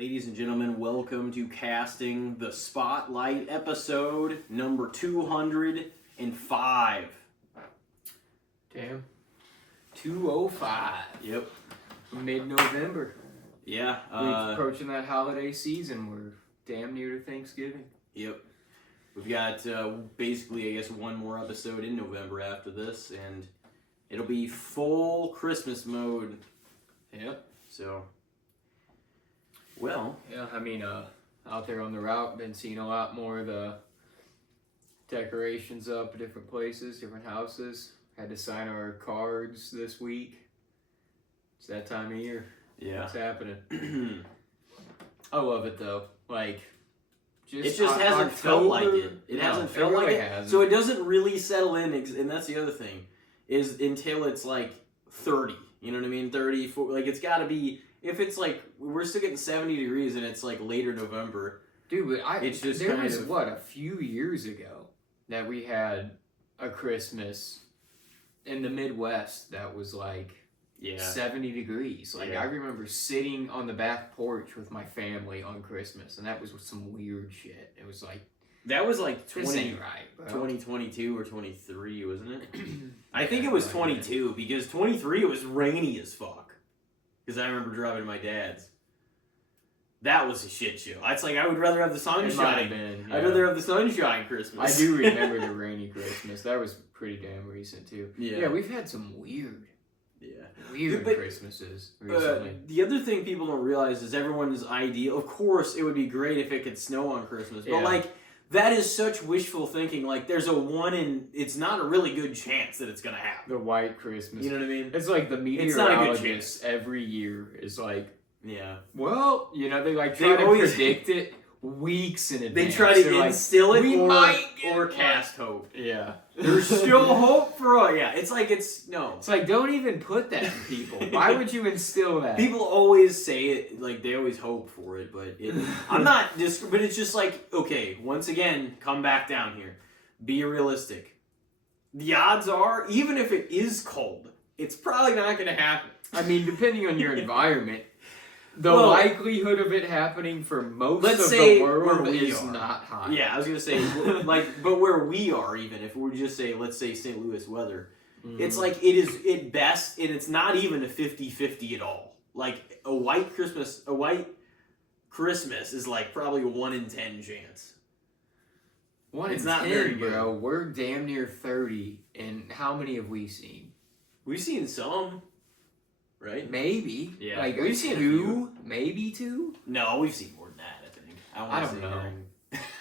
Ladies and gentlemen, welcome to Casting the Spotlight, episode number 205. Damn. 205. Yep. Mid-November. Yeah. We're approaching that holiday season. We're damn near to Thanksgiving. Yep. We've got basically, I guess, one more episode in November after this, and it'll be full Christmas mode. Yep. So, well. Yeah, I mean, out there on the route, been seeing a lot more of the decorations up at different places, different houses. Had to sign our cards this week. It's that time of year. Yeah. What's happening? I love it, though. Like, it just hasn't felt like it. It hasn't felt like it. Hasn't. So it doesn't really settle in, and that's the other thing, is until it's like 30. You know what I mean? 30, 40, like it's got to be, if it's like, we're still getting 70 degrees and it's like later November. Dude, but it's just there was, a few years ago that we had a Christmas in the Midwest that was like 70 degrees. Like, I remember sitting on the back porch with my family on Christmas, and that was some weird shit. It was like, that was like 2022 or 23, wasn't it? I think it was 22, because 23 it was rainy as fuck. Because I remember driving to my dad's. That was a shit show. It's like, I would rather have the sunshine. I'd rather have the sunshine Christmas. I do remember the rainy Christmas. That was pretty damn recent, too. Yeah. Yeah, we've had some weird Christmases recently. The other thing people don't realize is everyone's ideal. Of course, it would be great if it could snow on Christmas. But, like, that is such wishful thinking. Like, there's it's not a really good chance that it's going to happen. The white Christmas. You know what I mean? It's like the meteorologists every year is like, well, you know, they like try to predict it weeks in advance. They try to instill it or cast hope. Yeah. There's still hope for it's like, It's like, don't even put that in people. Why would you instill that? People always say it, like, they always hope for it, but I'm not, but it's just like, okay, once again, come back down here. Be realistic. The odds are, even if it is cold, it's probably not going to happen. I mean, depending on your environment, the likelihood of it happening for most of the world is not high. Yeah, I was going to say, but where we are, even, if we just say, let's say St. Louis weather, it's like, it is at best, and it's not even a 50-50 at all. Like, a white Christmas is like probably a 1 in 10 chance. 1 in 10, bro. We're damn near 30, and how many have we seen? We've seen some. Right? Maybe. Yeah. Like, we've seen 2, maybe 2? No, we've seen more than that, I think. I don't know.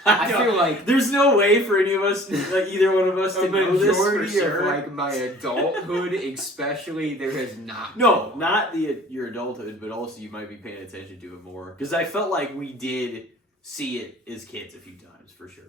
I feel like there's no way for any of us, like either one of us, to know this for sure. Of like my adulthood, especially, there has not. No, not your adulthood, but also you might be paying attention to it more. Because I felt like we did see it as kids a few times, for sure.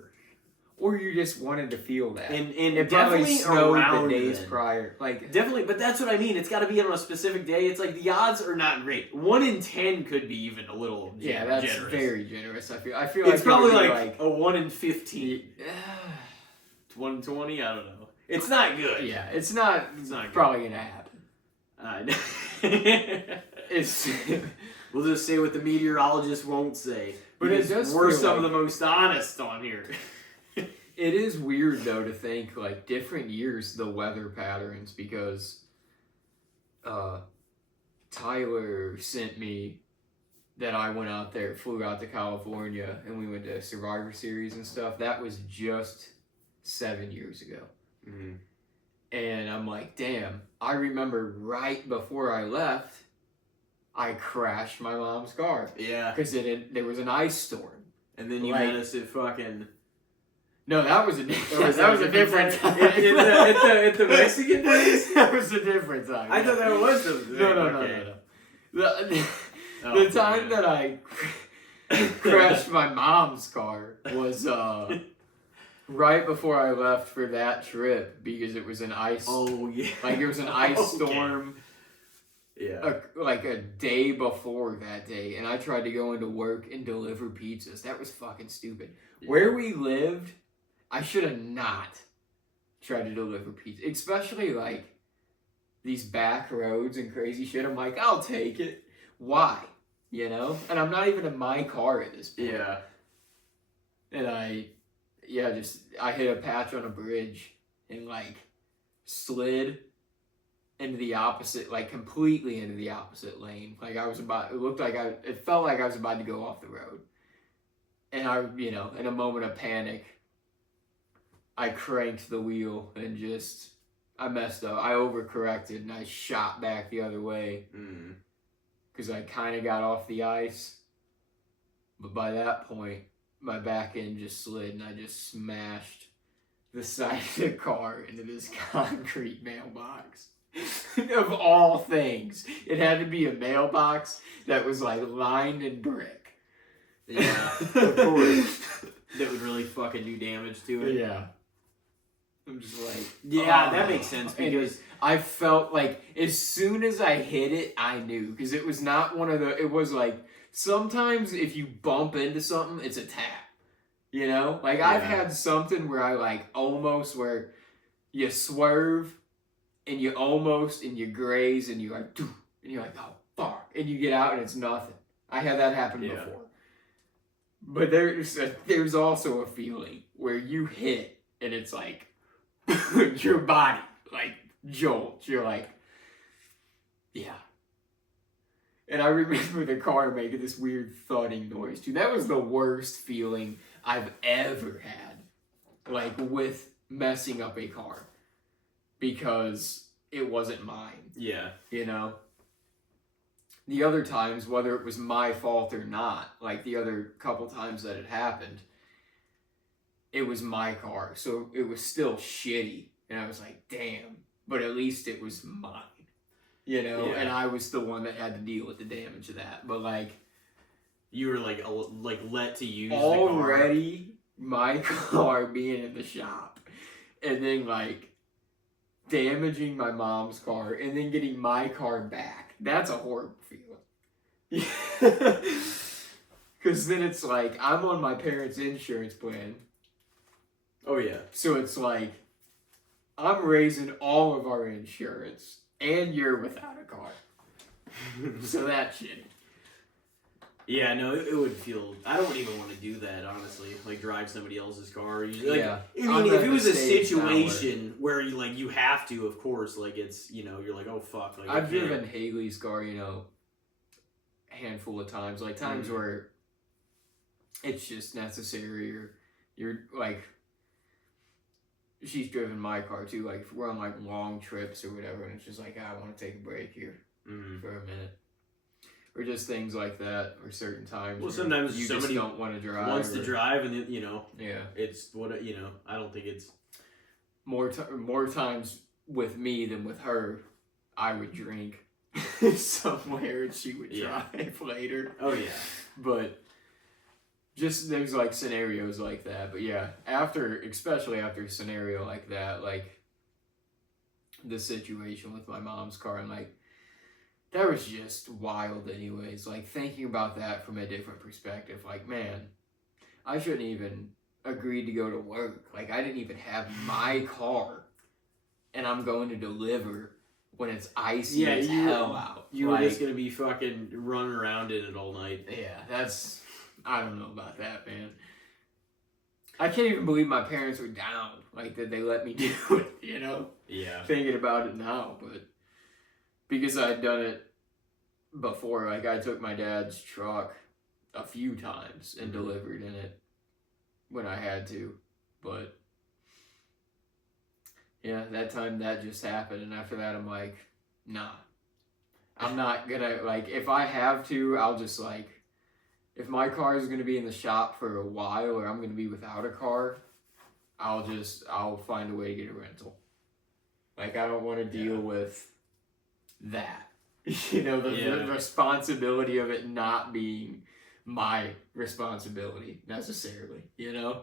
Or you just wanted to feel that. And it definitely snowed around the days prior. Like, definitely, but that's what I mean. It's got to be on a specific day. It's like the odds are not great. 1 in 10 could be even a little that's generous. Very generous. I feel like it's probably like a 1 in 15. 1 in 20? I don't know. It's not good. Yeah, it's not probably going to happen. We'll just say what the meteorologists won't say. But it does we're some of the most honest on here. It is weird, though, to think, like, different years, the weather patterns, because Tyler sent me that I flew out to California, and we went to Survivor Series and stuff. That was just 7 years ago. Mm-hmm. And I'm like, damn, I remember right before I left, I crashed my mom's car. Yeah. Because there was an ice storm. And then you met us at fucking... No, that was a different time. At the Mexican place? That was a different time. I thought that was the... No. The time that I crashed my mom's car was right before I left for that trip, because it was an ice... Oh, yeah. Like, it was an ice storm... Yeah. Like a day before that day, and I tried to go into work and deliver pizzas. That was fucking stupid. Yeah. Where we lived, I should have not tried to deliver pizza. Especially, like, these back roads and crazy shit. I'm like, I'll take it. Why? you know? And I'm not even in my car at this point. Yeah. And I hit a patch on a bridge and like slid into the opposite, like completely into the opposite lane. Like it felt like I was about to go off the road. And I, you know, in a moment of panic, I cranked the wheel and I messed up. I overcorrected and I shot back the other way. Because I kind of got off the ice. But by that point, my back end just slid and I just smashed the side of the car into this concrete mailbox. Of all things. It had to be a mailbox that was like lined in brick. Yeah, of course. That would really fucking do damage to it. Yeah. I'm just like... Yeah, that makes sense because... I felt like as soon as I hit it, I knew. Because it was not one of the... It was like... Sometimes if you bump into something, it's a tap. You know? Like, yeah. I've had something where I, like, almost where you swerve and you almost, and you graze and you like, and you're like, oh, fuck. And you get out and it's nothing. I had that happen before. But there's also a feeling where you hit and it's like, your body, like, jolts. You're like, yeah. And I remember the car making this weird thudding noise, too. That was the worst feeling I've ever had, like, with messing up a car. Because it wasn't mine. Yeah. You know? The other times, whether it was my fault or not, like the other couple times that it happened, it was my car. So it was still shitty. And I was like, damn. But at least it was mine. You know? Yeah. And I was the one that had to deal with the damage of that. But like... You were like let to use already the car. My car being in the shop. And then like... damaging my mom's car and then getting my car back. That's a horrible feeling. Because then it's like, I'm on my parents' insurance plan. Oh, yeah. So it's like, I'm raising all of our insurance and you're without a car. So that's shitty. Yeah, no, it would feel... I don't even want to do that, honestly. Like, drive somebody else's car. Like, yeah. I mean, if it was a situation where you have to, of course, like, it's, you know, you're like, oh, fuck. Like, I've driven Haley's car, you know, a handful of times. Like, times where it's just necessary or you're, like... She's driven my car, too. Like, if we're on, like, long trips or whatever, and it's just like, I want to take a break here for a minute. Or just things like that, or certain times. Well, sometimes you somebody just don't want to drive. Wants to drive, and you know, yeah, it's what you know. I don't think it's more times with me than with her. I would drink somewhere, and she would drive later. Oh yeah, but just there's like scenarios like that. But yeah, especially after a scenario like that, like the situation with my mom's car, and like. That was just wild anyways. Like, thinking about that from a different perspective. Like, man, I shouldn't even agreed to go to work. Like, I didn't even have my car. And I'm going to deliver when it's icy as hell out. You were just going to be fucking running around in it all night. Yeah, that's... I don't know about that, man. I can't even believe my parents were down. Like, that they let me do it, you know? Yeah. Thinking about it now, but... Because I'd done it before, like I took my dad's truck a few times and delivered in it when I had to. But, yeah, that time that just happened. And after that, I'm like, nah. I'm not gonna, like, if I have to, I'll just, like, if my car is gonna be in the shop for a while or I'm gonna be without a car, I'll find a way to get a rental. Like, I don't want to deal with that. You know, the responsibility of it not being my responsibility necessarily, you know?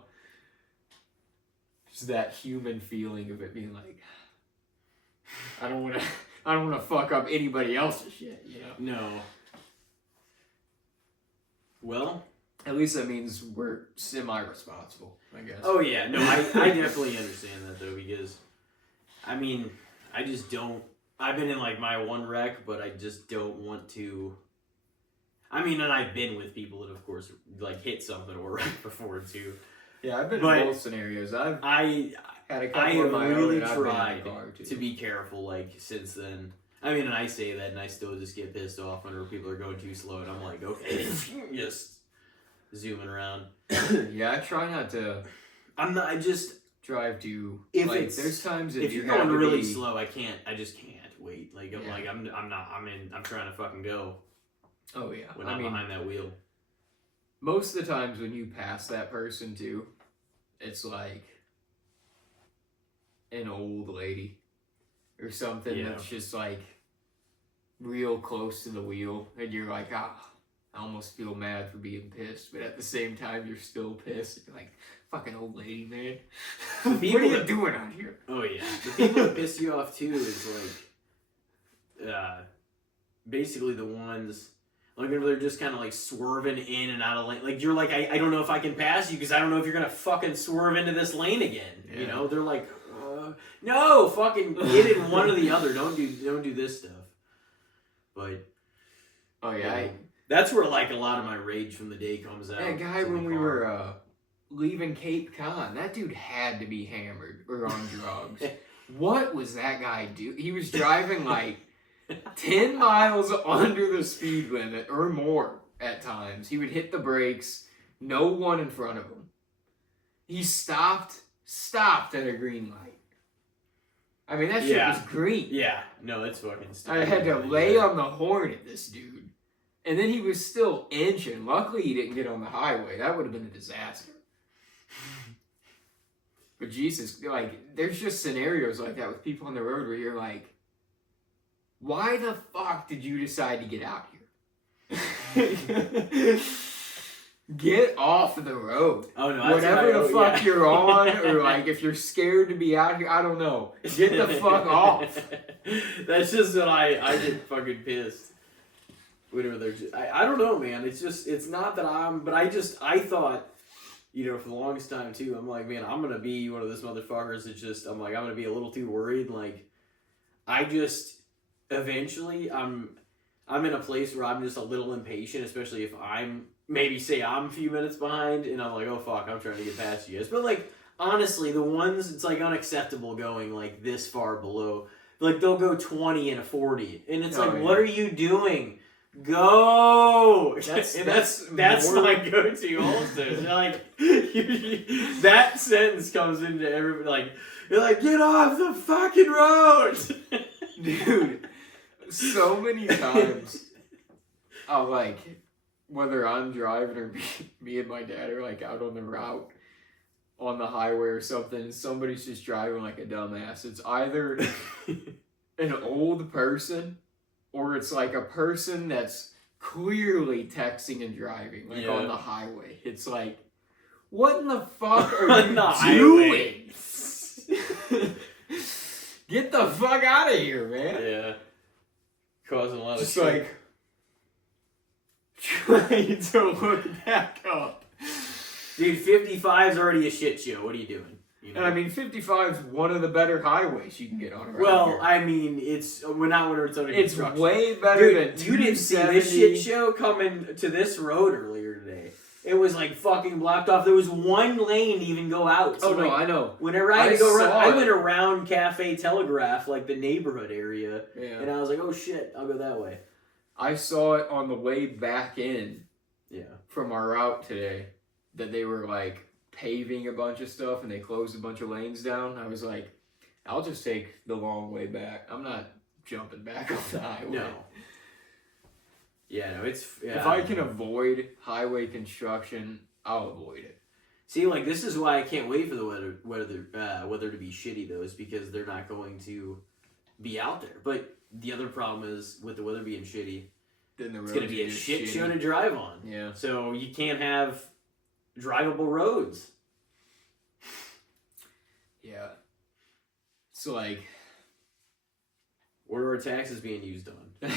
Just that human feeling of it being like, I don't want to fuck up anybody else's shit, you know? No. Well, at least that means we're semi-responsible, I guess. Oh yeah, no, I definitely understand that though, because I mean, I just don't. I've been in like my one wreck, but I just don't want to. I mean, and I've been with people that, of course, like hit something or right before too. Yeah, I've been in both scenarios. I had a couple of my really own, and I've been in the car, too. to be careful. Like since then, I mean, and I say that, and I still just get pissed off whenever people are going too slow, and I'm like, okay, just zooming around. Yeah, I try not to. I'm not. I just drive to. If like, it's there's times if you're going really slow, I can't. I just can't wait. Like I'm like I'm not. I'm trying to fucking go. Oh yeah. When I'm behind that wheel. Most of the times when you pass that person too, it's like an old lady or something that's just like real close to the wheel, and you're like, I almost feel mad for being pissed, but at the same time you're still pissed. You're like, fucking old lady, man. What are you doing out here? Oh yeah, the people that piss you off too is like, basically the ones. Like they're just kind of like swerving in and out of lane. Like you're like, I don't know if I can pass you because I don't know if you're gonna fucking swerve into this lane again. Yeah. You know, they're like, no, fucking get in one or the other. Don't do this stuff. But oh yeah, that's where like a lot of my rage from the day comes out. That guy when we were leaving Cape Cod, that dude had to be hammered or on drugs. What was that guy do? He was driving like 10 miles under the speed limit or more at times. He would hit the brakes, no one in front of him. He stopped at a green light. I mean, that shit was green. Yeah, no, it's fucking stupid. I had to lay on the horn at this dude. And then he was still inching. Luckily, he didn't get on the highway. That would have been a disaster. But Jesus, like, there's just scenarios like that with people on the road where you're like, why the fuck did you decide to get out here? Get off the road. Oh no, whatever the fuck you're on, or like if you're scared to be out here, I don't know. Get the fuck off. That's just what I get fucking pissed. Whatever they're just, I don't know, man. It's not that I thought, you know, for the longest time too, I'm like, man, I'm gonna be one of those motherfuckers that just, I'm like, I'm gonna be a little too worried. Like, eventually I'm in a place where I'm just a little impatient, especially if I'm a few minutes behind and I'm like, oh fuck, I'm trying to get past you guys. But like, honestly, the ones, it's like unacceptable going like this far below. Like they'll go 20 and a 40 and it's what are you doing? Go! That's my go-to also. Like, that sentence comes into everybody, like, you're like, get off the fucking road! Dude, so many times, I'll like, whether I'm driving or me and my dad are like out on the route, on the highway or something, and somebody's just driving like a dumbass. It's either an old person, or it's like a person that's clearly texting and driving, like on the highway. It's like, what in the fuck are you doing? Get the fuck out of here, man. Yeah. Causing a lot of shit. Like, trying to look back up. Dude, 55's already a shit show. What are you doing? You know? And I mean, 55 is one of the better highways you can get on around here. I mean, it's not when it's under construction. It's way better than 270. You didn't see this shit show coming to this road earlier today. It was like fucking blocked off. There was one lane to even go out. So no, I know. Whenever I had to go around, I went around Cafe Telegraph, like the neighborhood area, and I was like, oh shit, I'll go that way. I saw it on the way back in from our route today, that they were like paving a bunch of stuff and they closed a bunch of lanes down. I was like, I'll just take the long way back. I'm not jumping back off the highway. No. Yeah, no, it's... Yeah, if I can avoid highway construction, I'll avoid it. See, like, this is why I can't wait for the weather to be shitty, though, is because they're not going to be out there. But the other problem is, with the weather being shitty, then it's going to be a shit show to drive on. Yeah. So you can't have drivable roads. Yeah. So, like... What are our taxes being used on?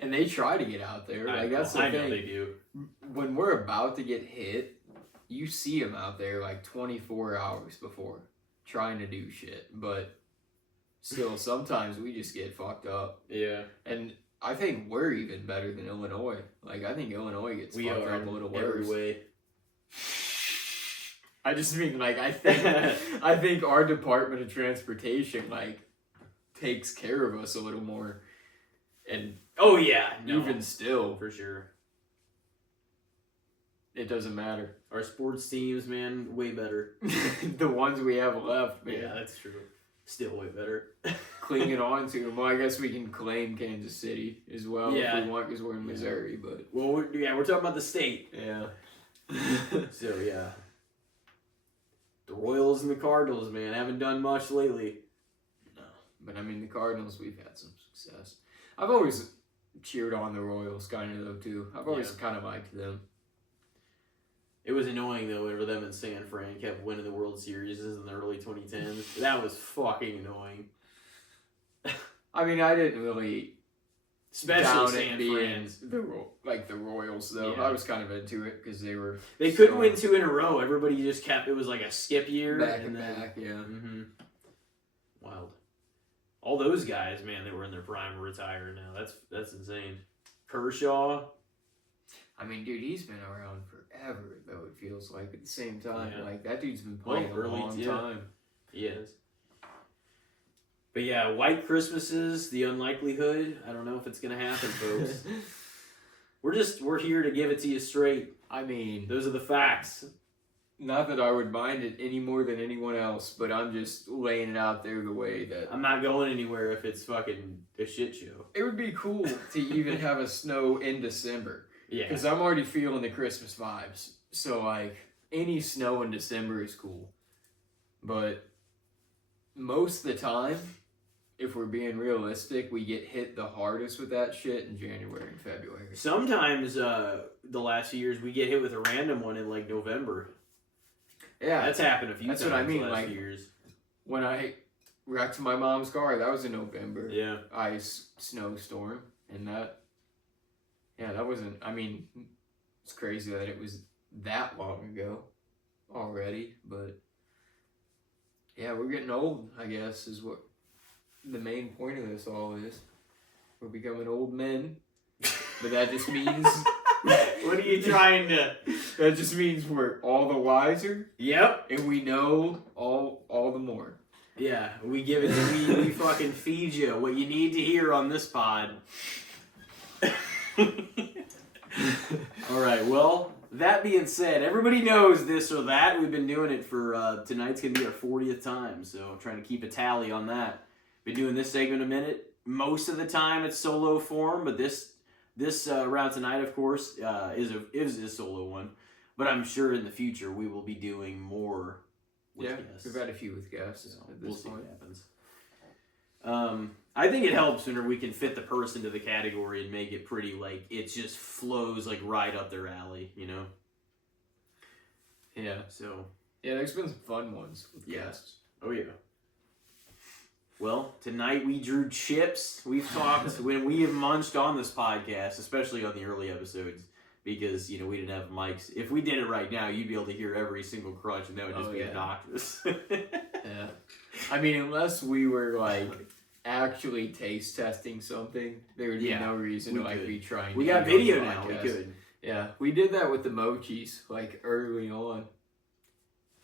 And they try to get out there. Like, that's the thing. I know they do. When we're about to get hit, you see them out there like 24 hours before trying to do shit. But still, sometimes we just get fucked up. Yeah. And I think we're even better than Illinois. Like, I think Illinois gets fucked up a little worse. Every way. I just mean, like, I think our Department of Transportation, like, takes care of us a little more. And even still, for sure, it doesn't matter. Our sports teams, man, way better. The ones we have left, man. Yeah, that's true. Still way better. Clinging on to them. Well, I guess we can claim Kansas City as well if we want, because we're in Missouri. But we're talking about the state. Yeah. So the Royals and the Cardinals, man, haven't done much lately. No, but I mean the Cardinals, we've had some success. I've always cheered on the Royals, kind of though too. I've always kind of liked them. It was annoying though whenever them and San Fran kept winning the World Series in the early 2010s. That was fucking annoying. I mean, I didn't really, especially San Fran, the Royals though. Yeah. I was kind of into it because they couldn't win 2 in a row. Everybody just kept, it was like a skip year back and back. Yeah. Mm-hmm. Wild. All those guys, man, that were in their prime are retired now. That's insane. Kershaw. I mean, dude, he's been around forever, though, it feels like. At the same time, like, that dude's been playing a long time. He is. But yeah, White Christmases, the unlikelihood. I don't know if it's going to happen, folks. We're here to give it to you straight. I mean, those are the facts. Not that I would mind it any more than anyone else, but I'm just laying it out there the way that... I'm not going anywhere if it's fucking a shit show. It would be cool to even have a snow in December. Yeah. Because I'm already feeling the Christmas vibes. So, like, any snow in December is cool. But most of the time, if we're being realistic, we get hit the hardest with that shit in January and February. Sometimes, the last few years, we get hit with a random one in, like, November. Yeah. That's happened a few times. That's what I mean. The last like, few years. When I wrecked my mom's car, that was in November. Yeah. Ice, snowstorm, and that... Yeah, that wasn't... I mean, it's crazy that it was that long ago already, but... Yeah, we're getting old, I guess, is what the main point of this all is. We're becoming old men, but that just means... What are you trying to... That just means we're all the wiser. Yep. And we know all the more. Yeah, we give it... we fucking feed you what you need to hear on this pod. Alright, well, that being said, everybody knows this or that. We've been doing it for... tonight's going to be our 40th time, so I'm trying to keep a tally on that. Been doing this segment a minute. Most of the time it's solo form, but this round tonight, of course, is a solo one. But I'm sure in the future we will be doing more with guests. We've had a few with guests. So we'll see what happens. I think it helps when we can fit the person to the category and make it pretty, like, it just flows, like, right up their alley, you know? Yeah. So. Yeah, there's been some fun ones with guests. Oh, yeah. Well, tonight we drew chips. We've talked when we have munched on this podcast, especially on the early episodes, because, you know, we didn't have mics. If we did it right now, you'd be able to hear every single crunch, and that would just be obnoxious. Yeah. I mean, unless we were, like, actually taste testing something, there would be no reason to, like, be trying to... We got video now, we could. Yeah, we did that with the mochis, like, early on.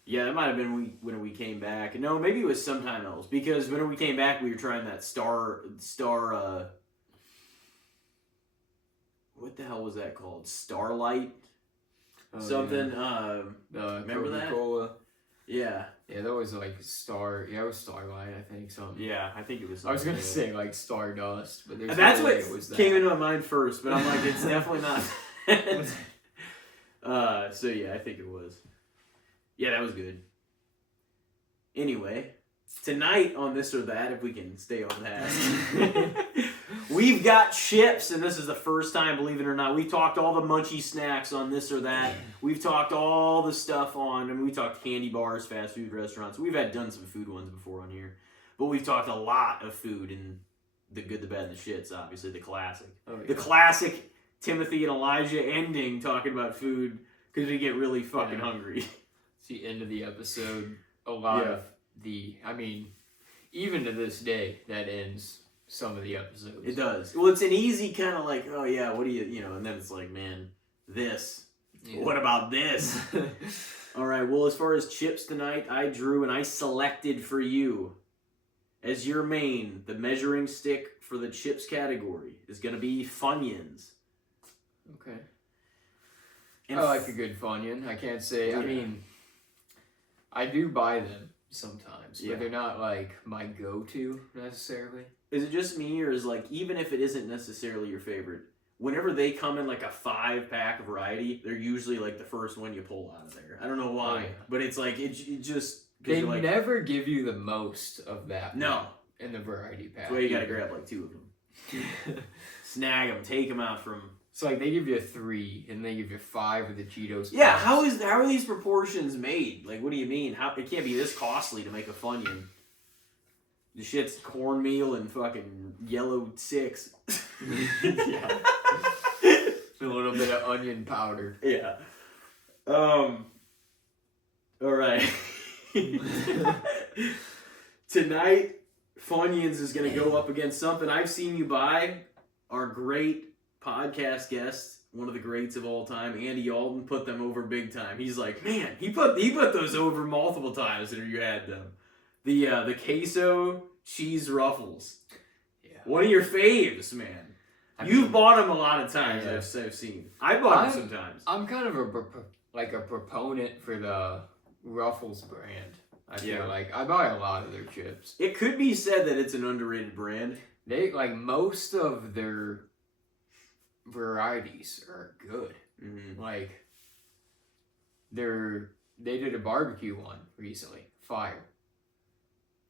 Yeah, that might have been when we came back. No, maybe it was sometime else. Because when we came back, we were trying that star. What the hell was that called? Starlight. Something. Yeah. Remember Coca-Cola. that? Yeah. Yeah, that was like Star. Yeah, it was Starlight. I think something. Yeah, I think it was. I was gonna say like Stardust, but there's that's no what way it was that. Came into my mind first. But I'm like, it's definitely not. So yeah, I think it was. Yeah, that was good. Anyway, tonight on This or That, if we can stay on that, we've got chips, and this is the first time, believe it or not. We've talked all the munchy snacks on This or That. We've talked all the stuff and we talked candy bars, fast food restaurants. We've done some food ones before on here. But we've talked a lot of food and the good, the bad, and the shits, obviously, the classic. Oh, yeah. The classic Timothy and Elijah ending talking about food because we get really fucking hungry. The end of the episode, a lot of I mean, even to this day, that ends some of the episodes. It does. Well, it's an easy kind of like, oh yeah, what do you know, and then it's like, man, this. Yeah. What about this? All right, well, as far as chips tonight, I drew and I selected for you as your main, the measuring stick for the chips category is going to be Funyuns. Okay. And I like a good Funyun. I can't say, I mean, I do buy them sometimes, but they're not like my go-to necessarily. Is it just me, or is like, even if it isn't necessarily your favorite, whenever they come in like a 5-pack variety, they're usually like the first one you pull out of there. I don't know why, but it's like, it just... They never give you the most of that. No. In the variety pack. That's why you gotta grab like 2 of them. Snag them, take them out from... It's like they give you 3, and they give you 5 of the Cheetos. Yeah, how are these proportions made? Like, what do you mean? It can't be this costly to make a Funyun. The shit's cornmeal and fucking yellow 6. Yeah. A little bit of onion powder. Yeah. All right. Tonight, Funyuns is going to go up against something I've seen you buy. Our great podcast guest, one of the greats of all time, Andy Alden, put them over big time. He's like, man, he put those over multiple times after you had them. The queso cheese ruffles. Yeah. One of your faves, man. You've bought them a lot of times. Yeah. I've seen. I bought them sometimes. I'm kind of a proponent for the Ruffles brand. I feel like I buy a lot of their chips. It could be said that it's an underrated brand. They like most of their varieties are good. Mm-hmm. Like they did a barbecue one recently. Fire.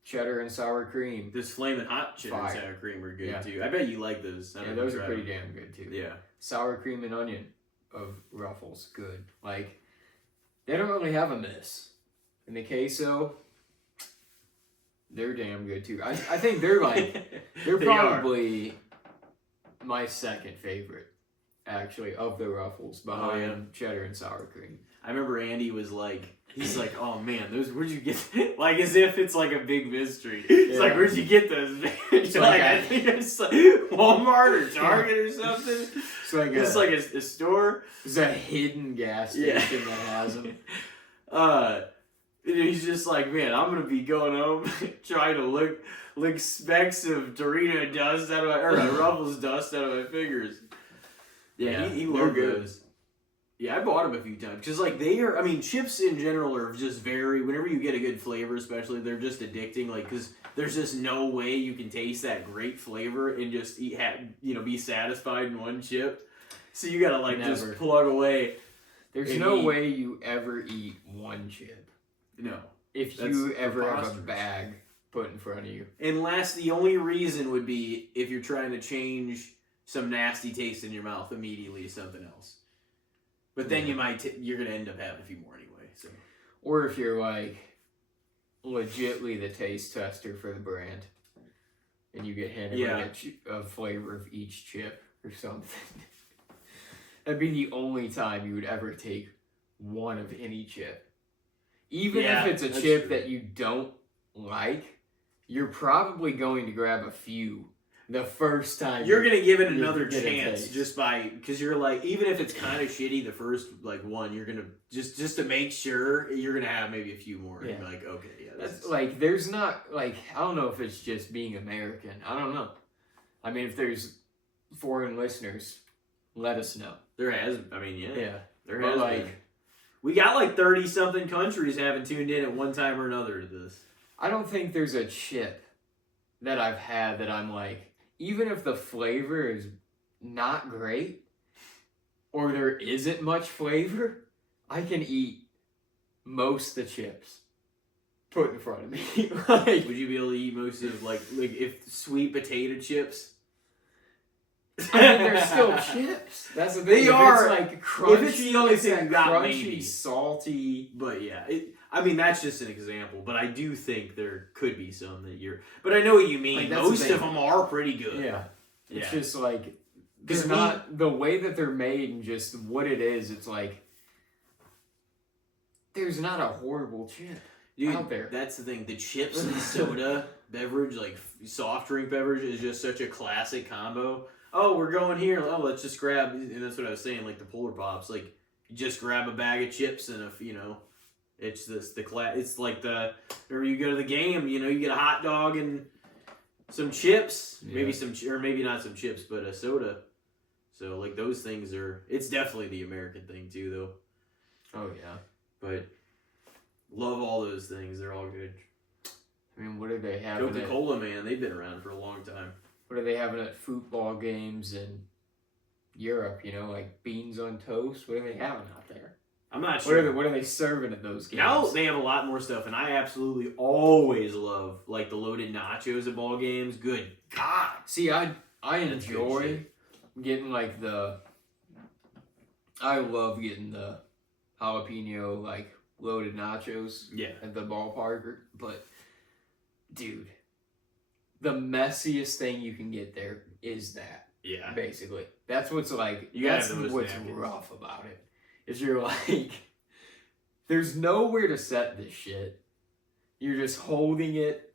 Cheddar and sour cream. This flaming hot cheddar and sour cream are good too. I bet you like those. Those are pretty damn good too. Yeah. Sour cream and onion of Ruffles, good. Like they don't really have a miss. And the queso, they're damn good too. I think they're like they're probably my second favorite, actually, of the Ruffles behind cheddar and sour cream. I remember Andy was like, he's like, oh man, those, where'd you get, like as if it's like a big mystery. It's like, where'd you get those? It's like, I think it's like Walmart or Target or something. It's like a store. It's a hidden gas station that has them. And he's just like, man, I'm gonna be going home trying to lick specks of Dorito dust out of my, or Ruffles dust out of my fingers. Yeah, he loved those. Yeah, I bought them a few times because like chips in general are just whenever you get a good flavor, especially, they're just addicting. Like, because there's just no way you can taste that great flavor and just be satisfied in one chip. So you gotta just plug away. There's no way you ever eat one chip. No. If you ever have a bag put in front of you. Unless the only reason would be if you're trying to change some nasty taste in your mouth immediately to something else. But then you're going to end up having a few more anyway. So. Or if you're like legitly the taste tester for the brand and you get handed a flavor of each chip or something. That'd be the only time you would ever take one of any chip. Even if it's a chip that you don't like, you're probably going to grab a few the first time. You're going to give it another chance because you're like, even if it's kind of shitty, the first one, you're going to, just to make sure, you're going to have maybe a few more. Yeah. And be like, okay, that's like, there's not, like, I don't know if it's just being American. I don't know. I mean, if there's foreign listeners, let us know. There has, Yeah. There has been. We got 30-something countries having tuned in at one time or another to this. I don't think there's a chip that I've had that I'm like, even if the flavor is not great, or there isn't much flavor, I can eat most of the chips put in front of me. Would you be able to eat most of, like if sweet potato chips? I mean, they're still chips. That's the thing. They are. It's like crunchy. If it's the only thing crunchy, maybe salty. But yeah, that's just an example. But I do think there could be some that you're. But I know what you mean. Most of them are pretty good. Yeah. It's just like they're not the way that they're made and just what it is. It's like there's not a horrible chip out there. That's the thing. The chips and soda beverage, like soft drink beverage, is just such a classic combo. Oh, we're going here. Oh, let's just grab, and that's what I was saying, like the Polar Pops. Like, you just grab a bag of chips and it's it's like whenever you go to the game, you get a hot dog and some chips, maybe or maybe not some chips, but a soda. So like those things it's definitely the American thing too, though. Oh yeah, but love all those things. They're all good. I mean, what are they having? Coca-Cola, man, they've been around for a long time. What are they having at football games in Europe? Like beans on toast. What are they having out there? I'm not sure. What are they serving at those games? Now they have a lot more stuff, and I absolutely always love like the loaded nachos at ball games. Good God! See, I enjoy getting like I love getting the jalapeno like loaded nachos. At the ballpark, but dude, the messiest thing you can get there is that. Yeah. Basically, that's what's like. That's what's rough about it. Is you're like, there's nowhere to set this shit. You're just holding it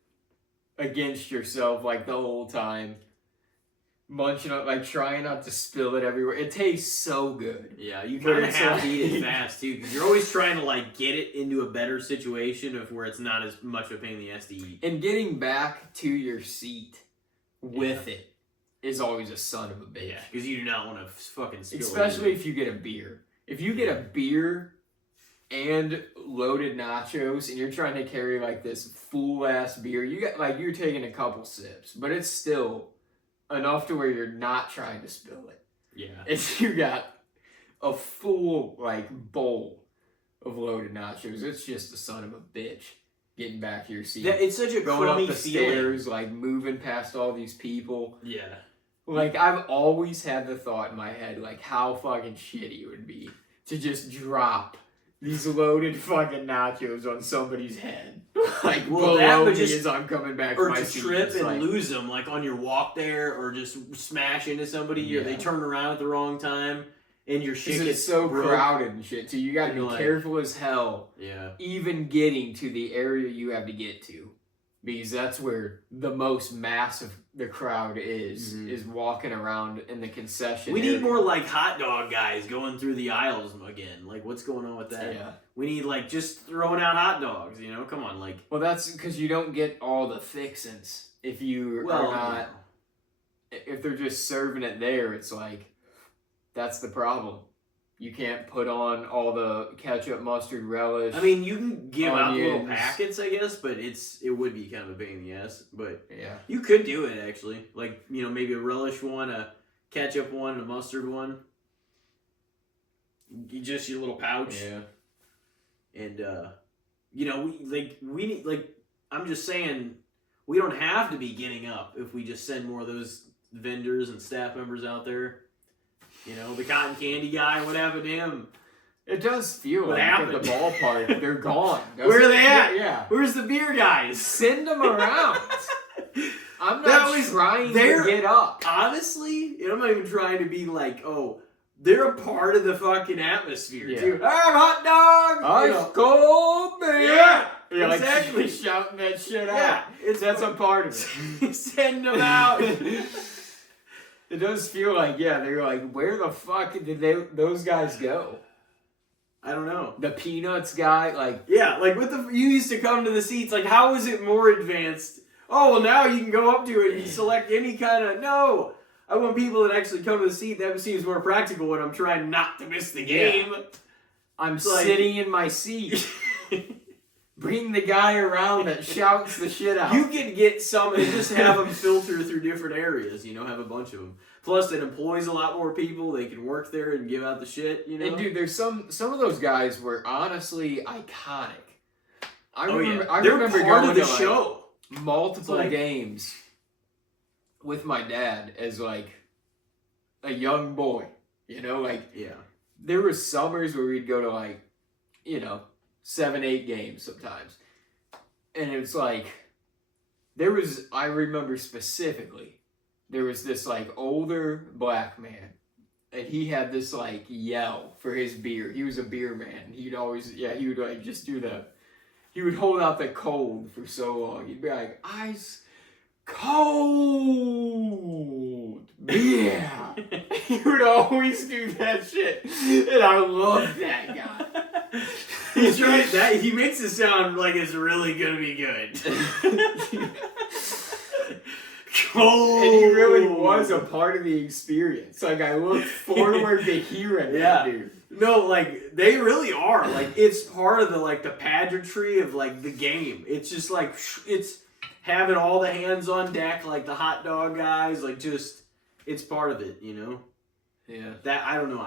against yourself like the whole time. Munching up, like trying not to spill it everywhere. It tastes so good. Yeah, you kind of have to eat it fast too, because you're always trying to like get it into a better situation of where it's not as much of a pain in the ass to eat. And getting back to your seat with it is always a son of a bitch. Yeah, because you do not want to fucking spill it. Especially if you get a beer. If you get a beer and loaded nachos and you're trying to carry like this full ass beer, you're taking a couple sips, but it's still enough to where you're not trying to spill it. Yeah. If you got a full like bowl of loaded nachos, it's just a son of a bitch getting back to your seat. It's such a going up the feeling. Stairs, like moving past all these people. Yeah. Like, I've always had the thought in my head, like, how fucking shitty it would be to just drop these loaded fucking nachos on somebody's head. Like, well, that would just, as I'm coming back or to my to seat, trip and like, lose them, like, on your walk there, or just smash into somebody, or they turn around at the wrong time, and your shit gets so crowded and shit, too. You gotta be careful as hell. Yeah. Even getting to the area you have to get to. Because that's where the most massive the crowd is walking around in the concession We area. need more, like, hot dog guys going through the aisles again. Like, what's going on with that? Yeah. We need, like, just throwing out hot dogs, Come on, like... Well, that's because you don't get all the fixins. If you are not... If they're just serving it there, it's like... That's the problem. You can't put on all the ketchup, mustard, relish. I mean, you can give out onions. little packets, I guess, but it would be kind of a pain in the ass. But yeah, you could do it actually. Like, maybe a relish one, a ketchup one, a mustard one. Just your little pouch. Yeah. And we need, like, I'm just saying, we don't have to be getting up if we just send more of those vendors and staff members out there. The cotton candy guy, what happened to him? It does feel like at the ballpark, they're gone. Where are they at? Yeah. Where's the beer guys? Send them around. I'm not trying to get up. Honestly, I'm not even trying to be like, oh, they're a part of the fucking atmosphere, too. I have hot dog! Ice cold beer! Yeah, exactly. Like, shouting that shit out. That's a part of it. Send them out. It does feel like, they're like, where the fuck did those guys go? I don't know. The Peanuts guy, like... Yeah, like, you used to come to the seats, like, how is it more advanced? Oh, well, now you can go up to it and select any kind of... No! I want people that actually come to the seat. That seems more practical when I'm trying not to miss the game. Yeah. I'm sitting in my seat. Bring the guy around that shouts the shit out. You could get some and just have them filter through different areas, have a bunch of them. Plus, it employs a lot more people. They can work there and give out the shit, And dude, there's some of those guys were honestly iconic. I remember They're part going of the to show. Multiple games with my dad as like a young boy. There were summers where we'd go to 7-8 games sometimes. And it was like, I remember specifically, there was this like older black man and he had this like yell for his beer. He was a beer man. He would like just do he would hold out the cold for so long. He'd be like, ice cold. Yeah. He would always do that shit. And I love that guy. He's right. That he makes it sound like it's really gonna be good. Cold. And he really was a part of the experience. Like, I look forward to hearing that dude. No, like, they really are. Like, it's part of the, like, the pageantry of, like, the game. It's just, like, it's having all the hands on deck, like, the hot dog guys, like, just, it's part of it, you know? Yeah. That, I don't know.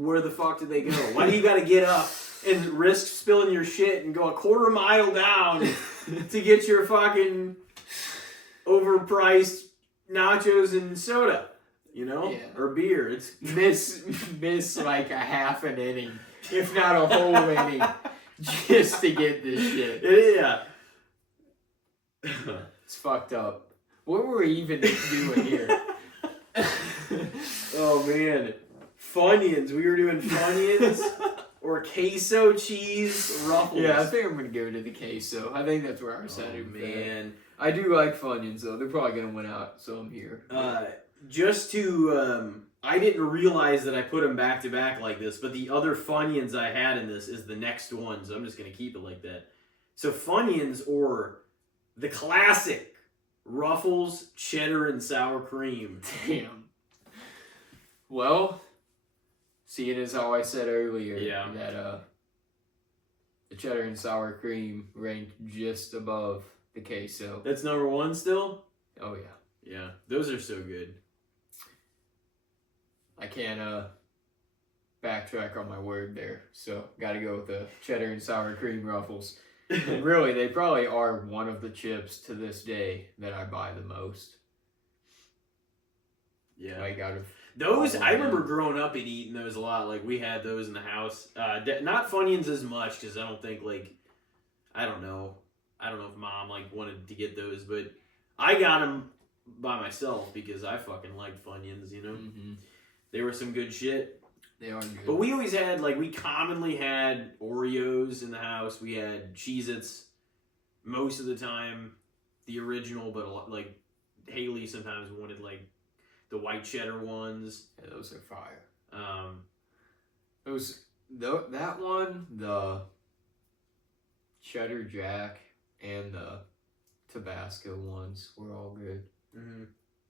Where the fuck did they go? Why do you gotta get up and risk spilling your shit and go a quarter mile down to get your fucking overpriced nachos and soda, you know? Yeah. Or beer. It's miss like a half an inning, if not a whole inning, just to get this shit. Yeah. It's fucked up. What were we even doing here? Oh man. Funyuns. We were doing Funyuns or queso cheese ruffles. Yeah, I think I'm gonna go to the queso. I think that's where I was headed. Man. I do like Funyuns though. They're probably gonna win out, so I'm here. Just to, I didn't realize that I put them back to back like this, but the other Funyuns I had in this is the next one, so I'm just gonna keep it like that. So Funyuns, or the classic Ruffles, cheddar, and sour cream. Damn. Well, seeing as how I said earlier, that the cheddar and sour cream ranked just above the queso. That's number one still? Oh yeah. Yeah, those are so good. I can't backtrack on my word there, so gotta go with the cheddar and sour cream Ruffles. And really, they probably are one of the chips to this day that I buy the most. Yeah. Like out of those, I remember growing up and eating those a lot. Like, we had those in the house. Not Funyuns as much, because I don't think, like, I don't know if Mom, like, wanted to get those, but I got them by myself because I fucking liked Funyuns, you know? Mm-hmm. They were some good shit. They are good. But we always had, like, we commonly had Oreos in the house. We had Cheez-Its most of the time, the original, but, a lot, like, Haley sometimes wanted, like, the white cheddar ones. Yeah, those are fire. That one, the cheddar jack and the Tabasco ones were all good. Mm-hmm.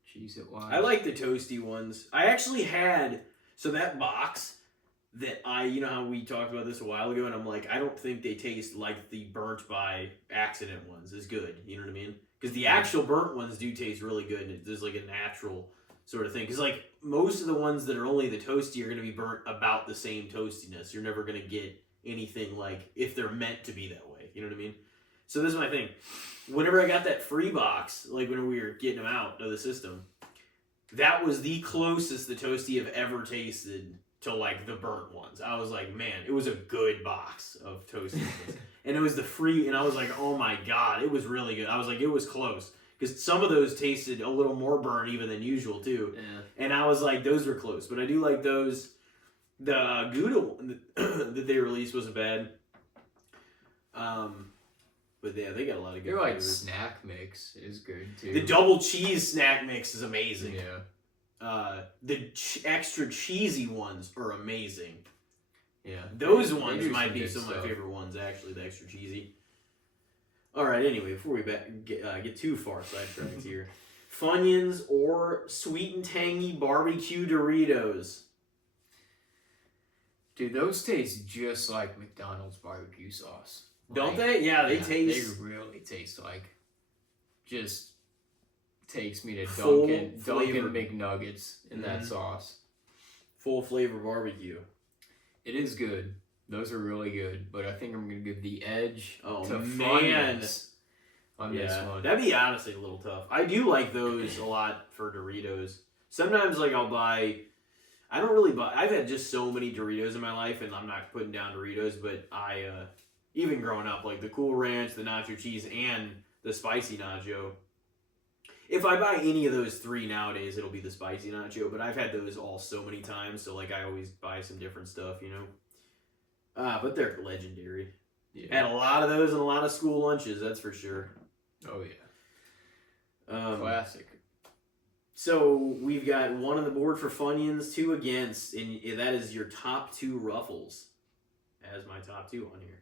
Cheez-It wise. I like the toasty ones. I actually had, so that box that you know how we talked about this a while ago, and I'm like, I don't think they taste like the burnt by accident ones as good. You know what I mean? Because the actual burnt ones do taste really good, and there's like a natural sort of thing. Because like most of the ones that are only the toasty are going to be burnt about the same toastiness. You're never going to get anything like if they're meant to be that way. You know what I mean? So this is my thing. Whenever I got that free box, like when we were getting them out of the system, that was the closest the toasty have ever tasted to like the burnt ones. I was like, man, it was a good box of toasty ones. And it was the free, and I was like, oh my god, it was really good. I was like, it was close. Because some of those tasted a little more burnt even than usual too. Yeah. And I was like, those were close. But I do like those. The Gouda one that they released wasn't bad. But yeah, they got a lot of good Their flavors. snack mix is good too. The double cheese snack mix is amazing. Yeah. The extra cheesy ones are amazing. Yeah. Those ones might be some of my favorite ones, actually, the extra cheesy. Alright, anyway, before we get too far sidetracked here. Funyuns or sweet and tangy barbecue Doritos? Dude, those taste just like McDonald's barbecue sauce. Don't they? Yeah, they taste... They really taste like... Just takes me to Dunkin' McNuggets in that sauce. Full flavor barbecue. It is good. Those are really good. But I think I'm going to give the edge to Funyuns on this one. That'd be honestly a little tough. I do like those a lot for Doritos. Sometimes like I'll buy... I don't really buy... I've had just so many Doritos in my life, and I'm not putting down Doritos, but I... even growing up, like the Cool Ranch, the nacho cheese, and the spicy nacho. If I buy any of those three nowadays, it'll be the spicy nacho, but I've had those all so many times, so like I always buy some different stuff, you know? But they're legendary. Yeah. Had a lot of those and a lot of school lunches, that's for sure. Oh, Classic. So we've got 1 on the board for Funyuns, 2 against, and that is your top 2 Ruffles as my top 2 on here.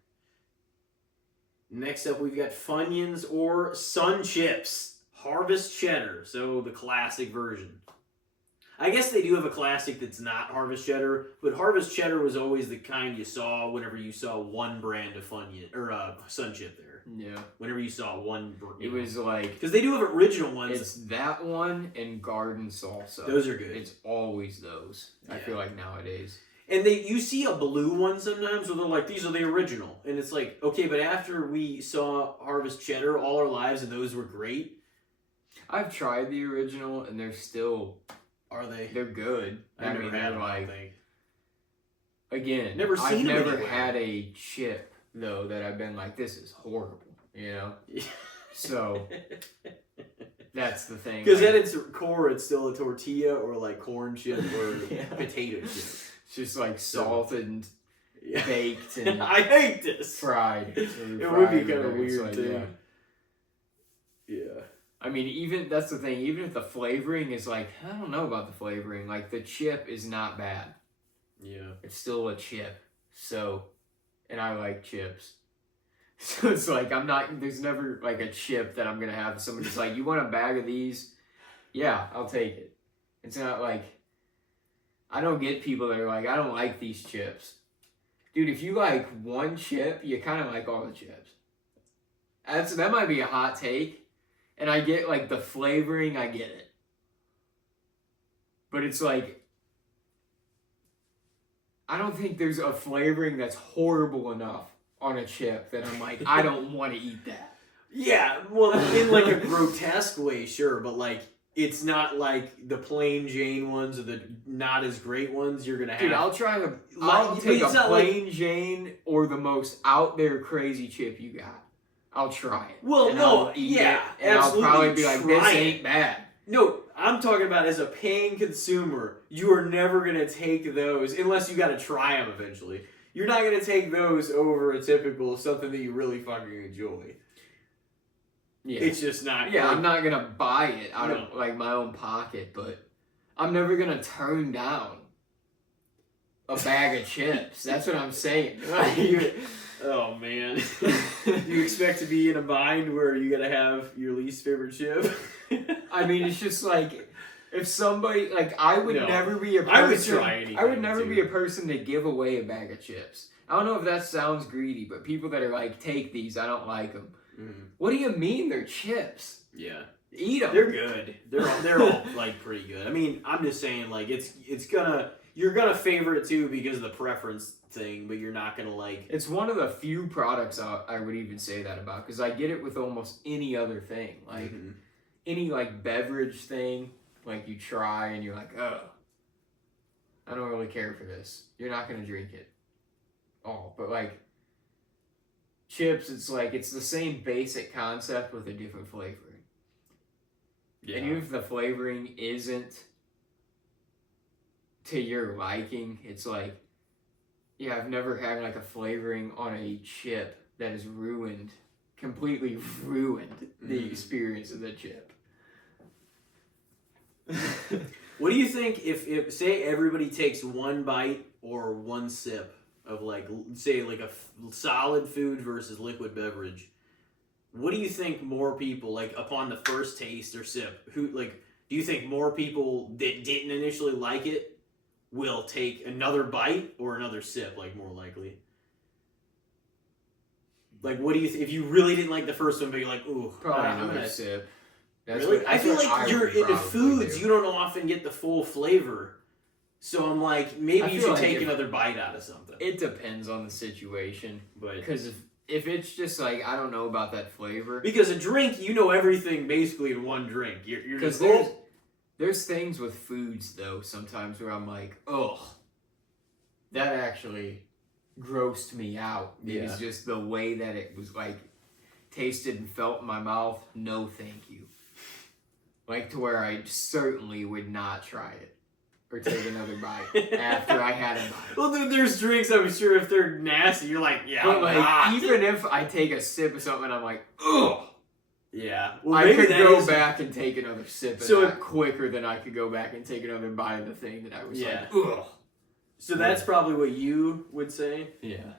Next up, we've got Funyuns or Sun Chips, Harvest Cheddar, so the classic version. I guess they do have a classic that's not Harvest Cheddar, but Harvest Cheddar was always the kind you saw whenever you saw one brand of Funyun or Sun Chip there. Yeah. Whenever you saw one, it was like because they do have original ones. It's that one and Garden Salsa. Those are good. It's always those. Yeah. I feel like nowadays. And you see a blue one sometimes where they're like, these are the original, and it's like, okay, but after we saw Harvest Cheddar all our lives and those were great. I've tried the original and they're still. Are they? They're good. I mean, they're like. Again, I've never never had a chip though that I've been like, this is horrible. You know. So. That's the thing. Because at its core, it's still a tortilla or like corn chip or potato chip. It's just like salted and baked and I hate this. Fried. It would be kind of weird like, too. Yeah. I mean, that's the thing. Even if the flavoring is like, I don't know about the flavoring. Like the chip is not bad. Yeah. It's still a chip. So, and I like chips. So it's like, there's never like a chip that I'm going to have. Somebody's like, you want a bag of these? Yeah, I'll take it. It's not like, I don't get people that are like, I don't like these chips. Dude, if you like one chip, you kind of like all the chips. That might be a hot take. And I get like the flavoring, I get it. But it's like, I don't think there's a flavoring that's horrible enough on a chip that I'm like, I don't want to eat that. Yeah, well, in like a grotesque way, sure, but like it's not like the plain Jane ones or the not as great ones you're gonna have. Dude, I'll take a plain Jane or the most out there crazy chip you got. I'll try it. Well, no, yeah, and absolutely. I'll probably be like, this ain't bad. No, I'm talking about as a paying consumer, you are never gonna take those unless you gotta try them eventually. You're not going to take those over a typical something that you really fucking enjoy. Yeah. It's just not. Yeah, like, I'm not going to buy it out of like my own pocket, but I'm never going to turn down a bag of chips. That's what I'm saying. Oh, man. You expect to be in a bind where you got to have your least favorite chip? I mean, it's just like... If somebody, like, I would never be a person... I would never be a person to give away a bag of chips. I don't know if that sounds greedy, but people that are like, take these, I don't like them. Mm-hmm. What do you mean they're chips? Yeah. Eat them. They're good. They're all, like, pretty good. I mean, I'm just saying, like, you're gonna favor it, too, because of the preference thing, but you're not gonna, like... It's one of the few products I would even say that about, because I get it with almost any other thing. Like, any, like, beverage thing... Like, you try and you're like, oh, I don't really care for this. You're not going to drink it. Oh, but, like, chips, it's like, it's the same basic concept with a different flavoring. Yeah. And even if the flavoring isn't to your liking, it's like, yeah, I've never had, like, a flavoring on a chip that has completely ruined the experience of the chip. What do you think if say everybody takes one bite or one sip of like say like a solid food versus liquid beverage? What do you think more people like upon the first taste or sip? Do you think more people that didn't initially like it will take another bite or another sip? Like more likely. Like what do you if you really didn't like the first one, but you're like, ooh, probably another sip. Really? I feel like you're into foods, you don't often get the full flavor. So I'm like, maybe you should take another bite out of something. It depends on the situation. Because if it's just like, I don't know about that flavor. Because a drink, you know everything basically in one drink. You're just... There's things with foods, though, sometimes where I'm like, oh, that actually grossed me out. It was just the way that it was like, tasted and felt in my mouth. No, thank you. Like, to where I certainly would not try it. Or take another bite after I had a bite. Well, there's drinks, I'm sure, if they're nasty, you're like, yeah, but like, even if I take a sip of something, I'm like, ugh. Yeah. Well, I maybe could that go is- back and take another sip of So that quicker than I could go back and take another bite of the thing that I was Yeah. like, ugh. So that's probably what you would say? Yeah.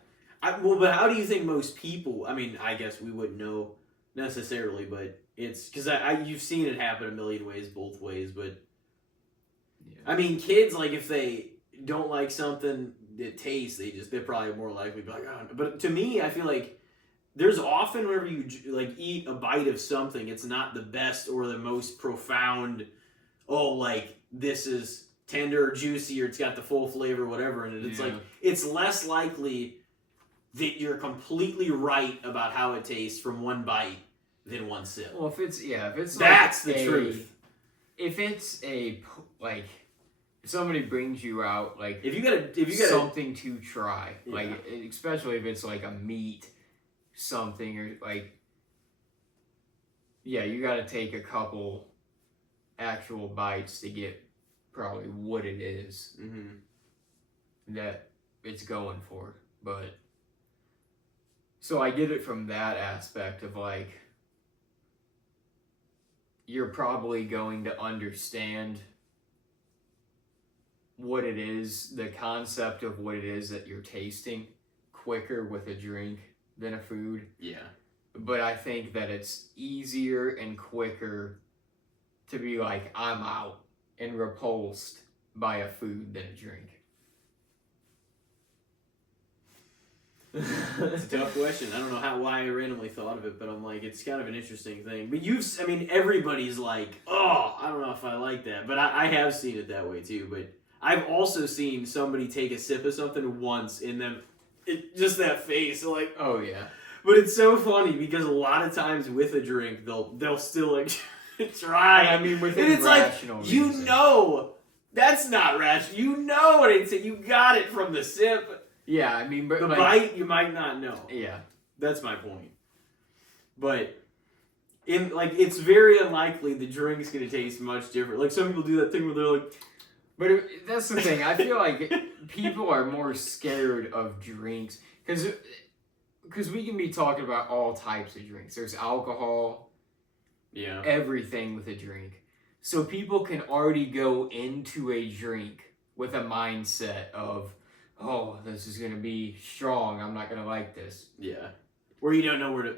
Well, but how do you think most people, I mean, I guess we wouldn't know necessarily, but it's, because you've seen it happen a million ways, both ways, but, Yeah. I mean, kids, like, if they don't like something that tastes, they're probably more likely to be like, oh. But to me, I feel like there's often whenever you like eat a bite of something, it's not the best or the most profound. Oh, like this is tender or juicy or it's got the full flavor, whatever. And it's like it's less likely that you're completely right about how it tastes from one bite than one sip. Well, if it's that's like the truth. If it's like if somebody brings you out like if you got something to try, like especially if it's like a meat. Something or like you got to take a couple actual bites to get probably what it is that it's going for. But so I get it from that aspect of like you're probably going to understand what it is, the concept of what it is that you're tasting quicker with a drink than a food. Yeah. But I think that it's easier and quicker to be like, I'm out and repulsed by a food than a drink. It's a tough question. I don't know why I randomly thought of it, but I'm like, it's kind of an interesting thing. But everybody's like, oh, I don't know if I like that. But I have seen it that way too. But I've also seen somebody take a sip of something once and then just that face, like, oh yeah. But it's so funny because a lot of times with a drink, they'll still like try. I mean, within and it's rational like reason. you know that's not rational. You know what it's. You got it from the sip. Yeah, I mean, but the like, bite you might not know. Yeah, that's my point. But it's very unlikely the drink's gonna taste much different. Like some people do that thing where they're like. But that's the thing. I feel like people are more scared of drinks because we can be talking about all types of drinks. There's alcohol, everything with a drink. So people can already go into a drink with a mindset of, oh, this is going to be strong. I'm not going to like this. Yeah. Or you don't know where to,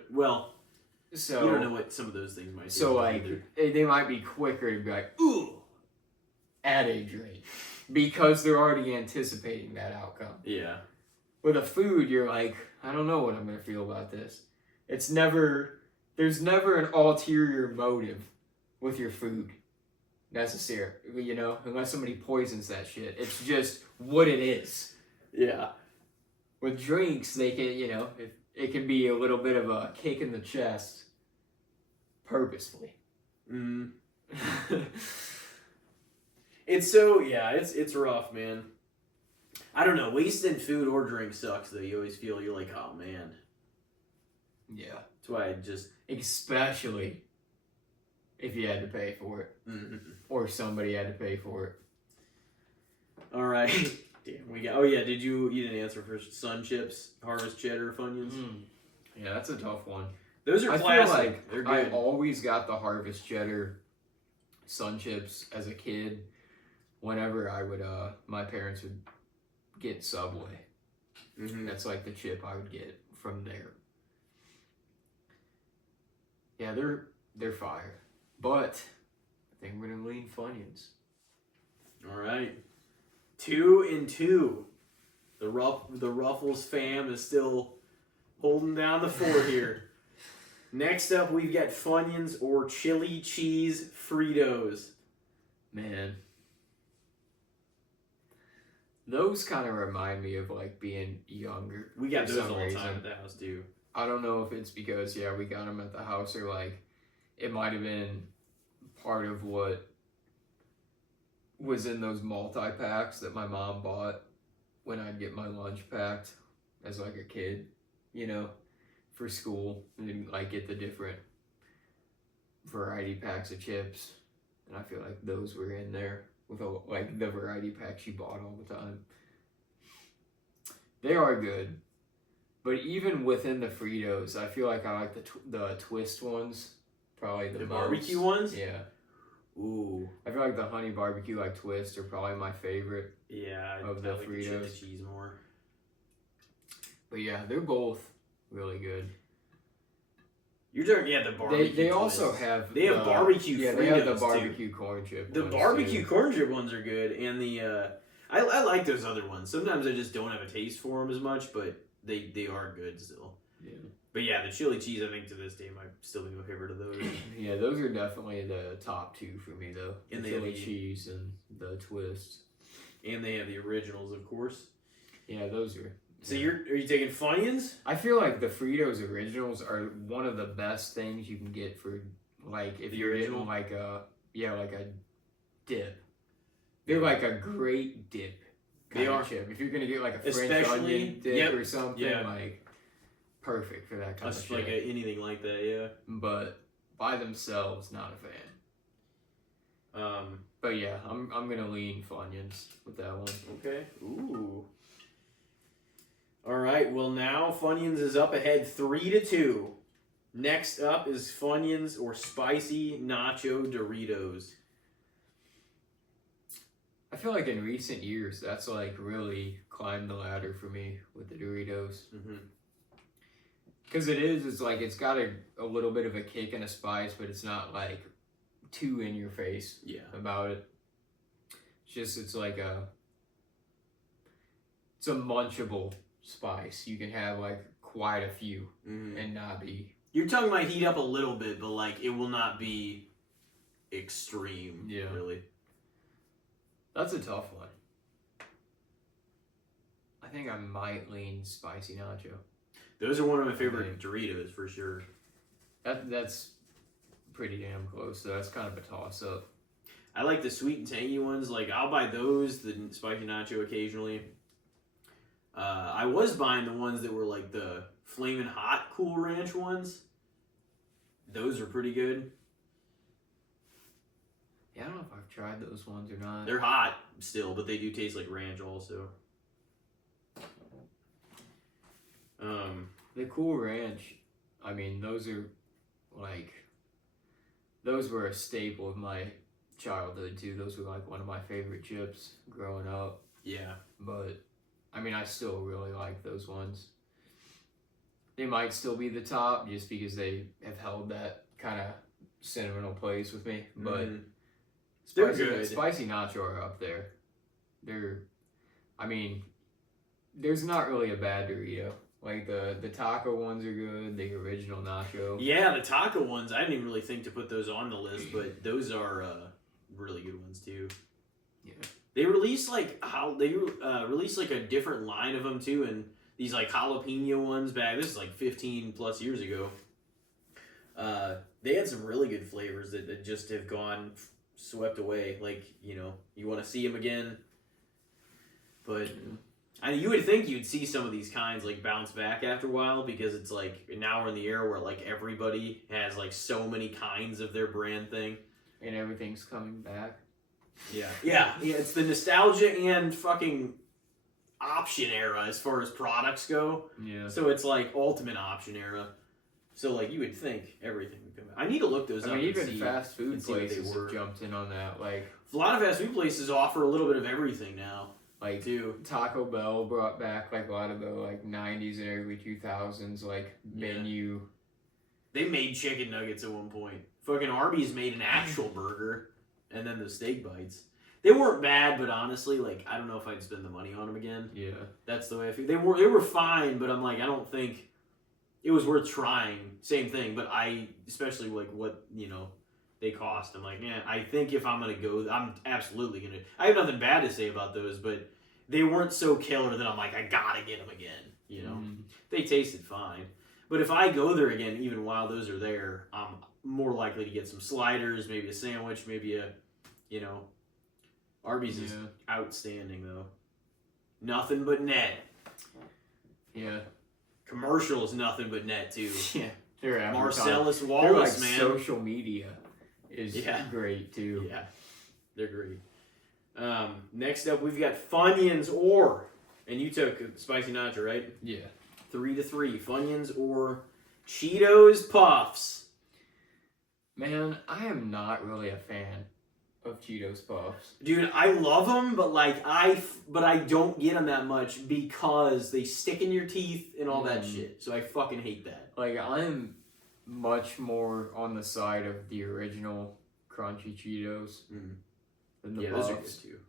so you don't know what some of those things might be. So like, they might be quicker to be like, ooh, at a drink. Because they're already anticipating that outcome. Yeah. With a food, you're like, I don't know what I'm going to feel about this. There's never an ulterior motive with your food necessary, unless somebody poisons that shit. It's just what it is. Yeah. With drinks, they can, it can be a little bit of a kick in the chest purposefully. It's rough, man. I don't know. Wasting food or drink sucks, though. You always feel you're like, oh, man. Yeah. That's why I just... Especially if you had to pay for it. Mm-hmm. Or somebody had to pay for it. All right. Damn, we got... Oh, yeah, you didn't answer for Sun Chips, Harvest Cheddar, Funyuns? Yeah, that's a tough one. Those are classic. I feel like they're good. I always got the Harvest Cheddar Sun Chips as a kid. Whenever I would, my parents would get Subway. That's like the chip I would get from there. Yeah, they're fire. But I think we're gonna lean Funyuns. All right, 2-2. The Ruffles fam is still holding down the fort here. Next up, we've got Funyuns or chili cheese Fritos. Man. Those kind of remind me of like being younger. We got those all the time at the house too. I don't know if it's because we got them at the house or like it might have been part of what was in those multi-packs that my mom bought when I'd get my lunch packed as like a kid, for school, and like get the different variety packs of chips, and I feel like those were in there. With like the variety packs you bought all the time. They are good. But even within the Fritos, I feel like I like the twist ones probably the most. Barbecue ones? Yeah. Ooh. I feel like the honey barbecue like twist are probably my favorite. Yeah, of the like Fritos. the chili cheese more. But yeah, they're both really good. You're talking, the barbecue. They also have they have barbecue. Yeah, Fritos they have the barbecue too. corn chip. The ones barbecue too. corn chip ones are good, and the I like those other ones. Sometimes I just don't have a taste for them as much, but they are good still. Yeah. But yeah, the chili cheese, I think to this day might still be my favorite of those. Yeah, those are definitely the top two for me though. And the they chili have cheese and the twist. And they have the originals, of course. Yeah, those are. So are you taking Funyuns? I feel like the Fritos originals are one of the best things you can get for like if you're getting like a dip. They're like a great dip kind of chip. If you're gonna get like a French onion dip or something, like perfect for that kind of shit. Like anything like that, yeah. But by themselves, not a fan. But yeah, I'm gonna lean Funyuns with that one. Okay. Ooh. All right. Well, now Funyuns is up ahead 3-2. Next up is Funyuns or spicy nacho Doritos. I feel like in recent years, that's like really climbed the ladder for me with the Doritos. Because it's like it's got a little bit of a kick and a spice, but it's not like too in your face about it. It's like it's a munchable spice. You can have like quite a few and not be. Your tongue might heat up a little bit, but like it will not be extreme. Yeah, really. That's a tough one. I think I might lean spicy nacho. Those are one of my favorite Doritos for sure. That's pretty damn close. So that's kind of a toss up. I like the sweet and tangy ones. Like I'll buy those, the spicy nacho occasionally. I was buying the ones that were like the flaming hot Cool Ranch ones. Those are pretty good. Yeah, I don't know if I've tried those ones or not. They're hot still, but they do taste like ranch also. The Cool Ranch, I mean, those were a staple of my childhood too. Those were like one of my favorite chips growing up. Yeah. But I mean, I still really like those ones. They might still be the top just because they have held that kind of sentimental place with me. But spicy nacho are up there. There's not really a bad Dorito. Like the taco ones are good. The original nacho. Yeah, the taco ones. I didn't even really think to put those on the list, but those are really good ones too. Yeah. They released like a different line of them too, and these like jalapeno ones back. This is like 15 plus years ago. They had some really good flavors that just have gone swept away. Like you want to see them again, but you would think you'd see some of these kinds like bounce back after a while because it's like now we're in the era where like everybody has like so many kinds of their brand thing, and everything's coming back. Yeah. It's the nostalgia and fucking option era as far as products go. Yeah. So it's like ultimate option era. So like you would think everything would come out. I need to look those up. Even fast food places have jumped in on that. Like a lot of fast food places offer a little bit of everything now. Like Taco Bell brought back like a lot of the like 90s and early 2000s like menu. They made chicken nuggets at one point. Fucking Arby's made an actual burger. And then the steak bites. They weren't bad, but honestly, like, I don't know if I'd spend the money on them again. Yeah. That's the way I feel. They were fine, but I'm like, I don't think it was worth trying. Same thing, but especially like what, they cost. I'm like, I think if I'm going to go, I'm absolutely going to. I have nothing bad to say about those, but they weren't so killer that I'm like, I got to get them again, They tasted fine. But if I go there again, even while those are there, I'm more likely to get some sliders, maybe a sandwich, maybe a Arby's is outstanding though. Nothing but net. Yeah. Commercial is nothing but net too. Yeah. They're Marcellus Wallace, man. Social media is great too. Yeah. They're great. Next up we've got Funyuns and you took spicy nacho, right? Yeah. 3-3. Funyuns or Cheetos Puffs. Man, I am not really a fan of Cheetos Puffs. Dude, I love them, but I don't get them that much because they stick in your teeth and all that shit. So I fucking hate that. Like, I'm much more on the side of the original crunchy Cheetos than the Puffs. Those are good too.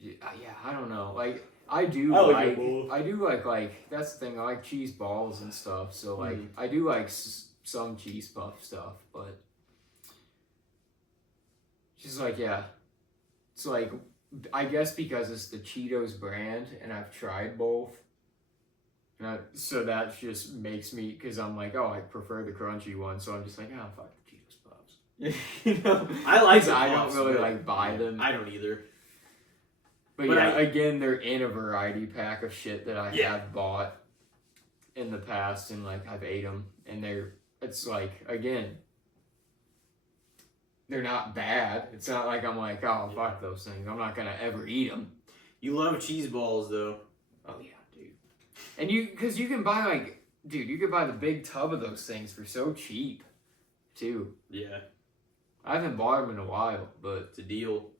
Yeah, I don't know. Like, I do like that's the thing. I like cheese balls and stuff. So like, I do like some cheese puff stuff, but just like it's like I guess because it's the Cheetos brand and I've tried both. So that just makes me, because I'm like, oh, I prefer the crunchy one, so I'm just like, oh, fuck the Cheetos Puffs. You know, I like the I Puffs, don't really like buy them. I don't either. But yeah, again, they're in a variety pack of shit that I have bought in the past, and like I've ate them, and it's like, again, they're not bad. It's not like I'm like, oh, fuck those things. I'm not gonna ever eat them. You love cheese balls though. Oh yeah, dude. And because you can buy like, dude, you could buy the big tub of those things for so cheap, too. Yeah. I haven't bought them in a while, but it's a deal.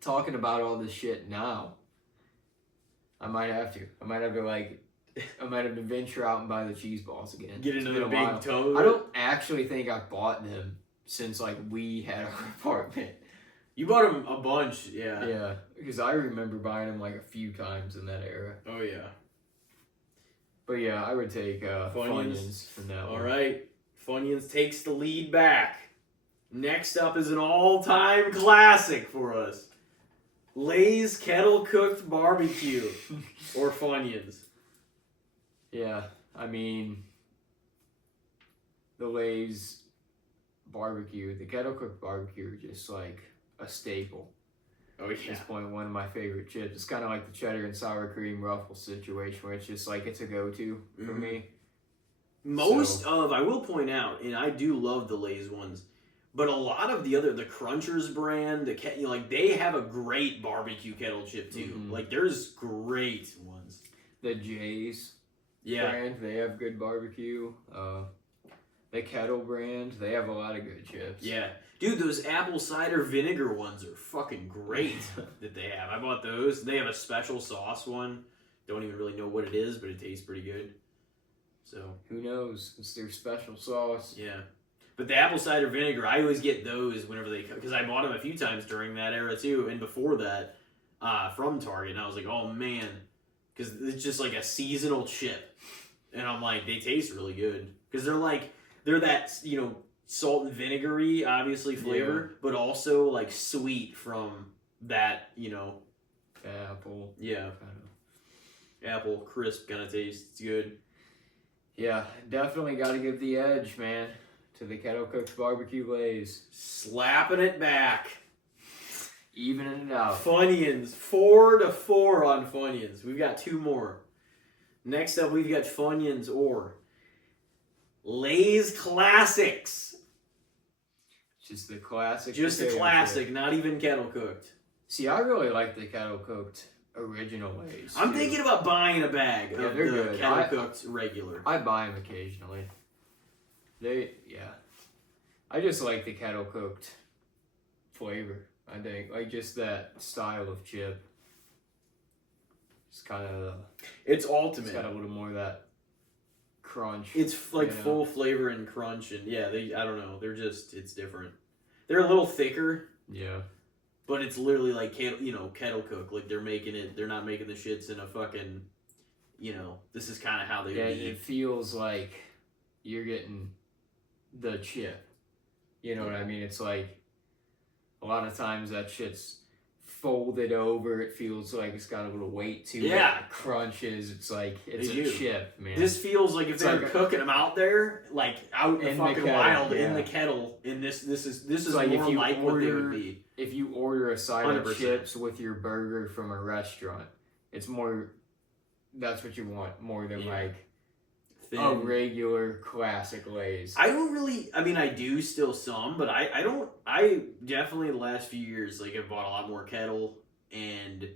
Talking about all this shit now, I might have to venture out and buy the cheese balls again. Get another big toe. I don't actually think I've bought them since like we had our apartment. You bought them a bunch, yeah. Yeah, because I remember buying them like a few times in that era. Oh yeah. But yeah, I would take Funyuns from that one. All right, Funyuns takes the lead back. Next up is an all-time classic for us. Lay's Kettle Cooked Barbecue, or Funyuns. Yeah, I mean, the Lay's barbecue, the Kettle Cooked barbecue are just like a staple. Oh yeah. At this point, one of my favorite chips. It's kind of like the cheddar and sour cream Ruffles situation, where it's just like, it's a go-to for me. I will point out, and I do love the Lay's ones, but a lot of the Crunchers brand, they have a great barbecue kettle chip too. Like, there's great ones. The Jay's brand, they have good barbecue. The Kettle brand, they have a lot of good chips. Yeah. Dude, those apple cider vinegar ones are fucking great that they have. I bought those. They have a special sauce one. Don't even really know what it is, but it tastes pretty good. So who knows? It's their special sauce. Yeah. But the apple cider vinegar, I always get those whenever they come, because I bought them a few times during that era too, and before that, from Target, and I was like, oh man, because it's just like a seasonal chip, and I'm like, they taste really good, because they're that, salt and vinegary, obviously, flavor, but also like sweet from that, apple. Yeah. Apple crisp kind of taste. It's good. Yeah, definitely got to give the edge, man, to the Kettle Cooked barbecue Lay's. Slapping it back. Evening it out. Funyuns. 4-4 on Funyuns. We've got two more. Next up, we've got Funyuns or Lay's Classics. Just the classic. Just a classic, not even kettle cooked. See, I really like the kettle cooked original Lay's. I'm thinking about buying a bag of they're the good. kettle cooked regular. I buy them occasionally. I just like the kettle cooked flavor. I think like just that style of chip. It's kind of. It's ultimate. It's got a little more of that crunch. It's like full flavor and crunch, and I don't know. It's different. They're a little thicker. Yeah. But it's literally like kettle cook. Like they're not making the shits in a fucking, this is kind of how they. Yeah, it feels like you're getting the chip. You know what I mean? It's like a lot of times that shit's folded over. It feels like it's got a little weight to it. Yeah. It crunches. It's like it's a chip, man. This feels like if they were cooking them out there, like out in the fucking wild in the kettle. And this is like more like what they would be. If you order a side 100%. of chips with your burger from a restaurant, it's more. That's what you want more than like thin. A regular classic Lay's. I don't really. I mean, I do still some, but I don't. I definitely the last few years have bought a lot more kettle and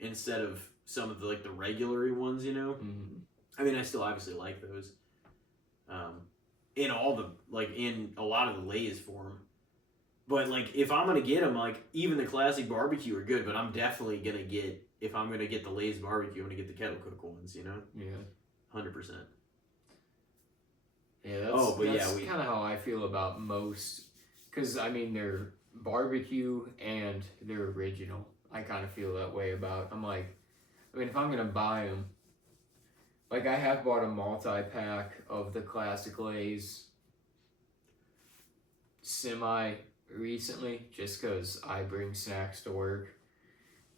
instead of some of the the regular ones, Mm-hmm. I mean, I still obviously like those. in a lot of the Lay's for them. But like if I'm gonna get them, like even the classic barbecue are good, but I'm definitely gonna get if I'm gonna get the Lay's barbecue, I'm gonna get the kettle cook ones. You know. Yeah. 100%. Yeah, that's kind of how I feel about most, because I mean they're barbecue and they're original. I kind of feel that way about. I'm like, I mean, if I'm gonna buy them, like I have bought a multi-pack of the classic Lay's semi recently, just because I bring snacks to work,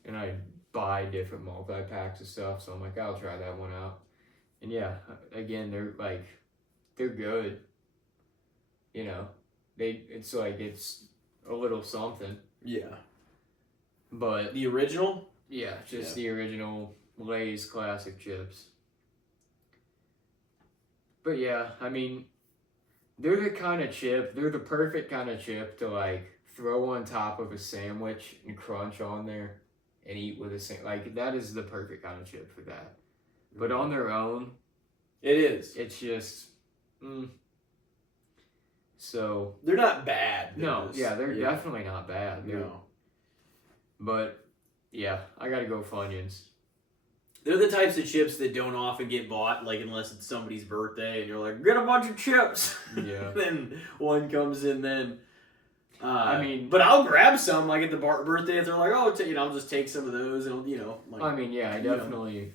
and I buy different multi-packs of stuff. So I'm like, I'll try that one out. And yeah, again, they're good. You know, it's a little something. Yeah. But the original? Yeah, just the original Lay's classic chips. But yeah, I mean, they're the perfect kind of chip to like throw on top of a sandwich and crunch on there and eat with a sandwich. Like that is the perfect kind of chip for that. But on their own, it is. It's just, So they're not bad. They're definitely not bad. No. But yeah, I gotta go Funyuns. They're the types of chips that don't often get bought, like unless it's somebody's birthday and you're like, get a bunch of chips. Yeah. Then one comes in then. I mean, but I'll grab some like at the birthday if they're like, oh, I'll just take some of those and Like, I mean, yeah, I definitely.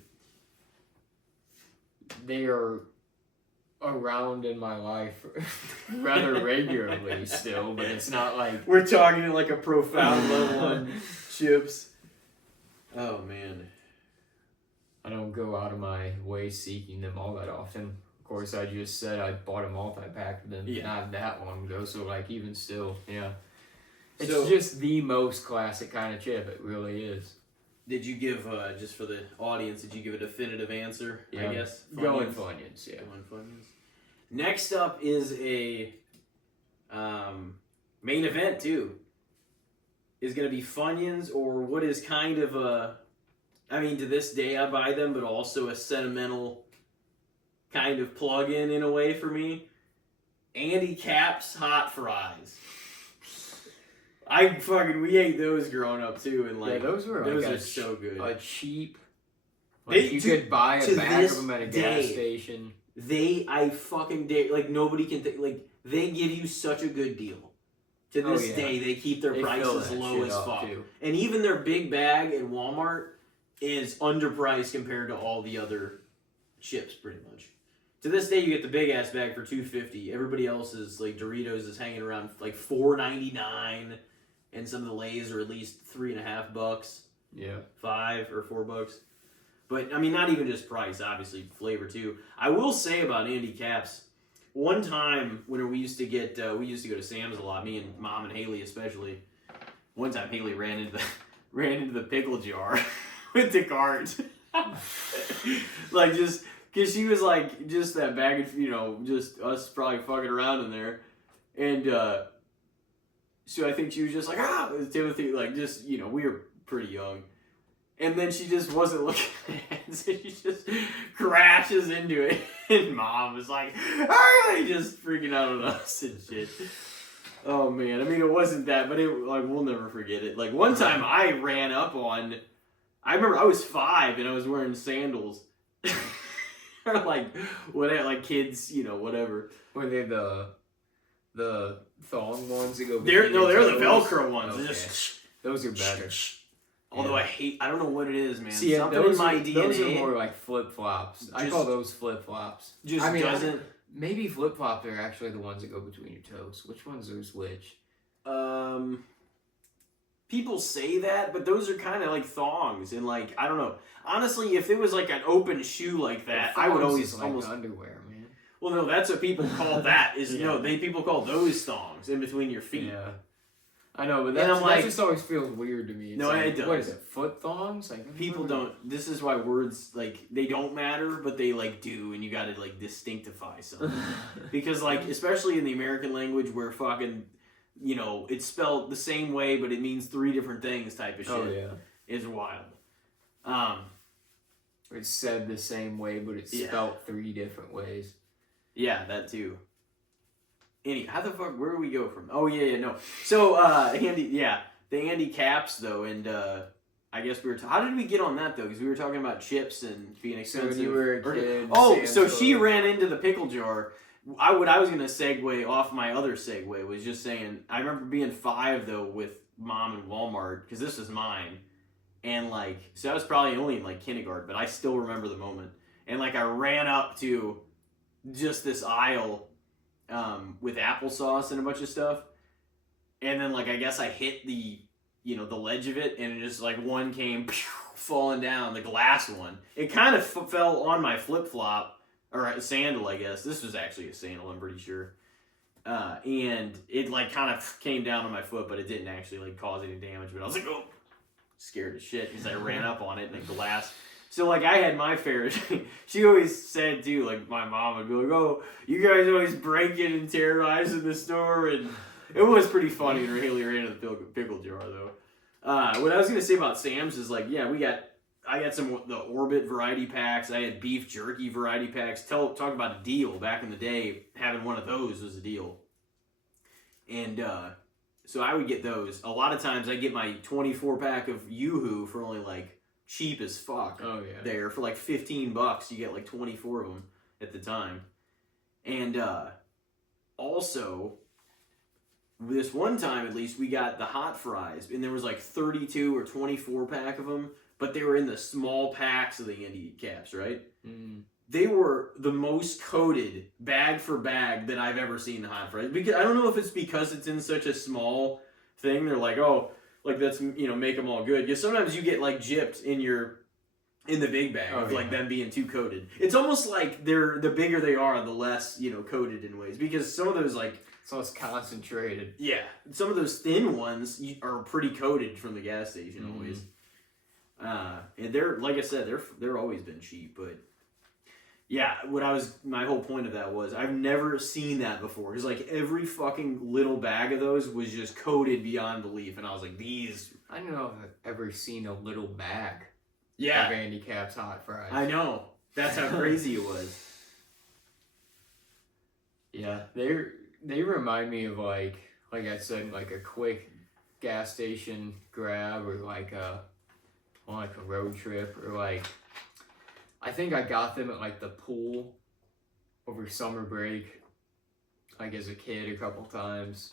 They are around in my life rather regularly still, but it's not like we're talking at like a profound level on chips. Oh man. I don't go out of my way seeking them all that often. Of course, I just said I bought a multi-pack of them not that long ago, so like even still, yeah. It's just the most classic kind of chip, it really is. Did you give, just for the audience, did you give a definitive answer, I guess? Going Funyuns, yeah. Going Funyuns. Next up is a main event, too. Is going to be Funyuns, or what is kind of a... I mean, to this day I buy them, but also a sentimental kind of plug-in in a way for me. Andy Capp's Hot Fries. We ate those growing up too, and like those are so good. A cheap, like you could buy a bag of them at a gas station. Like nobody can like they give you such a good deal. To this day, they keep their prices low as fuck, and even their big bag in Walmart is underpriced compared to all the other chips, pretty much. To this day, you get the big ass bag for $2.50. Everybody else is like Doritos is hanging around like $4.99, and some of the Lay's are at least $3.50. Yeah, $5 or $4. But I mean, not even just price, obviously flavor too. I will say about Andy Capp's, one time when we used to go to Sam's a lot, me and Mom and Haley especially. One time Haley ran into the pickle jar with the cart. Like just because she was like just that bag of just us probably fucking around in there, and so I think she was just like Timothy, like just we were pretty young, and then she just wasn't looking at it, so she just crashes into it, and Mom was like, just freaking out on us and shit. Oh man, I mean it wasn't that, but it like we'll never forget it. Like one time I ran up on. I remember I was 5 and I was wearing sandals. Or like whatever, like kids, whatever. Were they the thong ones that go? They're the Velcro ones. Okay. Those are better. Although I don't know what it is, man. See, something in my DNA. Those are more like flip flops. I call those flip flops. Maybe flip flops are actually the ones that go between your toes. Which ones are which? People say that, but those are kind of like thongs, and like I don't know. Honestly, if it was like an open shoe like that, I would always like almost underwear, man. Well, no, that's what people call that. People call those thongs in between your feet. Yeah, I know, but that just always feels weird to me. It's it does. What is it? Foot thongs? Like people don't. This is why words like they don't matter, but they like do, and you got to like distinctify something because like especially in the American language where fucking. It's spelled the same way, but it means 3 different things type of shit. Oh, yeah. Is wild. It's said the same way, but it's spelled 3 different ways. Yeah, that too. how the fuck? Where do we go from? Oh yeah, no. So the Andy Caps though, and I guess we were. How did we get on that though? Because we were talking about chips and being expensive. So when you were a kid. So she ran into the pickle jar. What I was gonna segue off my other segue was just saying. I remember being 5 though with mom in Walmart because this is mine, and like so I was probably only in like kindergarten, but I still remember the moment. And like I ran up to just this aisle with applesauce and a bunch of stuff, and then like I guess I hit the the ledge of it, and it just like one came falling down, the glass one. It kind of fell on my flip flop or a sandal, I guess. This was actually a sandal, I'm pretty sure. And it like kind of came down on my foot, but it didn't actually like cause any damage. But I was like, oh, scared as shit because I ran up on it and the glass. So like I had my fair. She always said too, like my mom would be like, "Oh, you guys always breaking and terrorizing the store," and it was pretty funny. And Haley ran into the pickle jar though. What I was gonna say about Sam's is like, yeah, I got some of the Orbit variety packs. I had beef jerky variety packs. Talk about a deal back in the day. Having one of those was a deal. And so I would get those. A lot of times I get my 24 pack of Yoo-Hoo for only like cheap as fuck. Oh yeah. There for like $15, you get like 24 of them at the time. And also, this one time at least, we got the hot fries, and there was like 32 or 24 pack of them, but they were in the small packs of the Andy Caps, right? Mm. They were the most coated bag for bag that I've ever seen the hot fries. Because I don't know if it's because it's in such a small thing. They're like, oh, like that's make them all good. Because sometimes you get like gypped in the big bag of like them being too coated. It's almost like the bigger they are, the less coated in ways. Because some of those like it's less concentrated. Yeah, some of those thin ones are pretty coated from the gas station always. And they're like I said, they're always been cheap, but. Yeah, my whole point of that was I've never seen that before. Because like every fucking little bag of those was just coated beyond belief, and I was like, these. I don't know if I've ever seen a little bag. Yeah. Of Andy Caps hot fries. I know. That's how crazy it was. Yeah, they remind me of like I said, like a quick gas station grab or like a road trip or like. I think I got them at like the pool over summer break, like as a kid a couple times,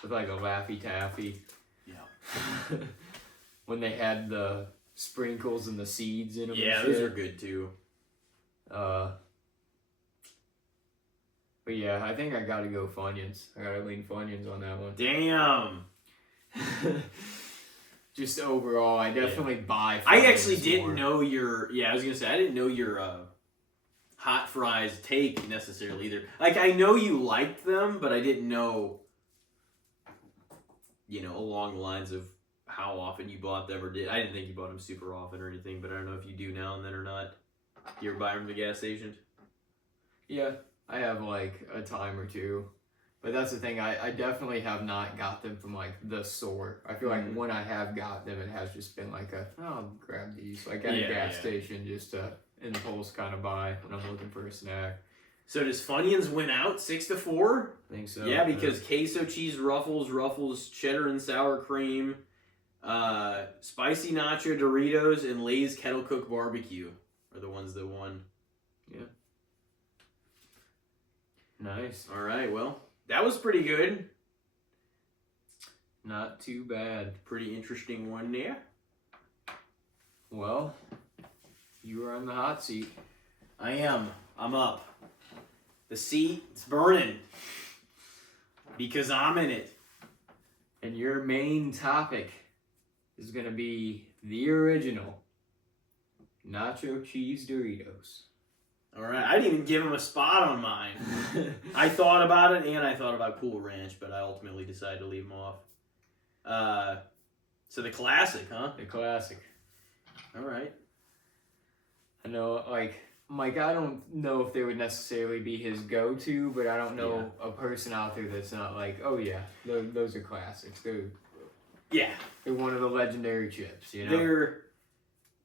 with like a Laffy Taffy. Yeah. When they had the sprinkles and the seeds in them. Yeah, those are good too. But yeah, I think I gotta go Funyuns. I gotta lean Funyuns on that one. Damn. Just overall, I definitely buy. I actually didn't know your. Yeah, I was gonna say I didn't know your hot fries take necessarily either. Like I know you liked them, but I didn't know. Along the lines of how often you bought them or did. I didn't think you bought them super often or anything, but I don't know if you do now and then or not. You ever buy them from the gas station? Yeah, I have like a time or two. But that's the thing, I definitely have not got them from, like, the store. I feel like when I have got them, it has just been like I'll grab these, like, at a gas station just to impulse kind of buy when I'm looking for a snack. So does Funyuns win out 6-4? I think so. Yeah, because queso cheese ruffles, cheddar and sour cream, spicy nacho Doritos, and Lay's kettle cooked barbecue are the ones that won. Yeah. Nice. All right, well. That was pretty good. Not too bad. Pretty interesting one there. Well, you are on the hot seat. I am. I'm up. The seat, it's burning. Because I'm in it. And your main topic is going to be the original nacho cheese Doritos. All right, I didn't even give him a spot on mine. I thought about it, and I thought about Cool Ranch, but I ultimately decided to leave them off. So the classic, huh? The classic. All right. I know, like, Mike, I don't know if they would necessarily be his go-to, but I don't know a person out there that's not like, oh yeah, those are classics. They're one of the legendary chips, They're,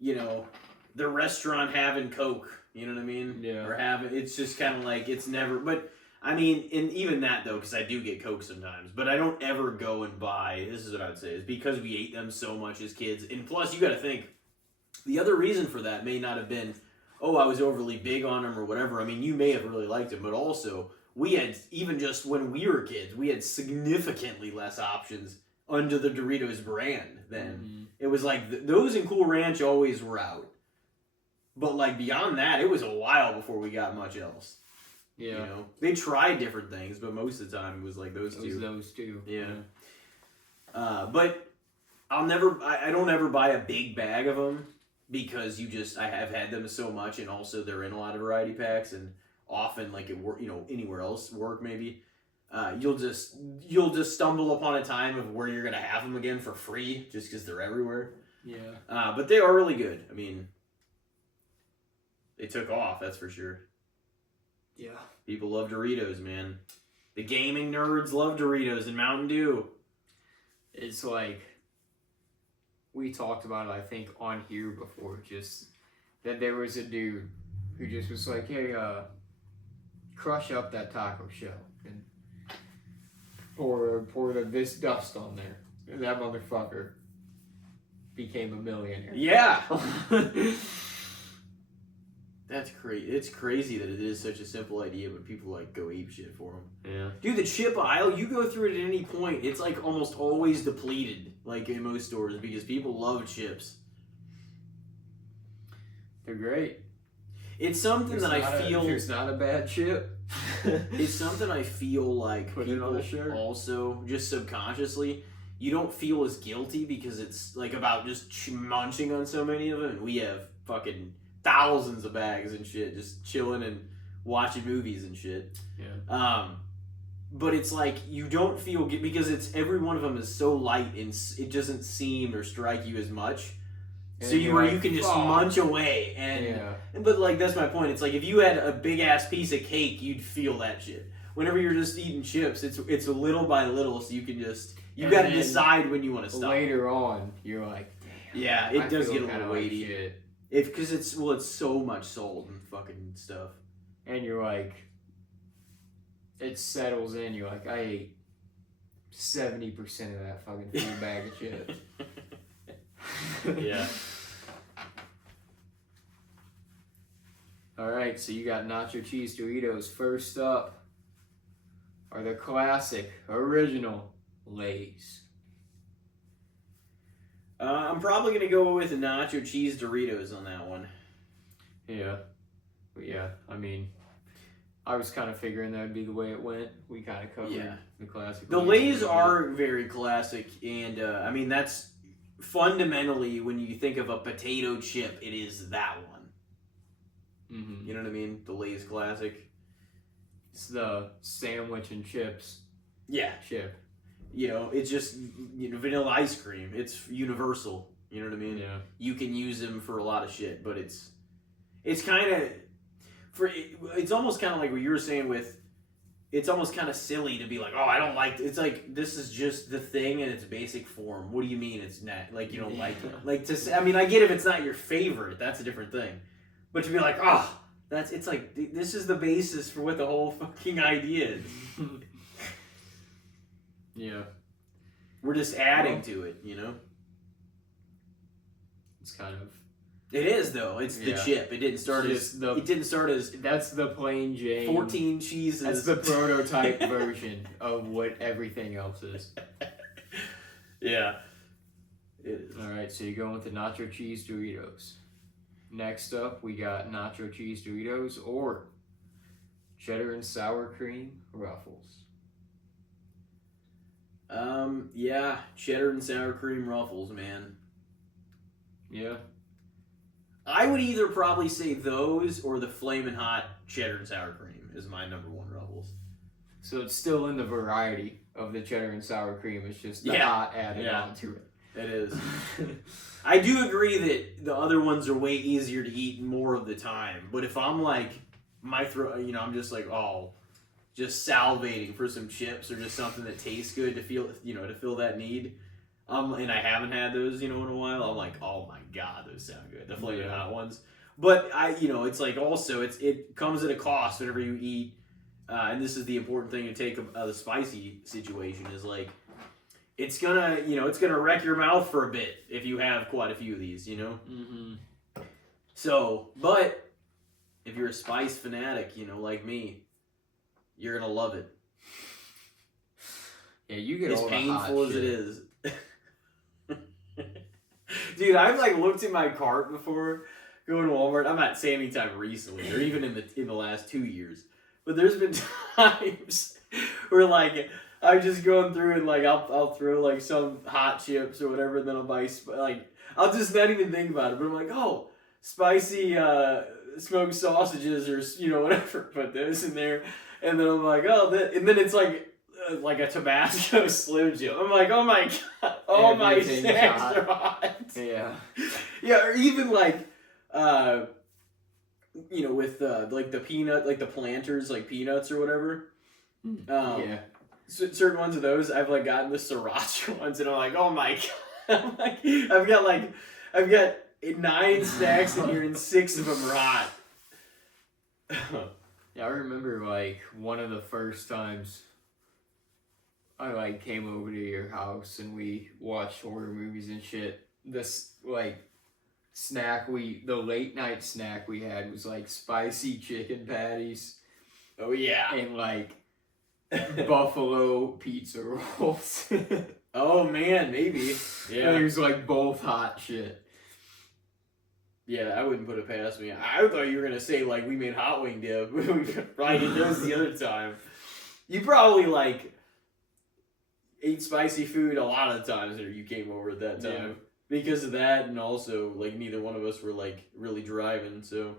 the restaurant having Coke. You know what I mean? Yeah. Or it's just kind of like, it's never, but I mean, and even that though, because I do get Coke sometimes, but I don't ever go and buy. This is what I would say is because we ate them so much as kids, and plus you got to think the other reason for that may not have been, oh, I was overly big on them or whatever. I mean, you may have really liked them, but also we had even just when we were kids, we had significantly less options under the Doritos brand. Then it was like those and Cool Ranch always were out, but like beyond that, it was a while before we got much else. Yeah. You know, they tried different things, but most of the time it was like those two. Those two. Yeah. But I don't ever buy a big bag of them because I have had them so much, and also they're in a lot of variety packs, and often like at work, anywhere else, work maybe, you'll just stumble upon a time of where you're gonna have them again for free just because they're everywhere. Yeah. But they are really good. I mean, they took off, that's for sure. Yeah. People love Doritos, man. The gaming nerds love Doritos and Mountain Dew. It's like, we talked about it, I think, on here before, just that there was a dude who just was like, hey, crush up that taco shell and pour this dust on there. And that motherfucker became a millionaire. Yeah. That's crazy. It's crazy that it is such a simple idea, but people like go ape shit for them. Yeah. Dude, the chip aisle, you go through it at any point, it's like almost always depleted, like in most stores, because people love chips. They're great. It's something that I feel. It's not a bad chip. It's something I feel like Put it on a shirt. Also, just subconsciously, you don't feel as guilty because it's like about just munching on so many of them, and we have fucking thousands of bags and shit, just chilling and watching movies and shit. Yeah. But it's like you don't feel because it's every one of them is so light and it doesn't seem or strike you as much. And so you can just munch away but like that's my point. It's like if you had a big ass piece of cake, you'd feel that shit. Whenever you're just eating chips, it's a little by little, so you can just you got to decide when you want to stop. Later on, you're like, damn. Yeah, it does get a little weighty. Like Because it's so much salt and fucking stuff. And you're like, it settles in. You're like, I ate 70% of that fucking food bag of chips. Yeah. All right, so you got nacho cheese Doritos. First up are the classic, original Lay's. I'm probably going to go with the nacho cheese Doritos on that one. Yeah. I mean, I was kind of figuring that would be the way it went. We kind of covered the classic. The Lay's are very classic, and I mean, that's fundamentally, when you think of a potato chip, it is that one. Mm-hmm. You know what I mean? The Lay's classic. It's the sandwich and chips. Yeah. Chip. It's just vanilla ice cream. It's universal. You know what I mean? Yeah. You can use them for a lot of shit, but it's kind of it's almost kind of like what you were saying with. It's almost kind of silly to be like, oh, I don't like. It's like this is just the thing in its basic form. What do you mean it's not like you don't like it? Like to say, I mean, I get if it's not your favorite, that's a different thing. But to be like, oh, it's like this is the basis for what the whole fucking idea is. Yeah. We're just adding to it, It's kind of. It is though. It's the chip. It didn't start as. That's the plain Jane. 14 cheeses. That's the prototype version of what everything else is. Yeah. It is. All right, so you're going with the nacho cheese Doritos. Next up, we got nacho cheese Doritos or cheddar and sour cream Ruffles. Yeah, cheddar and sour cream Ruffles, man. Yeah. I would either probably say those or the Flamin' Hot cheddar and sour cream is my number one Ruffles. So it's still in the variety of the cheddar and sour cream. It's just the hot added on to it. It is. I do agree that the other ones are way easier to eat more of the time. But if I'm like, my throat, I'm just like, just salivating for some chips or just something that tastes good to feel, to fill that need. And I haven't had those, in a while. I'm like, oh my god, those sound good. The Flamin' Hot ones. But it's like also it comes at a cost whenever you eat and this is the important thing to take of the spicy situation is like it's gonna wreck your mouth for a bit if you have quite a few of these, you know. Mm-hmm. So, but if you're a spice fanatic, you know, like me, you're gonna love it. Yeah, you get as all painful the hot as shit. it is. Dude, I've like looked in my cart before going to Walmart. I'm not saying anytime recently, or even in the last 2 years, but there's been times where like I'm just going through and like I'll throw like some hot chips or whatever, and then I'll buy like I'll just not even think about it, but I'm like, oh, spicy smoked sausages or whatever. Put those in there, and then I'm like, oh, and then it's like a Tabasco Slim Jim. I'm like, oh my god, all my snacks are hot. Yeah. Yeah, or even like, with like the peanut, like the Planters, like peanuts or whatever. Yeah. Certain ones of those, I've like gotten the sriracha ones, and I'm like, oh my god, I'm like, I've got 9 snacks in here, and 6 of them are hot. Yeah, I remember like one of the first times I like came over to your house and we watched horror movies and shit. This like the late night snack we had was like spicy chicken patties. Oh yeah. And like buffalo pizza rolls. Oh man, maybe. Yeah. It was like both hot shit. Yeah, I wouldn't put it past me. I thought you were gonna say like we made hot wing dip. We probably did those the other time. You probably like ate spicy food a lot of times that you came over at that time. Yeah. Because of that, and also like neither one of us were like really driving, so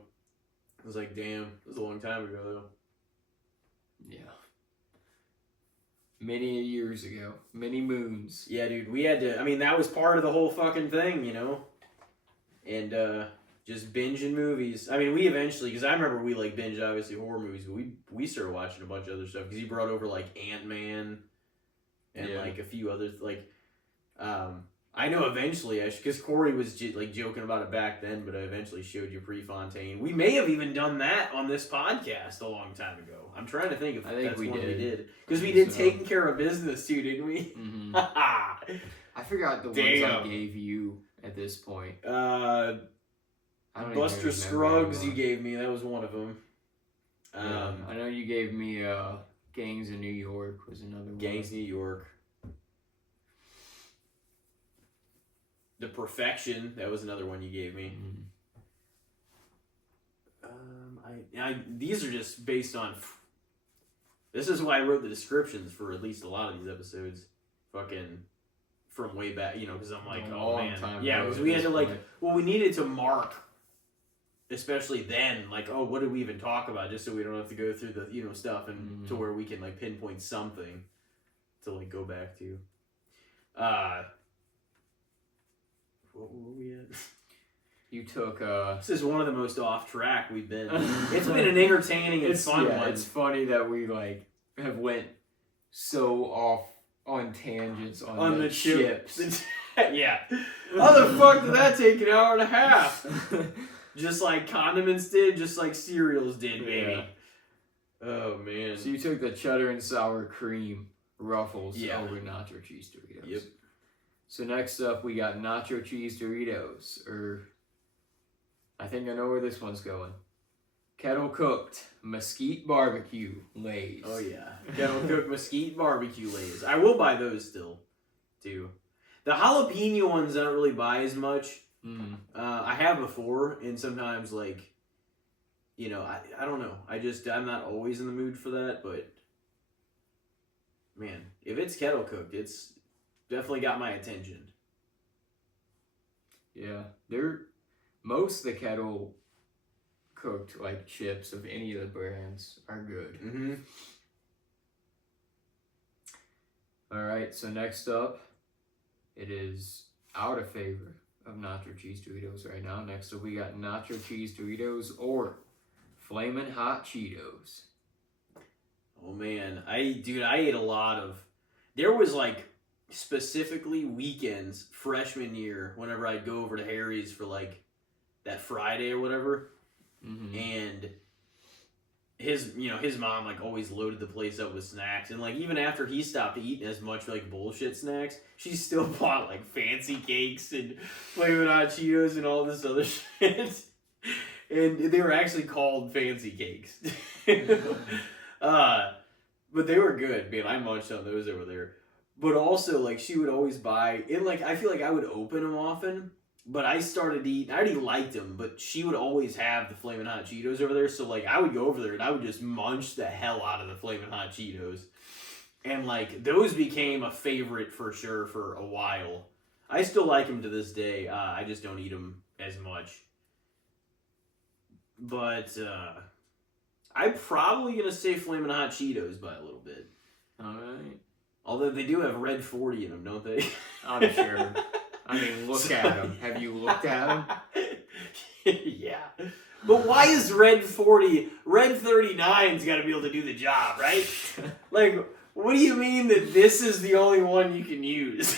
it was like, damn, it was a long time ago though. Yeah. Many years ago. Many moons. Yeah, dude, we had to, I mean, that was part of the whole fucking thing, you know? And just binging movies. I mean, we eventually, because I remember we like binged obviously horror movies, but we started watching a bunch of other stuff, because he brought over like Ant-Man and like a few others, like, I know eventually, because Corey was like joking about it back then, but I eventually showed you Prefontaine. We may have even done that on this podcast a long time ago. I'm trying to think if that's one we did. Because we did Taking Care of Business too, didn't we? Mm-hmm. I forgot the ones I gave you at this point. Buster Scruggs you gave me. That was one of them. I know you gave me Gangs of New York was another one. Gangs of New York. The Perfection, that was another one you gave me. Mm-hmm. These are just based on. This is why I wrote the descriptions for at least a lot of these episodes, fucking from way back. Because I'm like, oh man, yeah, because we had to like, we needed to mark, especially then, like, oh, what did we even talk about, just so we don't have to go through the stuff and to where we can like pinpoint something to like go back to. What were we at? You took This is one of the most off track we've been. It's been an entertaining and fun one. It's funny that we like have went so off on tangents on the chips. Yeah. How the fuck did that take an hour and a half? Just like condiments did, just like cereals did, maybe. Yeah. Oh man. So you took the cheddar and sour cream Ruffles over nacho cheese Doritos. Yep. So next up, we got nacho cheese Doritos, or I think I know where this one's going. Kettle cooked mesquite barbecue Lay's. Oh yeah, kettle cooked mesquite barbecue Lay's. I will buy those still, too. The jalapeno ones I don't really buy as much. I have before, and sometimes like, I don't know. I'm not always in the mood for that, but man, if it's kettle cooked, it's definitely got my attention. Yeah, most of the kettle cooked like chips of any of the brands are good. Mm-hmm. All right, so next up, it is out of favor of nacho cheese Doritos right now. Next up, we got nacho cheese Doritos or Flamin' Hot Cheetos. Oh man, I ate a lot of. There was like specifically weekends freshman year whenever I'd go over to Harry's for like that Friday or whatever, and his mom like always loaded the place up with snacks, and like even after he stopped eating as much like bullshit snacks, she still bought like fancy cakes and Flamin' Hot Cheetos and all this other shit. And they were actually called fancy cakes. But they were good, man. I munched on those over there. But also, like, she would always buy, and like I feel like I would open them often. But I started eating. I already liked them, but she would always have the Flamin' Hot Cheetos over there. So like, I would go over there and I would just munch the hell out of the Flamin' Hot Cheetos, and like those became a favorite for sure for a while. I still like them to this day. I just don't eat them as much. But I'm probably gonna say Flamin' Hot Cheetos by a little bit. All right. Although they do have red 40 in them, don't they? I'm sure. I mean, look at them. Have you looked at them? Yeah. But why is red 40, red 39's got to be able to do the job, right? Like, what do you mean that this is the only one you can use?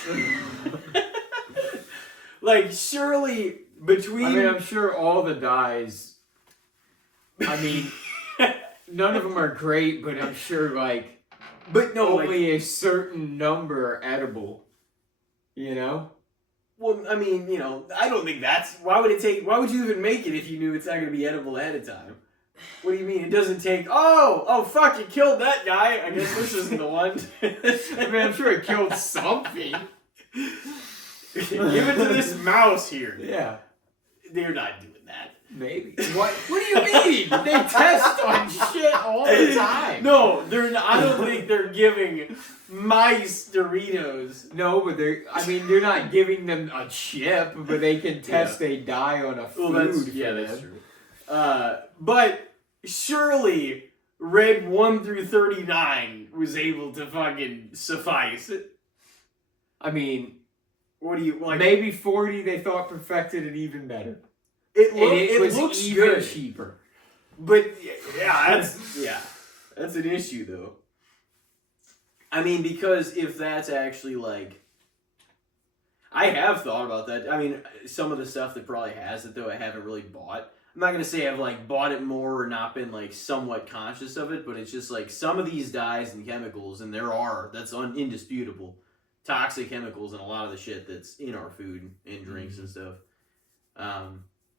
Like, surely between... I mean, I'm sure all the dyes... I mean, none of them are great, but I'm sure, like... But no, only a certain number are edible. You know? Well, I mean, I don't think that's... Why would you even make it if you knew it's not going to be edible ahead of time? What do you mean? It doesn't take... Oh, fuck, it killed that guy. I guess this isn't the one. I mean, I'm sure it killed something. Give it to this mouse here. Yeah. They're not doing that. Maybe. What do you mean? They test on shit all the time. No, they're not, I don't think they're giving mice Doritos. No, but they're not giving them a chip, but they can test a dye on a food. That's true. But surely red 1 through 39 was able to fucking suffice. I mean, what do you like? Maybe 40 they thought perfected it even better. It looks even good. Cheaper. But that's an issue though. I mean, because if that's actually like, I have thought about that. I mean, some of the stuff that probably has it though, I haven't really bought. I'm not gonna say I've like bought it more or not been like somewhat conscious of it, but it's just like some of these dyes and chemicals, and that's indisputable, toxic chemicals in a lot of the shit that's in our food and drinks and stuff.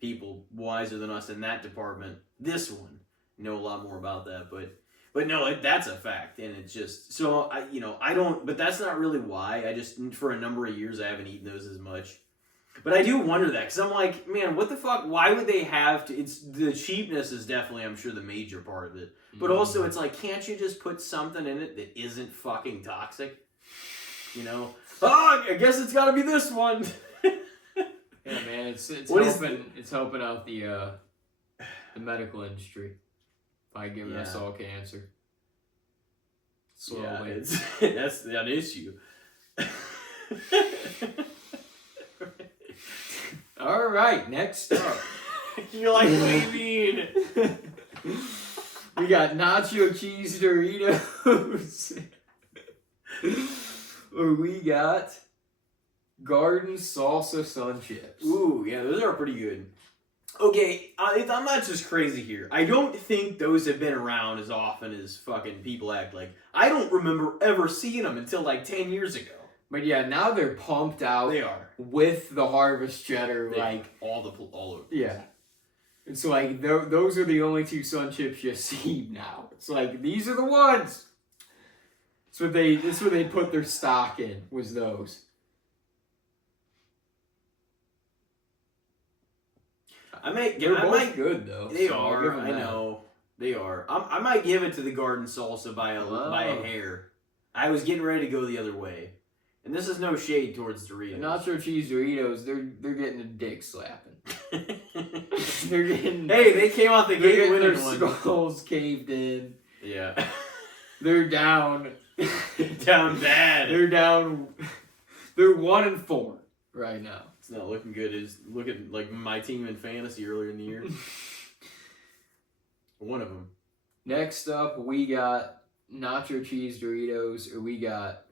People wiser than us in that department, this one, know a lot more about that, but no, that's a fact, and it's just, so, I don't, but that's not really why. I just, for a number of years, I haven't eaten those as much. But I do wonder that, because I'm like, man, what the fuck, why would they have to, the cheapness is definitely, I'm sure, the major part of it. But also, it's like, can't you just put something in it that isn't fucking toxic? I guess it's gotta be this one. Yeah, man, it's helping out the medical industry by giving us all cancer. Slowly. Yeah, that's an issue. All right, next up. You're like, what do you mean? We got nacho cheese Doritos. Or we got garden salsa sun chips. Ooh, yeah, those are pretty good. Okay, I'm not just crazy here. I don't think those have been around as often as fucking people act like. I don't remember ever seeing them until like 10 years ago. But yeah, now they're pumped out. They are. With the harvest cheddar, all over. Yeah. It's like, those are the only two sun chips you see now. It's like, these are the ones. That's what they put their stock in, was those. They're both good though. They are. I know they are. I might give it to the garden salsa by a hair. I was getting ready to go the other way, and this is no shade towards Doritos. Nacho cheese Doritos, they're getting a dick slapping. They're getting. Hey, they came out the gate with their one. skulls caved in. Yeah. They're down. Down bad. They're down. They're 1-4 right now. It's not looking good. It's looking like my team in fantasy earlier in the year. One of them. Next up, we got nacho cheese Doritos, or we got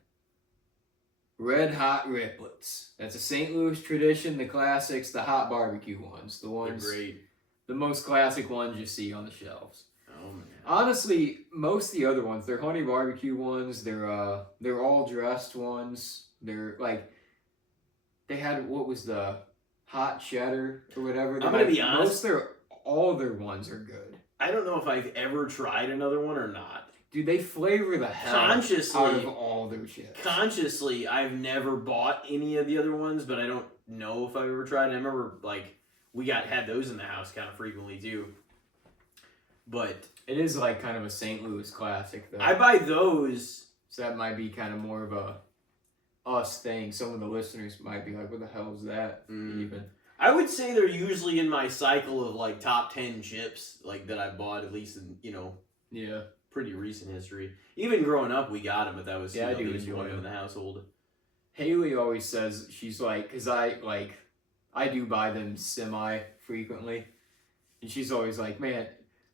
Red Hot Riplets. That's a St. Louis tradition. The classics, the hot barbecue ones, the ones, they're great. The most classic ones you see on the shelves. Oh Oh man. Honestly, most of the other ones, they're honey barbecue ones. They're all dressed ones. They're like, they had what was the hot cheddar or whatever. I'm gonna be honest. All their ones are good. I don't know if I've ever tried another one or not. Dude, they flavor the hell out of all their chips. Consciously, I've never bought any of the other ones, but I don't know if I've ever tried. I remember like we had those in the house kind of frequently too. But it is like kind of a St. Louis classic though. I buy those. So that might be kind of more of a us thing. Some of the listeners might be like, what the hell is that even? I would say they're usually in my cycle of like top 10 chips like that I bought at least in, pretty recent history. Even growing up we got them, but that was I do enjoy them in the household. Haley always says, she's like, cuz I do buy them semi frequently. And she's always like, "Man,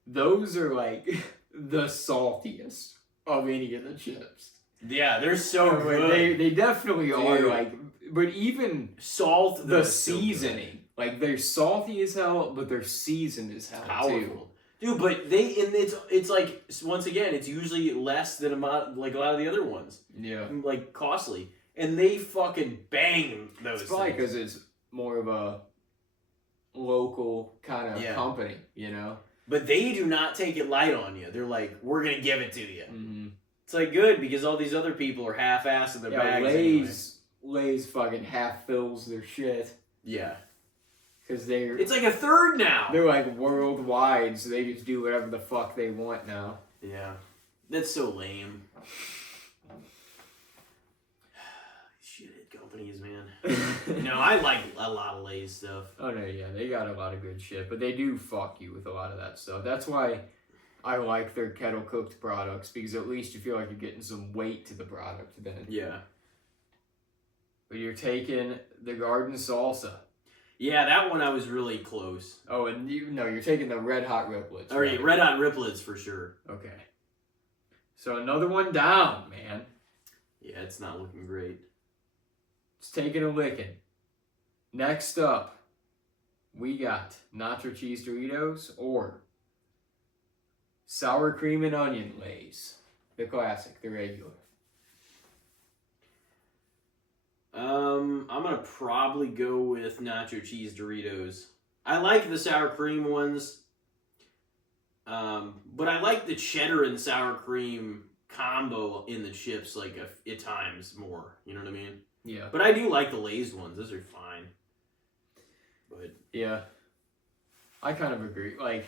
those are like the saltiest of any of the chips." Yeah, they're so good. They definitely are like, but even salt, the seasoning, like they're salty as hell, but they're seasoned as hell powerful. Too. Dude, but it's like once again, it's usually less than like a lot of the other ones. Yeah, like costly, and they fucking bang those. It's probably because it's more of a local kind of company, But they do not take it light on you. They're like, we're gonna give it to you. Mm-hmm. It's like good because all these other people are half-assed in their bags. Lay's fucking half fills their shit. Yeah. Because it's like a third now. They're like worldwide, so they just do whatever the fuck they want now. Yeah. That's so lame. Shit companies, man. No, I like a lot of Lay's stuff. Oh no, yeah, they got a lot of good shit, but they do fuck you with a lot of that stuff. That's why I like their kettle cooked products, because at least you feel like you're getting some weight to the product then. Yeah. But you're taking the garden salsa. Yeah, that one I was really close. Oh, and you're taking the red hot riplets. Oh, right? Red hot riplets for sure. Okay. So another one down, man. Yeah, it's not looking great. It's taking a licking. Next up, we got nacho cheese Doritos or sour cream and onion Lay's. The classic, the regular. I'm gonna probably go with nacho cheese Doritos. I like the sour cream ones, but I like the cheddar and sour cream combo in the chips like at times more. You know what I mean? Yeah. But I do like the Lay's ones. Those are fine. But yeah, I kind of agree. Like,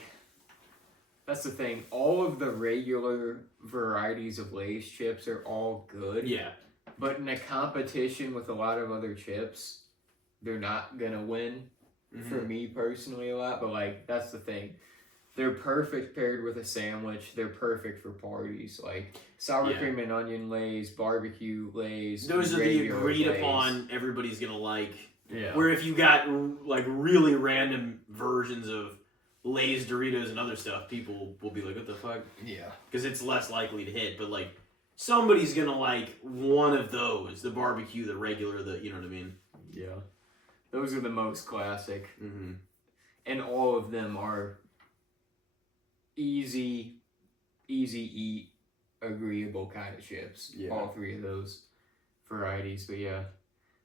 that's the thing. All of the regular varieties of Lay's chips are all good. Yeah. But in a competition with a lot of other chips, they're not gonna win. For me personally a lot. But like, that's the thing. They're perfect paired with a sandwich. They're perfect for parties. Like sour cream and onion Lay's, barbecue Lay's. Those are the agreed upon everybody's gonna like. Yeah. Where if you got like really random versions of Lay's, Doritos, and other stuff, people will be like, what the fuck? Yeah. Because it's less likely to hit. But like, somebody's gonna like one of those. The barbecue, the regular, you know what I mean? Yeah. Those are the most classic. Mm-hmm. And all of them are easy eat, agreeable kind of chips. Yeah. All three of those varieties. But yeah,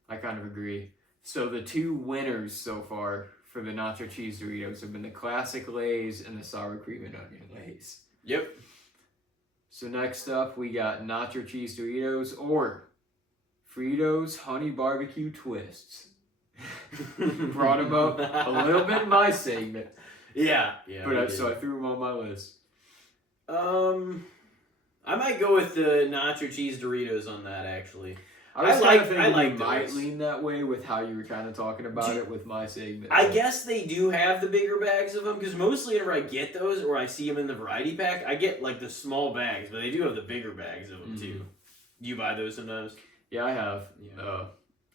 I kind of agree. So the two winners so far for the nacho cheese Doritos have been the classic Lay's and the sour cream and onion Lay's. Yep. So next up, we got nacho cheese Doritos or Fritos honey barbecue twists. Brought them up a little bit in my segment. Yeah. But so I threw them on my list. I might go with the nacho cheese Doritos on that actually. I might lean that way with how you were kind of talking about it with my segment. I guess they do have the bigger bags of them because mostly whenever I get those or I see them in the variety pack, I get like the small bags, but they do have the bigger bags of them too. Do you buy those sometimes? Yeah, I have. Yeah.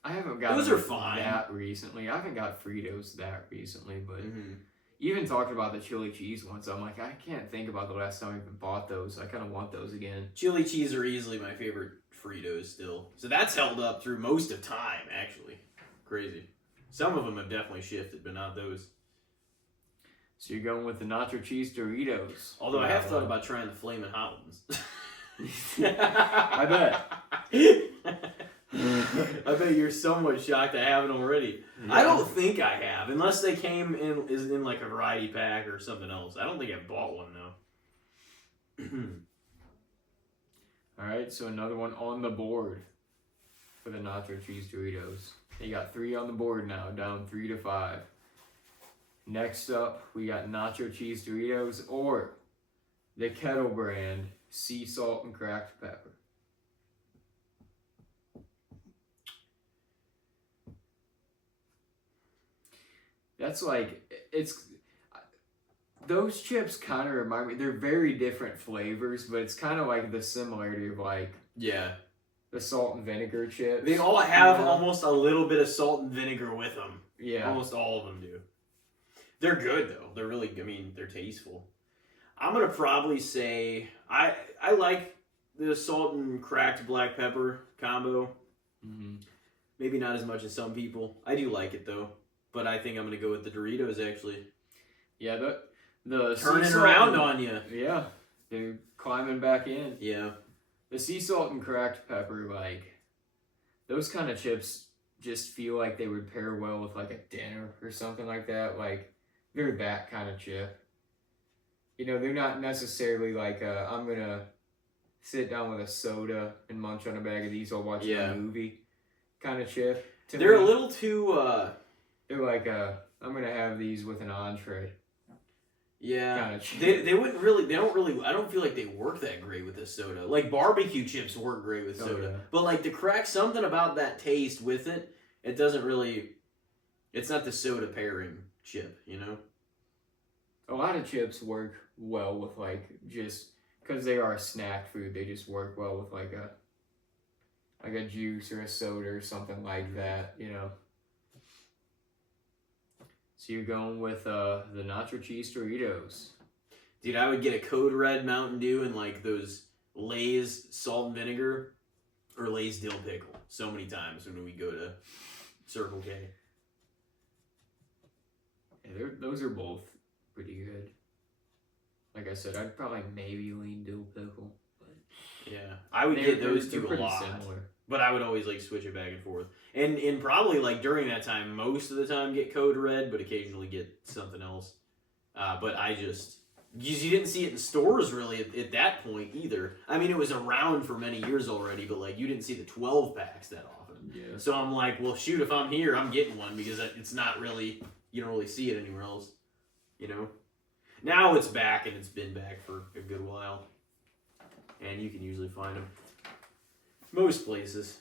I haven't got those are fine that recently. I haven't got Fritos that recently, but even talking about the chili cheese ones, I'm like, I can't think about the last time I even bought those. I kind of want those again. Chili cheese are easily my favorite Fritos still. So that's held up through most of time, actually. Crazy. Some of them have definitely shifted, but not those. So you're going with the nacho cheese Doritos. Although I have thought about trying the flaming hot ones. I bet. I bet you're somewhat shocked I haven't already. Yeah. I don't think I have, unless they came in like a variety pack or something else. I don't think I bought one though. All right, so another one on the board for the nacho cheese Doritos. You got 3 on the board now, down 3-5. Next up, we got nacho cheese Doritos or the Kettle brand sea salt and cracked pepper. That's like, those chips kind of remind me, they're very different flavors, but it's kind of like the similarity of like, yeah, the salt and vinegar chips. They all have almost a little bit of salt and vinegar with them. Yeah. Almost all of them do. They're good though. They're really, I mean, they're tasteful. I'm going to probably say, I like the salt and cracked black pepper combo. Mm-hmm. Maybe not as much as some people. I do like it though. But I think I'm going to go with the Doritos actually. Yeah, the turning around on you. Yeah, they're climbing back in. Yeah. The sea salt and cracked pepper, like, those kind of chips just feel like they would pair well with like a dinner or something like that. Like, they're that kind of chip. You know, they're not necessarily like I'm going to sit down with a soda and munch on a bag of these while watching a movie kind of chip. They're a little too... They're like, I'm going to have these with an entree. Yeah. Kind of chip. They wouldn't really... They don't really... I don't feel like they work that great with this soda. Like, barbecue chips work great with soda. Yeah. But, like, to crack something about that taste with it, it doesn't really... It's not the soda pairing chip, you know? A lot of chips work well with, like, just... Because they are a snack food, they just work well with, like a juice or a soda or something like that, you know? So you're going with the nacho cheese Doritos. Dude, I would get a Code Red Mountain Dew and like those Lay's salt and vinegar or Lay's dill pickle so many times when we go to Circle K. Yeah, those are both pretty good. Like I said, I'd probably maybe lean dill pickle. But yeah, I would get those two a lot. Similar. But I would always like switch it back and forth. And probably like during that time, most of the time get Code Red, but occasionally get something else. But I just, because you didn't see it in stores really at that point either. I mean, it was around for many years already, but like you didn't see the 12 packs that often. Yeah. So I'm like, well, shoot, if I'm here, I'm getting one because it's not really, you don't really see it anywhere else, you know? Now it's back and it's been back for a good while. And you can usually find them. Most places.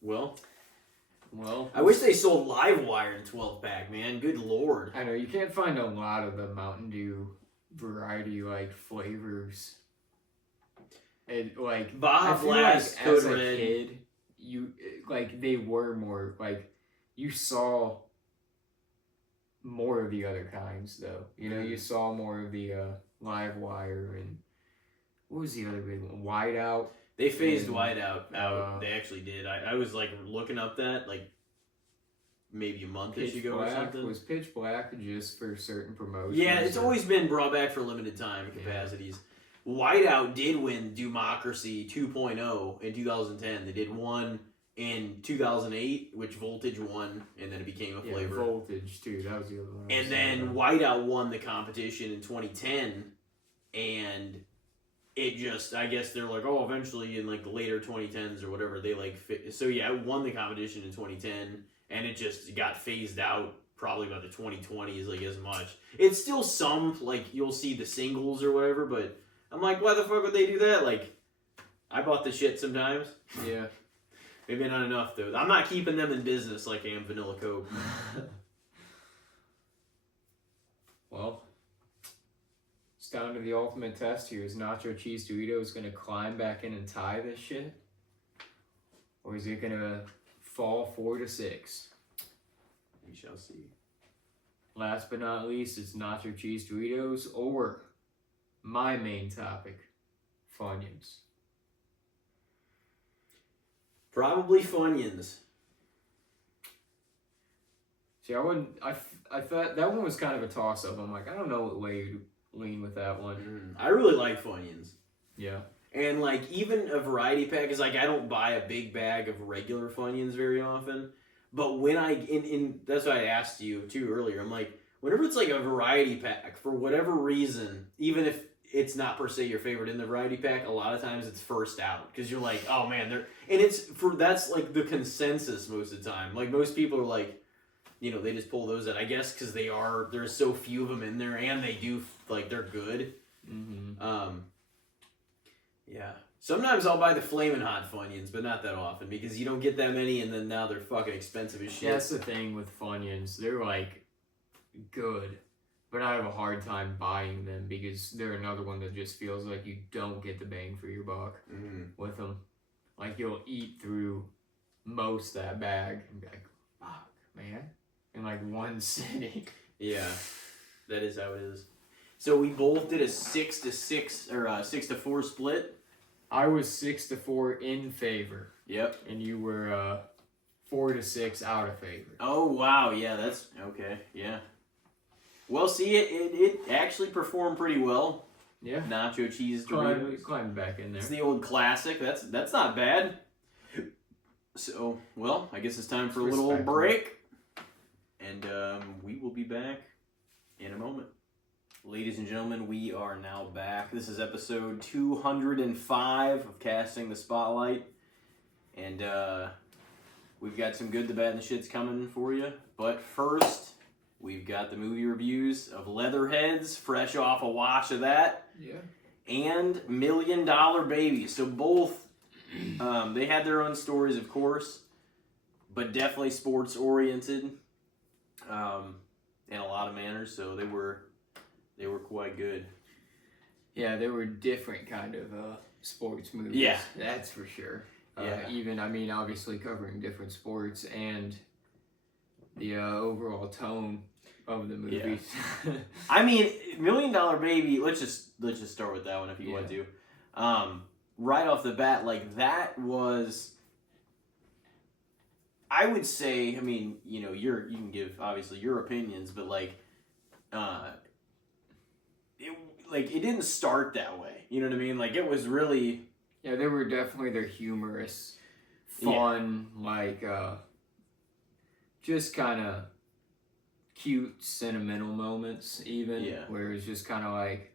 Well, I wish they sold Live Wire in 12-pack, man. Good lord. I know, you can't find a lot of the Mountain Dew variety, like, flavors. And, like, Baja Blast, like, Code as a Red. kid, you, like, they were more, like, you saw more of the other kinds, though. You know, you saw more of the Live Wire and what was the other big one? Whiteout. They phased Whiteout out. They actually did. I was like looking up that like maybe a month-ish ago or something. Was Pitch Black just for certain promotions? Yeah, it's always been brought back for limited time capacities. Yeah. Whiteout did win Democracy 2.0 in 2010. They did one in 2008, which Voltage won, and then it became a flavor. Voltage too. That was the other one. And then Whiteout won the competition in 2010, and it just, I guess they're like, oh, eventually in like the later 2010s or whatever, they like, so yeah, it won the competition in 2010, and it just got phased out probably by the 2020s, like as much. It's still some, like, you'll see the singles or whatever, but I'm like, why the fuck would they do that? Like, I bought the shit sometimes. Yeah. Maybe not enough, though. I'm not keeping them in business like I am Vanilla Coke. Well, it's down to the ultimate test here. Is Nacho Cheese Doritos going to climb back in and tie this shit? Or is it going to fall 4-6? We shall see. Last but not least, it's Nacho Cheese Doritos or my main topic, Funyuns. Probably Funyuns. See, I wouldn't. I thought that one was kind of a toss up. I'm like, I don't know what way you lean with that one. I really like Funyuns. Yeah. And like even a variety pack is like I don't buy a big bag of regular Funyuns very often. But when in that's why I asked you too earlier. I'm like, whenever it's like a variety pack for whatever reason, even if it's not per se your favorite in the variety pack, a lot of times it's first out because you're like, oh man, that's like the consensus most of the time. Like most people are like, they just pull those out. I guess because there's so few of them in there, and they do like they're good. Mm-hmm. Yeah. Sometimes I'll buy the Flamin' Hot Funyuns, but not that often because you don't get that many, and then now they're fucking expensive as shit. That's the thing with Funyuns. They're like good, but I have a hard time buying them because they're another one that just feels like you don't get the bang for your buck with them. Like you'll eat through most of that bag and be like, fuck, man, in like one sitting. Yeah, that is how it is. So we both did a 6-6 or 6-4 split. I was 6-4 in favor. Yep. And you were 4-6 out of favor. Oh wow, yeah, that's okay. Yeah. Well, see, it actually performed pretty well. Yeah. Nacho cheese Doritos. Climbed back in there. It's the old classic. That's not bad. So, well, I guess it's time for a little break. And we will be back in a moment. Ladies and gentlemen, we are now back. This is episode 205 of Casting the Spotlight. And we've got some good, the bad, and the shits coming for you. But first, we've got the movie reviews of Leatherheads, fresh off a wash of that. Yeah. And $1 Million Baby. So both, they had their own stories, of course, but definitely sports-oriented in a lot of manners. So they were quite good. Yeah, they were different kind of sports movies. Yeah. That's for sure. Yeah. Even, I mean, obviously covering different sports and the overall tone of the movies. Yeah. I mean, $1 Million Baby, let's just start with that one if you want to. Right off the bat, like that was, I would say, I mean, you can give obviously your opinions, but like it didn't start that way. You know what I mean? Like it was really, yeah, they were definitely their humorous, fun, like just kind of cute, sentimental moments, even where it was just kind of like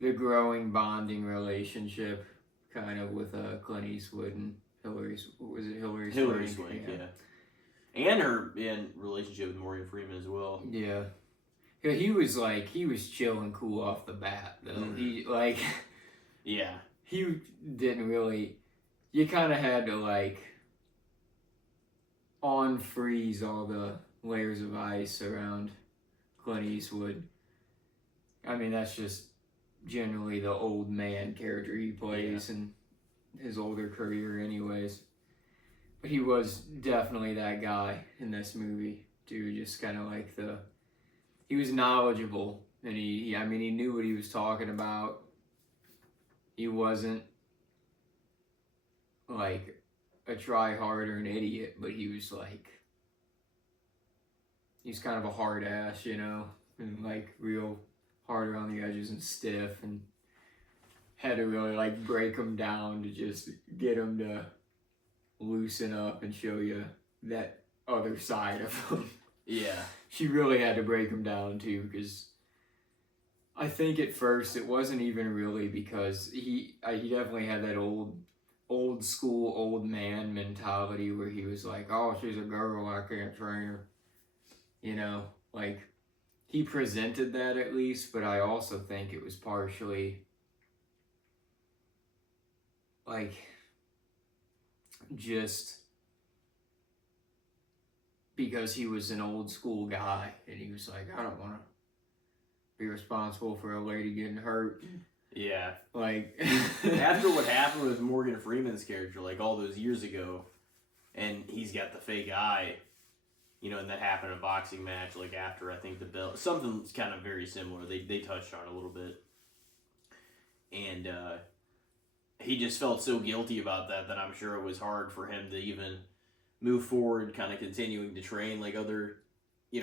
the growing bonding relationship, kind of with Clint Eastwood and Hillary Swank, yeah. And her relationship with Morgan Freeman as well. Yeah. Yeah, he was chill and cool off the bat, though. He, like... Yeah. He didn't really... You kind of had to, like, unfreeze all the layers of ice around Clint Eastwood. I mean, that's just generally the old man character he plays in his older career anyways. But he was definitely that guy in this movie, too. Just kind of like he was knowledgeable, and he knew what he was talking about. He wasn't like a try-hard or an idiot, but he was like, he's kind of a hard ass, and like real hard around the edges and stiff, and had to really like break him down to just get him to loosen up and show you that other side of him. Yeah. She really had to break him down too, because I think at first it wasn't even really because he definitely had that old school old man mentality where he was like, oh, she's a girl, I can't train her. Like he presented that at least, but I also think it was partially like just because he was an old school guy and he was like, I don't want to be responsible for a lady getting hurt. Yeah. Like after what happened with Morgan Freeman's character, like all those years ago, and he's got the fake eye, and that happened in a boxing match, like after I think the belt, something kind of very similar. They touched on it a little bit. And he just felt so guilty about that I'm sure it was hard for him to even move forward, kind of continuing to train like other,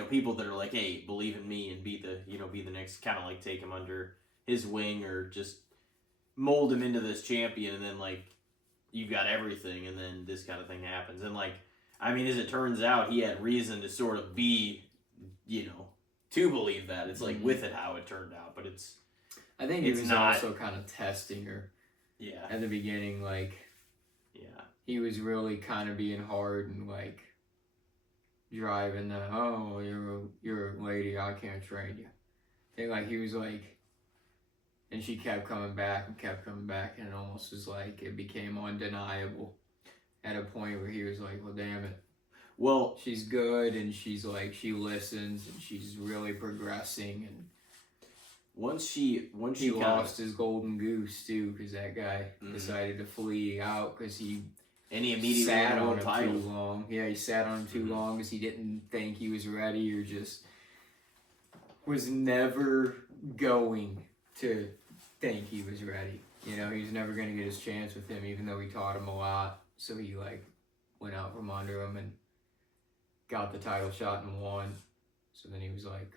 people that are like, hey, believe in me and be the next, kind of like take him under his wing or just mold him into this champion, and then like you've got everything, and then this kind of thing happens, and like as it turns out, he had reason to sort of be, to believe that. It's like with it how it turned out, but I think he was also kind of testing her. Yeah. At the beginning, like. Yeah. He was really kind of being hard and like driving the you're a lady, I can't train you. And like he was like, and she kept coming back, and it almost was like it became undeniable at a point where he was like, well, damn it. Well, she's good, and she's like, she listens, and she's really progressing, and once he lost his golden goose too, because that guy decided to flee out because he immediately sat on him too long. Yeah, he sat on him too long because he didn't think he was ready, or just was never going to think he was ready. He was never going to get his chance with him, even though he taught him a lot. So he like went out from under him and got the title shot and won. So then he was like,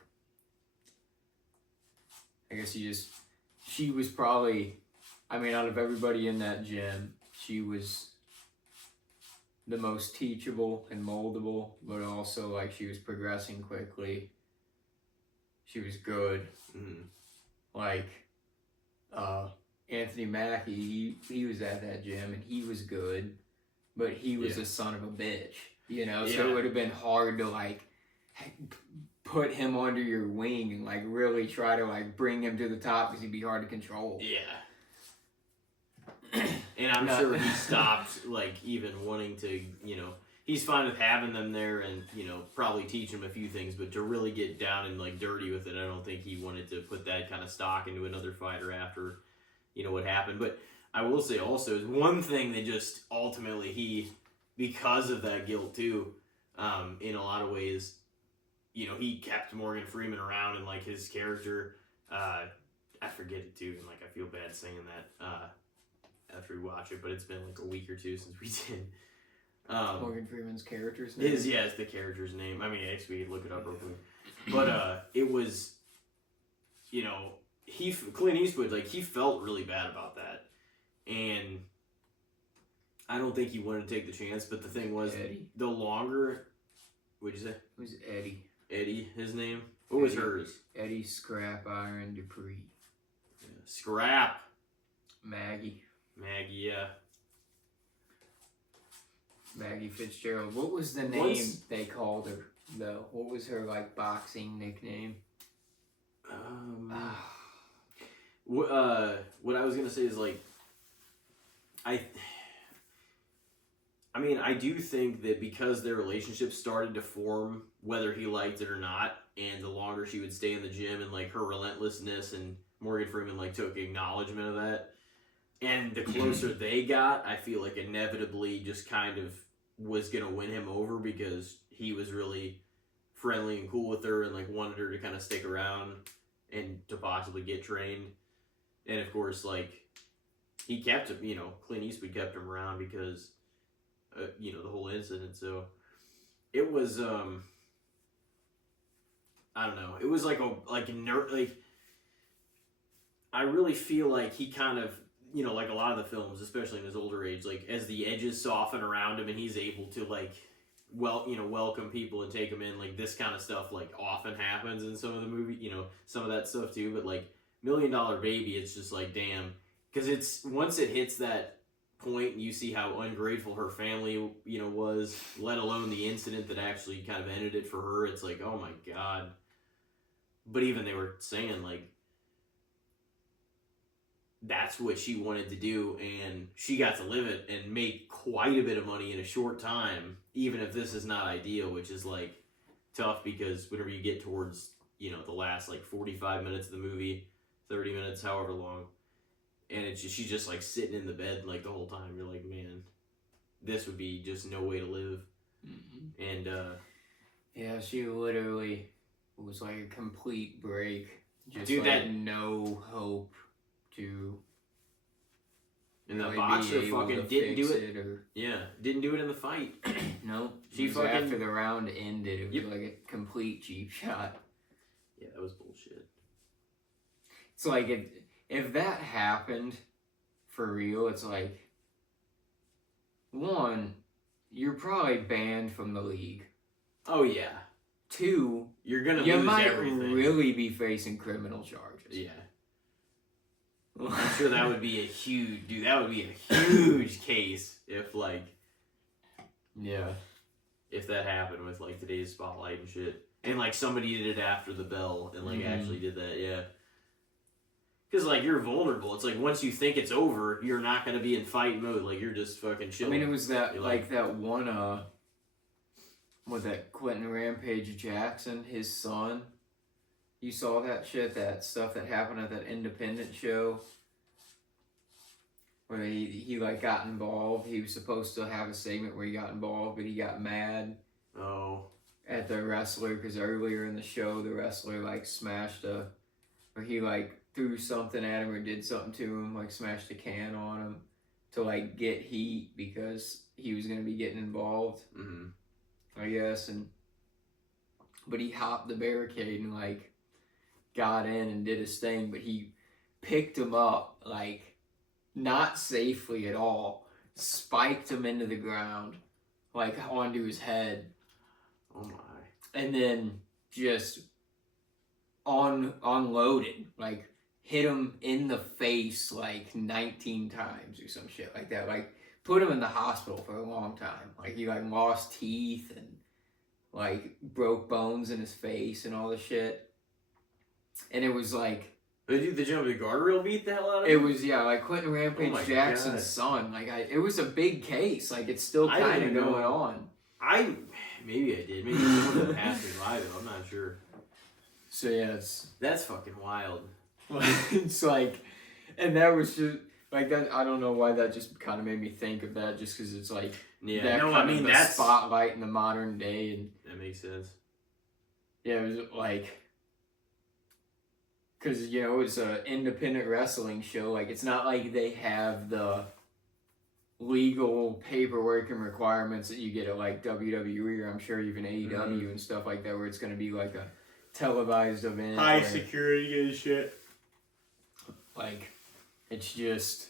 I guess she was probably, out of everybody in that gym, she was the most teachable and moldable, but also like she was progressing quickly. She was good. Like Anthony Mackie, he was at that gym and he was good, but he was a son of a bitch, so it would have been hard to like put him under your wing and like really try to like bring him to the top, because he'd be hard to control. And I'm sure he stopped like even wanting to, he's fine with having them there and, probably teach him a few things, but to really get down and like dirty with it, I don't think he wanted to put that kind of stock into another fighter after, what happened. But I will say also is one thing that just ultimately because of that guilt too, in a lot of ways, he kept Morgan Freeman around, and like his character, I forget it too, and like I feel bad saying that after we watch it, but it's been like a week or two since we did. Morgan Freeman's character's name? It's the character's name. I guess we could look it up real quick. But it was, Clint Eastwood, like he felt really bad about that, and I don't think he wanted to take the chance. But the thing was, Eddie. The longer, what'd you say? It was Eddie. Eddie, his name. What was hers? Eddie Scrap Iron Dupree. Yeah. Scrap. Maggie, yeah. Maggie Fitzgerald. What was the name they called her, though? What was her, like, boxing nickname? What I was gonna say is, like, I do think that because their relationship started to form, whether he liked it or not, and the longer she would stay in the gym, and, like, her relentlessness, and Morgan Freeman, like, took acknowledgement of that, and the closer they got, I feel like inevitably just kind of was going to win him over, because he was really friendly and cool with her and like wanted her to kind of stick around and to possibly get trained. And of course, like he kept him, Clint Eastwood kept him around because, the whole incident. So it was, I don't know. It was like I really feel like he kind of, like a lot of the films, especially in his older age, like as the edges soften around him and he's able to like, welcome people and take them in, like this kind of stuff like often happens in some of the movie, some of that stuff too. But like $1 Million Baby, it's just like, damn, because it's once it hits that point and you see how ungrateful her family, was, let alone the incident that actually kind of ended it for her. It's like, oh my God. But even they were saying like, that's what she wanted to do, and she got to live it and make quite a bit of money in a short time, even if this is not ideal, which is like tough, because whenever you get towards, the last like 45 minutes of the movie, 30 minutes, however long, and it's just, she's just like sitting in the bed like the whole time, you're like, man, this would be just no way to live. And yeah, she literally was like a complete break, just dude, like no hope to And the boxer fucking didn't do it. Didn't do it in the fight. No, she fucking after the round ended. It was like a complete cheap shot. Yeah, that was bullshit. It's like if that happened for real, it's like, one, you're probably banned from the league. Oh yeah. 2, you're gonna lose everything. You might really be facing criminal charges. Yeah. I'm sure that would be a huge case if like, yeah, if that happened with like today's spotlight and shit, and like somebody did it after the bell and like actually did that, yeah. Because like you're vulnerable. It's like once you think it's over, you're not gonna be in fight mode. Like you're just fucking chilling. I mean, it was that like that one was that Quentin Rampage Jackson, his son. You saw that shit, that stuff that happened at that independent show where he like got involved. He was supposed to have a segment where he got involved, but he got mad at the wrestler because earlier in the show the wrestler like or he like threw something at him or did something to him, like smashed a can on him to like get heat because he was gonna be getting involved. I guess, but he hopped the barricade and like got in and did his thing, but he picked him up, like, not safely at all, spiked him into the ground, like, onto his head. Oh my. And then just unloaded, like, hit him in the face, like, 19 times or some shit like that. Like, put him in the hospital for a long time. Like, he, like, lost teeth and, like, broke bones in his face and all this shit. And it was like... Did the jump the guardrail beat the hell out of him? It was, yeah, like Quentin Rampage Jackson's son. Like, it was a big case. Like, it's still kind of going on. Maybe I did. Maybe someone passed me by, though. I'm not sure. So, yeah, that's fucking wild. It's like... And that was just... Like, that, I don't know why that just kind of made me think of that, just because it's like... Yeah, that's spotlight in the modern day. And that makes sense. Yeah, it was like... Because, you know, it's an independent wrestling show. Like, it's not like they have the legal paperwork and requirements that you get at, like, WWE or I'm sure even AEW and stuff like that, where it's going to be, like, a televised event. High security and shit. Like, it's just...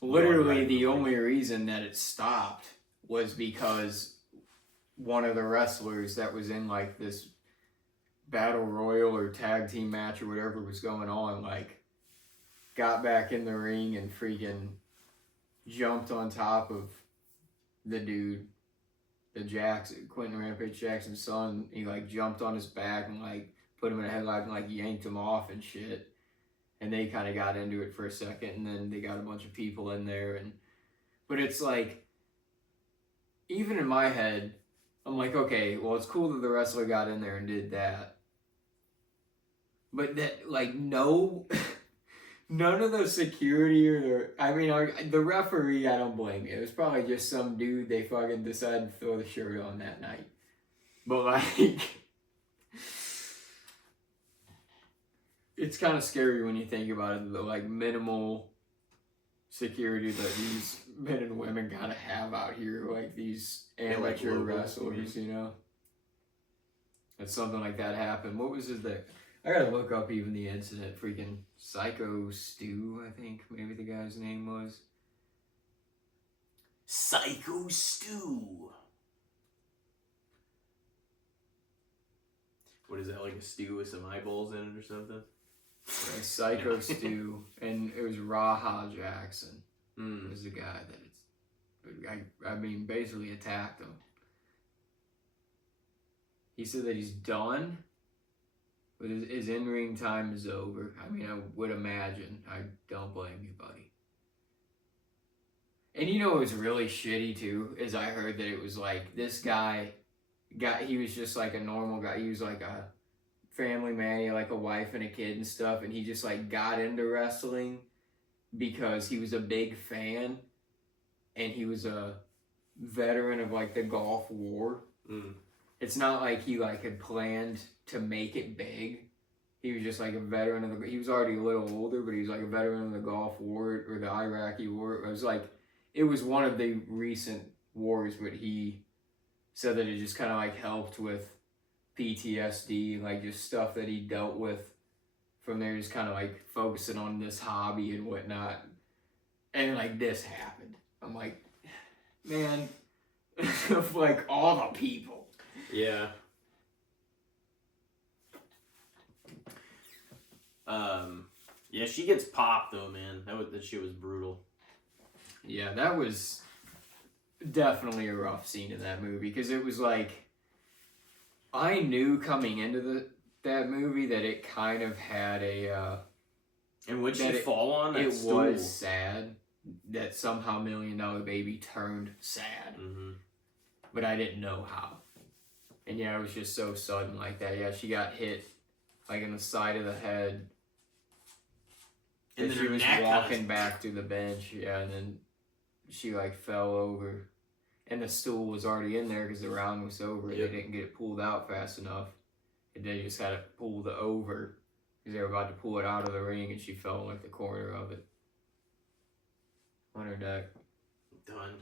Literally, the only reason that it stopped was because one of the wrestlers that was in, like, this battle royal or tag team match or whatever was going on, like, got back in the ring and freaking jumped on top of the dude, Quentin Rampage Jackson's son. He, like, jumped on his back and, like, put him in a headlock and, like, yanked him off and shit. And they kind of got into it for a second, and then they got a bunch of people in there. But it's like, even in my head, I'm like, okay, well, it's cool that the wrestler got in there and did that. But that, like, none of the security the referee, I don't blame you. It was probably just some dude they fucking decided to throw the shirt on that night. But, like, it's kind of scary when you think about it, the, like, minimal security that these men and women gotta have out here, like, these amateur wrestlers, you know? That something like that happened. What was it that... I gotta look up even the incident. Freaking Psycho Stu, I think maybe the guy's name was. Psycho Stu. What is that, like a stew with some eyeballs in it or something? Yeah, Psycho Stu, and it was Raha Jackson. Was the guy that I mean, basically attacked him. He said that he's done. But his in-ring time is over. I mean, I would imagine. I don't blame you, buddy. And you know what was really shitty, too? Is I heard that it was like, this guy, he was just like a normal guy. He was like a family man. He had like a wife and a kid and stuff. And he just like got into wrestling because he was a big fan. And he was a veteran of like the Gulf War. It's not like he like had planned to make it big. he was just like a veteran of the. He was already a little older, but he was like a veteran of the Gulf War or the Iraqi War. It was like it was one of the recent wars, but he said that it just kind of like helped with PTSD, like just stuff that he dealt with from there, just kind of like focusing on this hobby and whatnot. And like this happened. I'm like, man, of like all the people. Yeah. Yeah, she gets popped though, man. That shit was brutal. Yeah, that was definitely a rough scene in that movie because it was like I knew coming into that movie that it kind of had a. And would she fall on that stool? It was sad that somehow $1 Million Baby turned sad, but I didn't know how. And yeah, it was just so sudden like that. Yeah, she got hit like in the side of the head. And she was walking back to the bench, yeah, and then she like fell over, and the stool was already in there because the round was over. Yep. They didn't get it pulled out fast enough, and they just had it pulled over because they were about to pull it out of the ring, and she fell in like the corner of it on her neck. Done.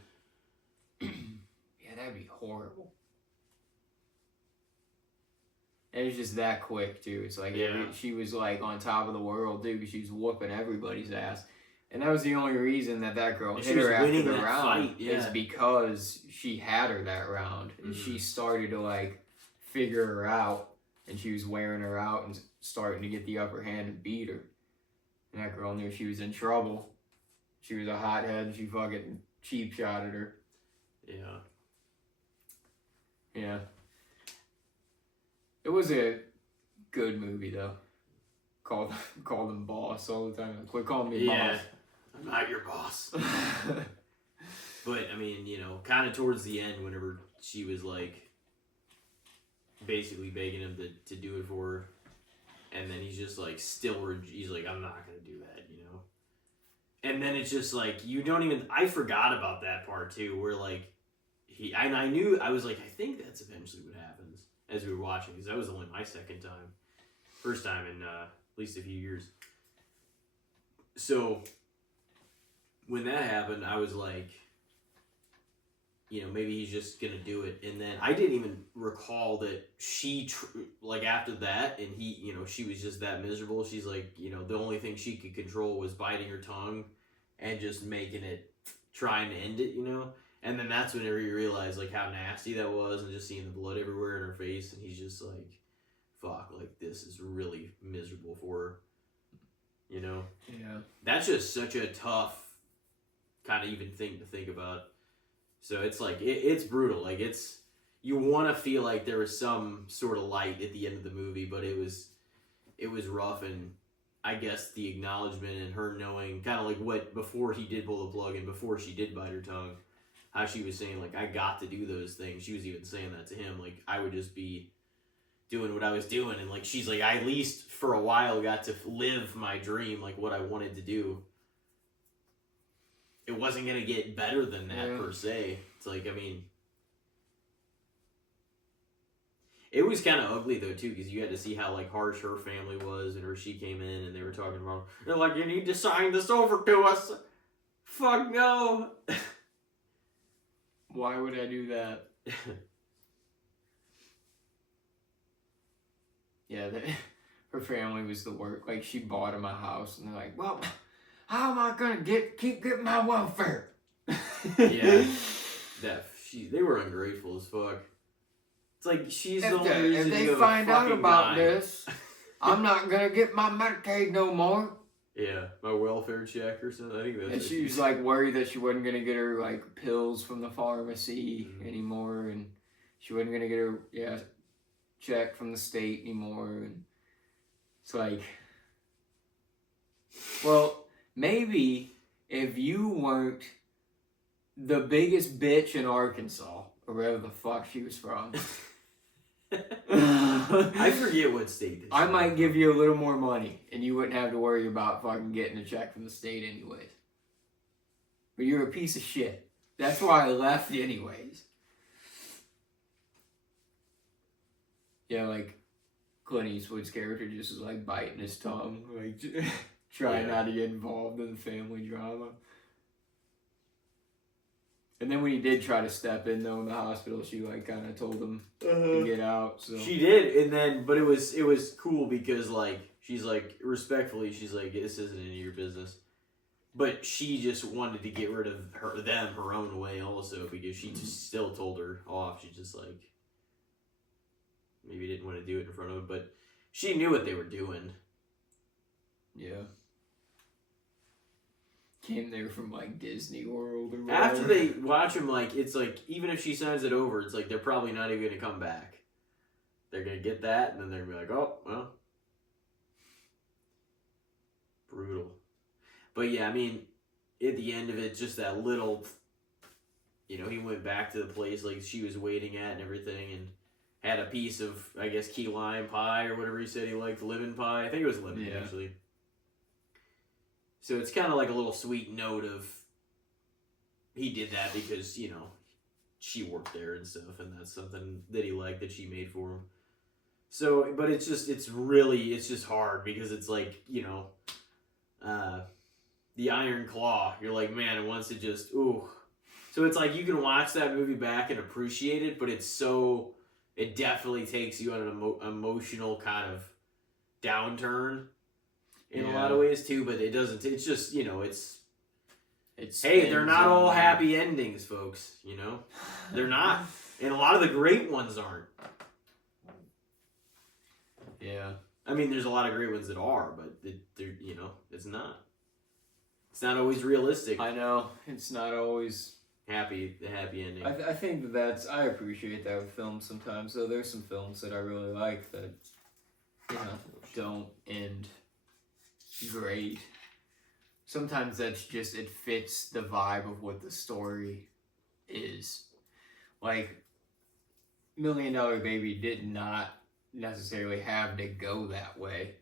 Yeah, that'd be horrible. And it was just that quick, too. It's like she was, like, on top of the world, too, because she was whooping everybody's ass. And that was the only reason that girl hit her after the round is because she had her that round. And she started to, like, figure her out. And she was wearing her out and starting to get the upper hand and beat her. And that girl knew she was in trouble. She was a hothead and she fucking cheap shotted her. Yeah. Yeah. It was a good movie though. Called him boss all the time. Quit calling me boss. I'm not your boss. But I mean, you know, kind of towards the end, whenever she was like, basically begging him to do it for her, and then he's just like, he's like, I'm not gonna do that, you know. And then it's just like I forgot about that part too, where like I was like, I think that's eventually what happens. As we were watching, because that was only my first time in at least a few years. So when that happened, I was like, you know, maybe he's just gonna do it. And then I didn't even recall that she like after that, and he, you know, she was just that miserable. She's like, you know, the only thing she could control was biting her tongue and just trying to end it, you know. And then that's whenever you realize, like, how nasty that was and just seeing the blood everywhere in her face. And he's just like, fuck, like, this is really miserable for her. You know? Yeah. That's just such a tough kind of even thing to think about. So it's like, it's brutal. Like, you want to feel like there was some sort of light at the end of the movie, but it was rough. And I guess the acknowledgement and her knowing kind of like what, before he did pull the plug and before she did bite her tongue, how she was saying, like, I got to do those things. She was even saying that to him. Like, I would just be doing what I was doing. And, like, she's like, I at least for a while got to live my dream, like, what I wanted to do. It wasn't going to get better than that, per se. It's like, I mean, it was kind of ugly, though, too, because you had to see how, like, harsh her family was. And she came in and they were talking about, they're like, you need to sign this over to us. Fuck no. Why would I do that? Yeah, her family was the worst. Like, she bought him a house, and they're like, well, how am I going to keep getting my welfare? Yeah. They were ungrateful as fuck. It's like, she's the only reason if they find out about this, I'm not going to get my Medicaid no more. Yeah, my welfare check or something. I think that's. And she was like worried that she wasn't gonna get her like pills from the pharmacy anymore, and she wasn't gonna get her check from the state anymore. And it's like, well, maybe if you weren't the biggest bitch in Arkansas or wherever the fuck she was from. I forget what state this I might give you a little more money and you wouldn't have to worry about fucking getting a check from the state anyways. But you're a piece of shit. That's why I left anyways. Yeah, like, Clint Eastwood's character just is like biting his tongue, like trying not to get involved in the family drama. And then when he did try to step in though in the hospital, she like kind of told him to get out. So she did, and then but it was cool because like she's like respectfully, she's like, this isn't any of your business. But she just wanted to get rid of her own way also, because she just still told her off. She just like maybe didn't want to do it in front of him, but she knew what they were doing. Yeah. Came there from like Disney World or whatever. After they watch him, like it's like even if she signs it over, it's like they're probably not even gonna come back. They're gonna get that, and then they're gonna be like, oh well, brutal. But yeah, I mean, at the end of it, just that little, he went back to the place like she was waiting at and everything, and had a piece of, I guess, key lime pie or whatever he said he liked, lemon pie. I think it was lemon, actually. So it's kind of like a little sweet note of he did that because, she worked there and stuff, and that's something that he liked that she made for him. So, but it's just hard because it's like, the Iron Claw. You're like, man, it wants to just, ooh. So it's like you can watch that movie back and appreciate it, but it definitely takes you on an emotional kind of downturn in a lot of ways too, but it doesn't, it's just, hey, they're not all happy endings, folks, They're not. And a lot of the great ones aren't. Yeah. I mean, there's a lot of great ones that are, but it's not. It's not always realistic. I know. It's not always the happy ending. I think I appreciate that with films sometimes, though. There's some films that I really like that, don't end great. Sometimes that's just, it fits the vibe of what the story is. Like, $1 Million Baby did not necessarily have to go that way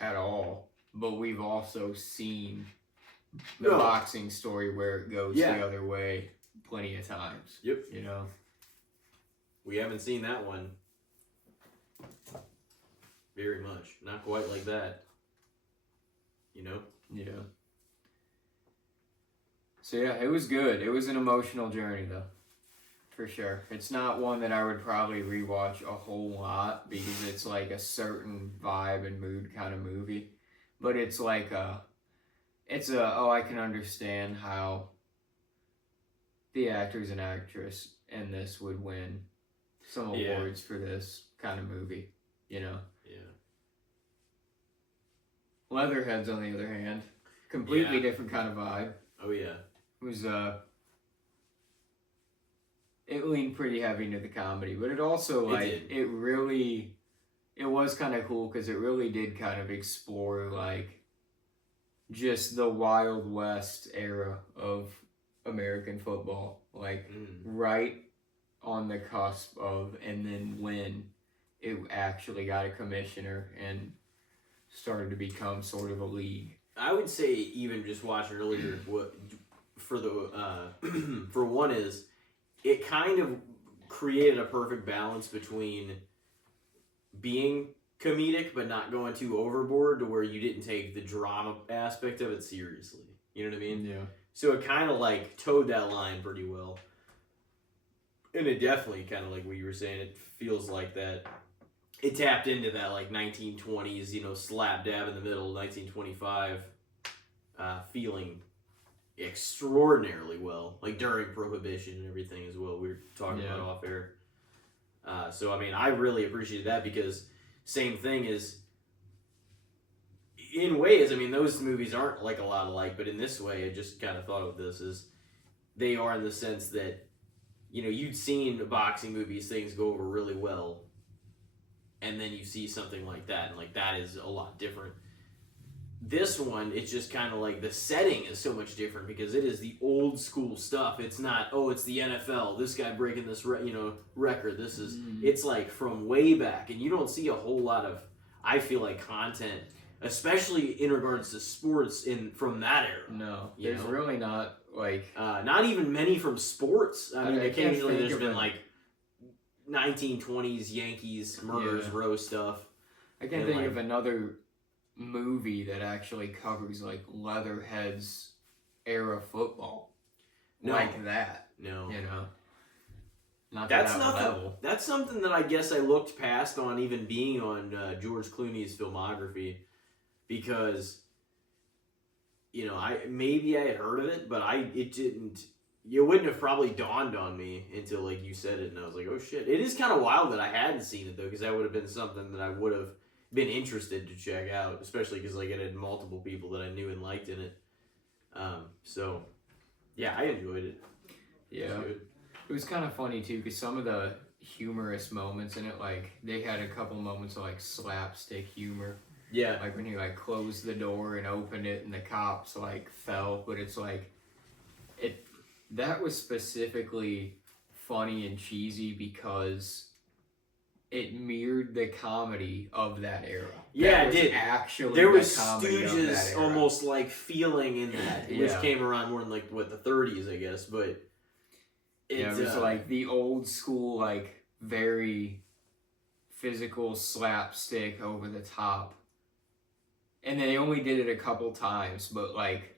at all. But we've also seen the boxing story where it goes the other way plenty of times. Yep. We haven't seen that one very much. Not quite like that. Yeah. So yeah, it was good. It was an emotional journey though. For sure. It's not one that I would probably rewatch a whole lot because it's like a certain vibe and mood kind of movie. But it's like I can understand how the actors and actress in this would win some awards for this kind of movie, Yeah. Leatherheads, on the other hand, completely different kind of vibe. Oh, yeah. It was, it leaned pretty heavy into the comedy, but it also, it was kind of cool because it really did kind of explore, just the Wild West era of American football. Right on the cusp of, and then when it actually got a commissioner and started to become sort of a league. I would say even just watching earlier, for one is, it kind of created a perfect balance between being comedic but not going too overboard to where you didn't take the drama aspect of it seriously. You know what I mean? Yeah. So it kind of towed that line pretty well. And it definitely kind of, like what you were saying, it feels like that. It tapped into that 1920s, slap dab in the middle, 1925 feeling extraordinarily well, during Prohibition and everything as well. We were talking about off air. So I mean, I really appreciated that because same thing is, in ways, I mean, those movies aren't a lot alike, but in this way, I just kind of thought of this as they are in the sense that, you'd seen boxing movies, things go over really well, and then you see something like that, and that is a lot different. This one, it's just kind of the setting is so much different because it is the old school stuff. It's not, it's the NFL, this guy breaking this record. This is, it's from way back, and you don't see a whole lot of, I feel content, especially in regards to sports from that era. No, there's really not not even many from sports. I mean, occasionally there's been 1920s Yankees murderers row stuff. I can't think of another movie that actually covers like Leatherheads era football like that. No, you know, not that's to that nothing. level. That's something that I guess I looked past on even being on George Clooney's filmography, because I had heard of it, but it didn't. It wouldn't have probably dawned on me until like you said it, and I was like, oh shit! It is kind of wild that I hadn't seen it though, because that would have been something that I would have been interested to check out, especially because like it had multiple people that I knew and liked in it. So yeah, I enjoyed it. Yeah, it was kind of funny too, because some of the humorous moments in it, like they had a couple moments of like slapstick humor. Yeah, like when he like closed the door and opened it, and the cops like fell, but it's like that was specifically funny and cheesy because it mirrored the comedy of that era. Yeah, it did. Actually, there was Stooges almost like feeling in that, which came around more in like the 30s, I guess. But it was like the old school, like very physical slapstick, over the top. And they only did it a couple times, but like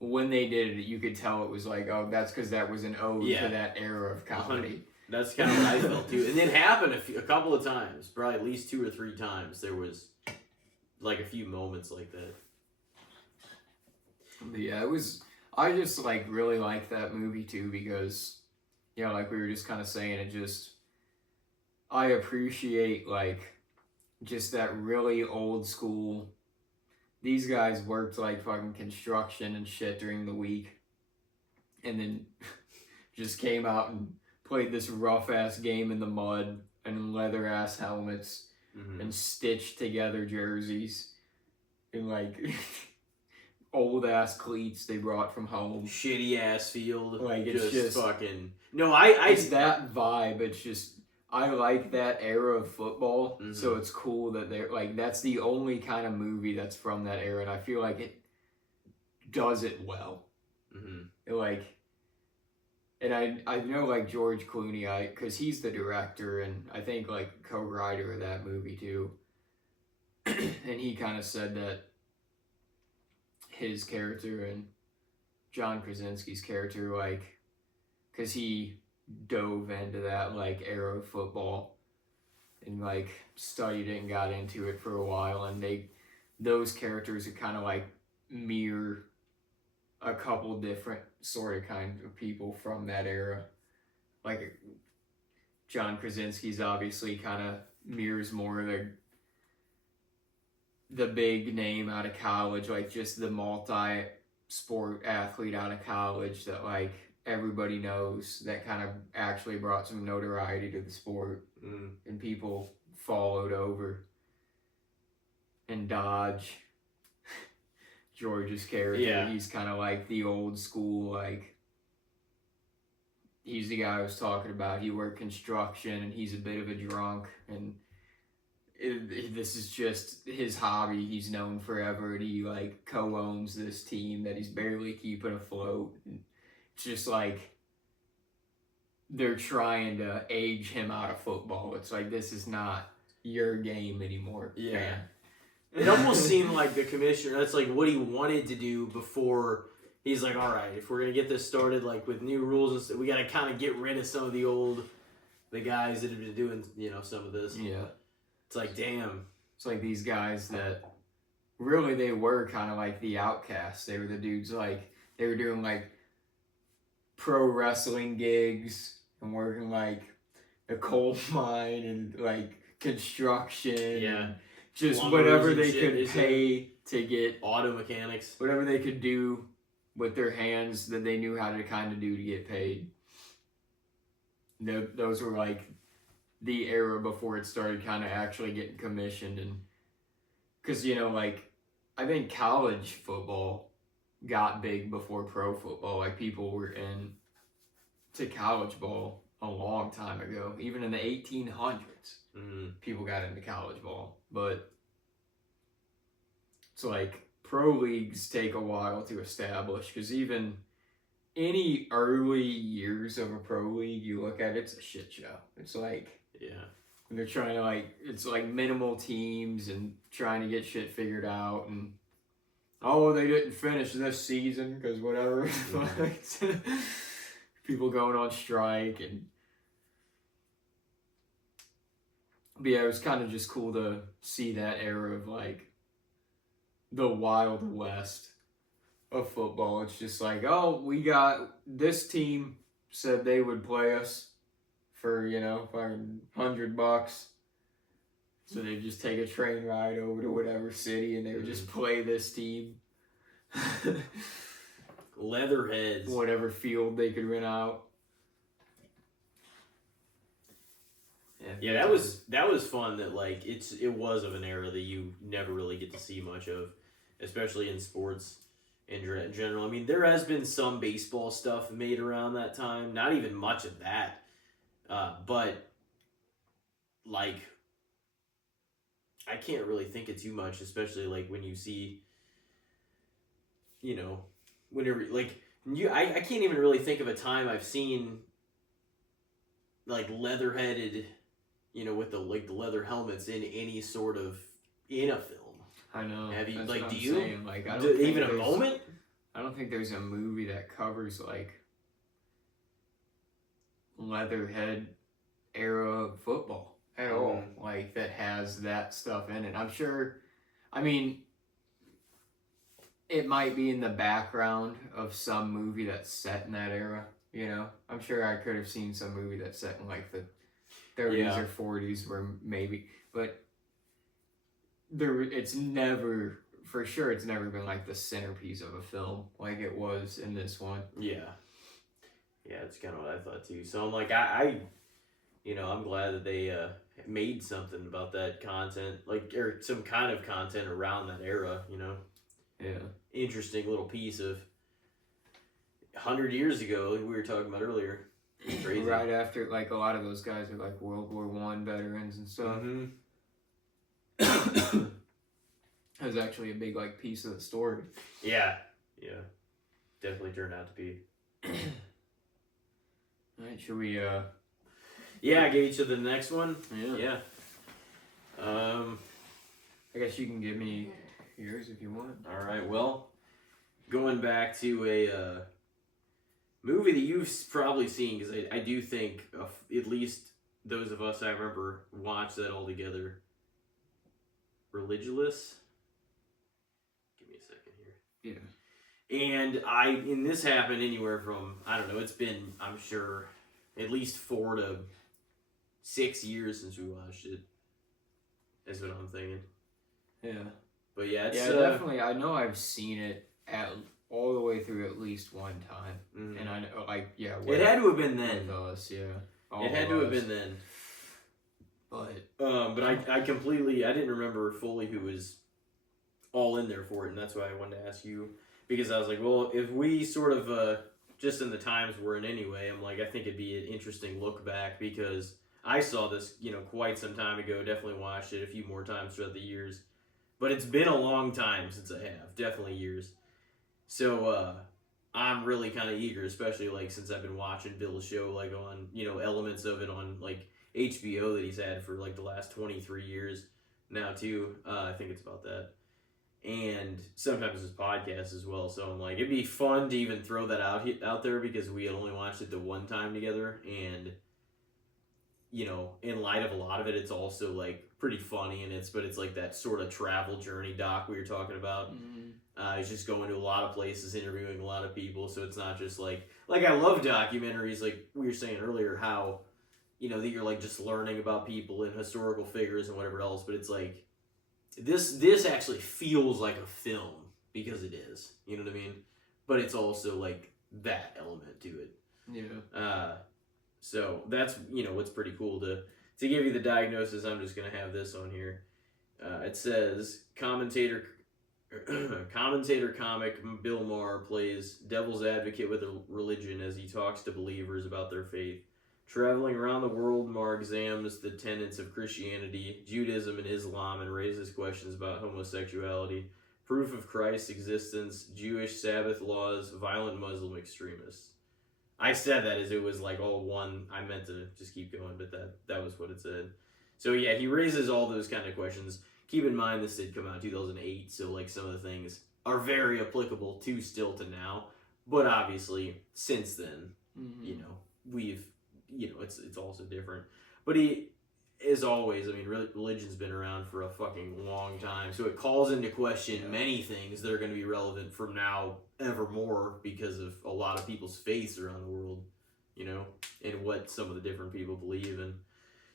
when they did it, you could tell it was like, oh, that's because that was an ode to that era of comedy. That's kind of what I felt too. And it happened a couple of times, probably at least 2 or 3 times. There was like a few moments like that. Yeah, it was. I just like really liked that movie too, because like we were just kind of saying, I appreciate like just that really old school. These guys worked like fucking construction and shit during the week, and then just came out and played this rough ass game in the mud and in leather ass helmets and stitched together jerseys and like old ass cleats they brought from home. Shitty ass field. Like it's just fucking. No, it's that vibe. It's just. I like that era of football, so it's cool that they're like that's the only kind of movie that's from that era, and I feel like it does it well. Like, and I know like George Clooney, because he's the director and I think like co-writer of that movie too, and he kind of said that his character and John Krasinski's character, like, because he dove into that like era of football and like studied it and got into it for a while, and those characters are kind of like mirror a couple different sort of kind of people from that era. Like John Krasinski's obviously kind of mirrors more of the big name out of college, like just the multi-sport athlete out of college that like everybody knows, that kind of actually brought some notoriety to the sport, and people followed over. And Dodge, George's character, he's kind of like the old school, like, he's the guy I was talking about. He worked construction, and he's a bit of a drunk, and this is just his hobby. He's known forever, and he like co-owns this team that he's barely keeping afloat. And it's just like they're trying to age him out of football. It's like, this is not your game anymore. Yeah. Man. It almost seemed like the commissioner, that's like what he wanted to do before he's like, all right, if we're going to get this started like with new rules and stuff, we got to kind of get rid of some of the guys that have been doing, some of this. Yeah. It's like, damn. It's like these guys that really they were kind of like the outcasts. They were the dudes like, they were doing like pro wrestling gigs and working like a coal mine and like construction. Yeah. And just Plumbers whatever and they shit, could pay to get. Auto mechanics. Whatever they could do with their hands that they knew how to kind of do to get paid. Those were like the era before it started kind of actually getting commissioned. And because, like, I think college football got big before pro football. Like, people were in to college ball a long time ago. Even in the 1800s, people got into college ball. But it's like pro leagues take a while to establish, because even any early years of a pro league, you look at it, it's a shit show. It's like, yeah, they're trying to like, it's like minimal teams and trying to get shit figured out, and oh, they didn't finish this season because whatever. People going on strike, and but yeah, it was kind of just cool to see that era of like the Wild West of football. It's just like, oh, we got this team said they would play us for, you know, $100. So they just take a train ride over to whatever city and they would just play this team. Leatherheads. Whatever field they could rent out. Yeah, that was fun. That like it was of an era that you never really get to see much of, especially in sports in general. I mean, there has been some baseball stuff made around that time. Not even much of that, but like I can't really think of too much, especially like when you see, you know, whenever like I can't even really think of a time I've seen like leather-headed, you know, with the leather helmets in any sort of in a film. I know. Have you that's like? what Do I'm you saying. Like, I don't think even a moment? I don't think there's a movie that covers like Leatherhead era football at all. Like that has that stuff in it. I'm sure. I mean, it might be in the background of some movie that's set in that era. You know, I'm sure I could have seen some movie that's set in like the 30s or 40s, where maybe, but it's never, for sure, it's never been like the centerpiece of a film like it was in this one. Yeah, it's kind of what I thought too. So I'm like, I you know, I'm glad that they made something about that content, like, or some kind of content around that era. You know, interesting little piece of 100 years ago, like we were talking about earlier. Crazy. Right after, like, a lot of those guys are like World War I veterans and stuff. That was actually a big like piece of the story. Yeah, definitely turned out to be. All right, should we? Yeah, get each of the next one. Yeah. I guess you can give me yours if you want. All right. Well, going back to a movie that you've probably seen, because I do think at least those of us I remember watched that all together. Religulous. Give me a second here. Yeah. And this happened anywhere from, I don't know, it's been, I'm sure, at least 4 to 6 years since we watched it. That's what I'm thinking. Yeah. But yeah, it's definitely. I know I've seen it all the way through at least one time, and I know, like, it had to have been then. With us, it had to have been then. But I completely, I didn't remember fully who was all in there for it, and that's why I wanted to ask you, because I was like, well, if we sort of just in the times we're in anyway, I'm like, I think it'd be an interesting look back, because I saw this, you know, quite some time ago. Definitely watched it a few more times throughout the years, but it's been a long time since I have, definitely years. So I'm really kind of eager, especially like since I've been watching Bill's show, like on, you know, elements of it on like HBO that he's had for like the last 23 years now too. I think it's about that. And sometimes his podcast as well. So I'm like, it'd be fun to even throw that out there, because we had only watched it the one time together, and you know, in light of a lot of it, it's also like pretty funny, and it's like that sort of travel journey doc we were talking about. He's just going to a lot of places, interviewing a lot of people, so it's not just like I love documentaries, like we were saying earlier, how, you know, that you're like just learning about people and historical figures and whatever else, but it's like this actually feels like a film, because it is, you know what I mean? But it's also like that element to it. Yeah. So that's, you know, what's pretty cool. To give you the diagnosis, I'm just gonna have this on here. It says commentator comic Bill Maher plays devil's advocate with a religion as he talks to believers about their faith. Traveling around the world, Maher examines the tenets of Christianity, Judaism, and Islam, and raises questions about homosexuality, proof of Christ's existence, Jewish Sabbath laws, violent Muslim extremists. I said that as it was like all one. I meant to just keep going, but that was what it said. So yeah, he raises all those kind of questions. Keep in mind this did come out in 2008, so like some of the things are very applicable to still to now. But obviously, since then, you know, we've, you know, it's also different. But he, as always, I mean, religion's been around for a fucking long time, so it calls into question many things that are going to be relevant from now evermore because of a lot of people's faiths around the world, you know, and what some of the different people believe in.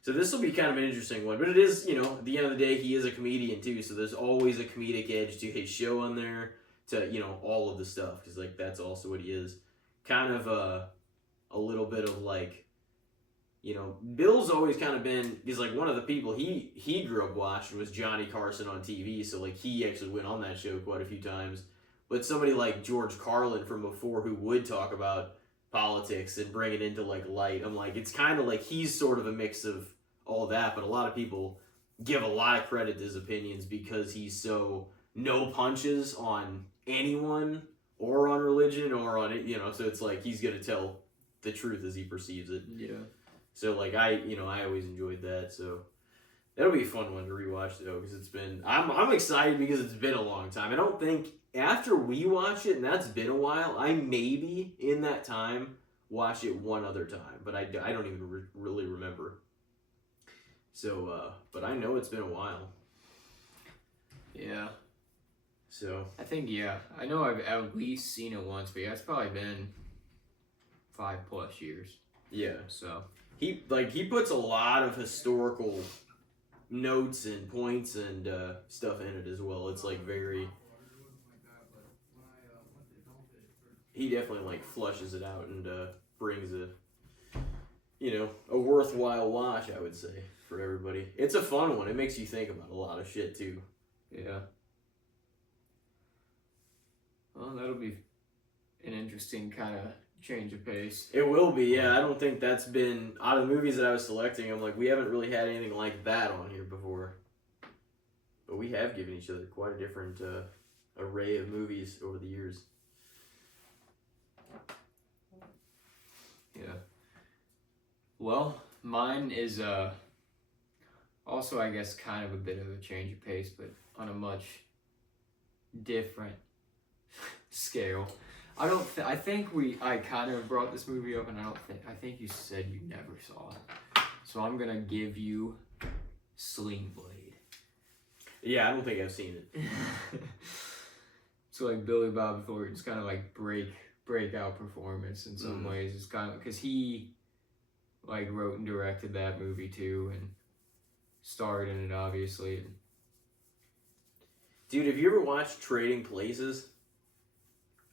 So this will be kind of an interesting one, but it is, you know, at the end of the day, he is a comedian too, so there's always a comedic edge to his show on there, to, you know, all of the stuff, because like that's also what he is. Kind of a little bit of like, you know, Bill's always kind of been, he's like one of the people he grew up watching was Johnny Carson on TV, so like he actually went on that show quite a few times. But somebody like George Carlin from before who would talk about politics and bring it into like light, I'm like, it's kind of like he's sort of a mix of all that, but a lot of people give a lot of credit to his opinions because he's so no punches on anyone or on religion or on it, you know, so it's like he's gonna tell the truth as he perceives it. Yeah. So like I always enjoyed that, so that'll be a fun one to rewatch though, because it's been I'm excited because it's been a long time. I don't think after we watch it, and that's been a while, I maybe in that time watch it one other time, but I don't even really remember. So, but I know it's been a while. Yeah. So I think I know I've at least seen it once, but yeah, it's probably been 5+ years. Yeah. So he puts a lot of historical notes and points and stuff in it as well. It's like very. He definitely like flushes it out and brings a worthwhile watch, I would say, for everybody. It's a fun one. It makes you think about a lot of shit too. Yeah. Well, that'll be an interesting kind of change of pace. It will be, yeah. I don't think that's been, out of the movies that I was selecting, I'm like, we haven't really had anything like that on here before. But we have given each other quite a different array of movies over the years. Yeah. Well, mine is also, I guess, kind of a bit of a change of pace, but on a much different scale. I think I kind of brought this movie up, and I think you said you never saw it. So I'm gonna give you Sling Blade. Yeah, I don't think I've seen it. So like Billy Bob Thornton's kind of like breakout performance in some ways. It's kind of because he like wrote and directed that movie too, and starred in it obviously. Dude, have you ever watched Trading Places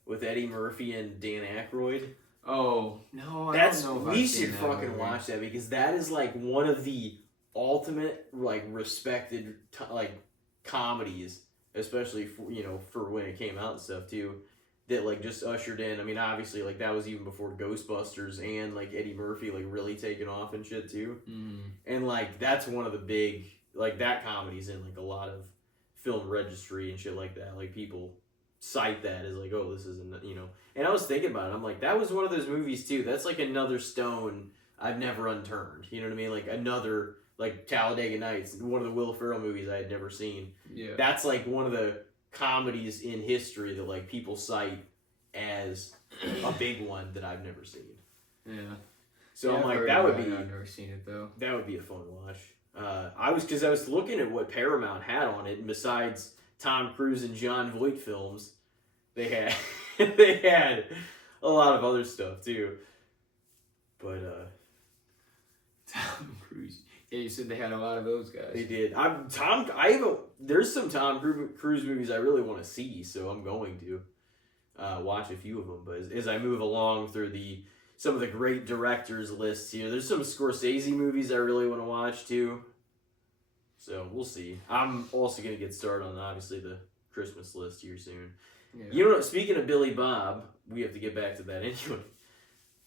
with Eddie Murphy and Dan Aykroyd? Oh no, I don't know if we should fucking movie. watch that, because that is like one of the ultimate like respected like comedies, especially for when it came out and stuff too, that like just ushered in. I mean, obviously like that was even before Ghostbusters and like Eddie Murphy like really taking off and shit too. And like that's one of the big, like that comedy's in like a lot of film registry and shit like that. Like people cite that as like, oh, this isn't, and I was thinking about it, I'm like, that was one of those movies too, that's like another stone I've never unturned, you know what I mean, like another, like Talladega Nights, one of the Will Ferrell movies I had never seen. Yeah, that's like one of the comedies in history that like people cite as a big one that I've never seen. Yeah, so I'm like, that would be, I've never seen it though. That would be a fun watch. I was looking at what Paramount had on it, and besides Tom Cruise and John Voight films, they had a lot of other stuff too. But Tom Cruise. Yeah, you said they had a lot of those guys. They did. There's some Tom Cruise movies I really want to see, so I'm going to watch a few of them. But as I move along through some of the great directors lists here, there's some Scorsese movies I really want to watch too. So we'll see. I'm also gonna get started on obviously the Christmas list here soon. Yeah. Speaking of Billy Bob, we have to get back to that anyway.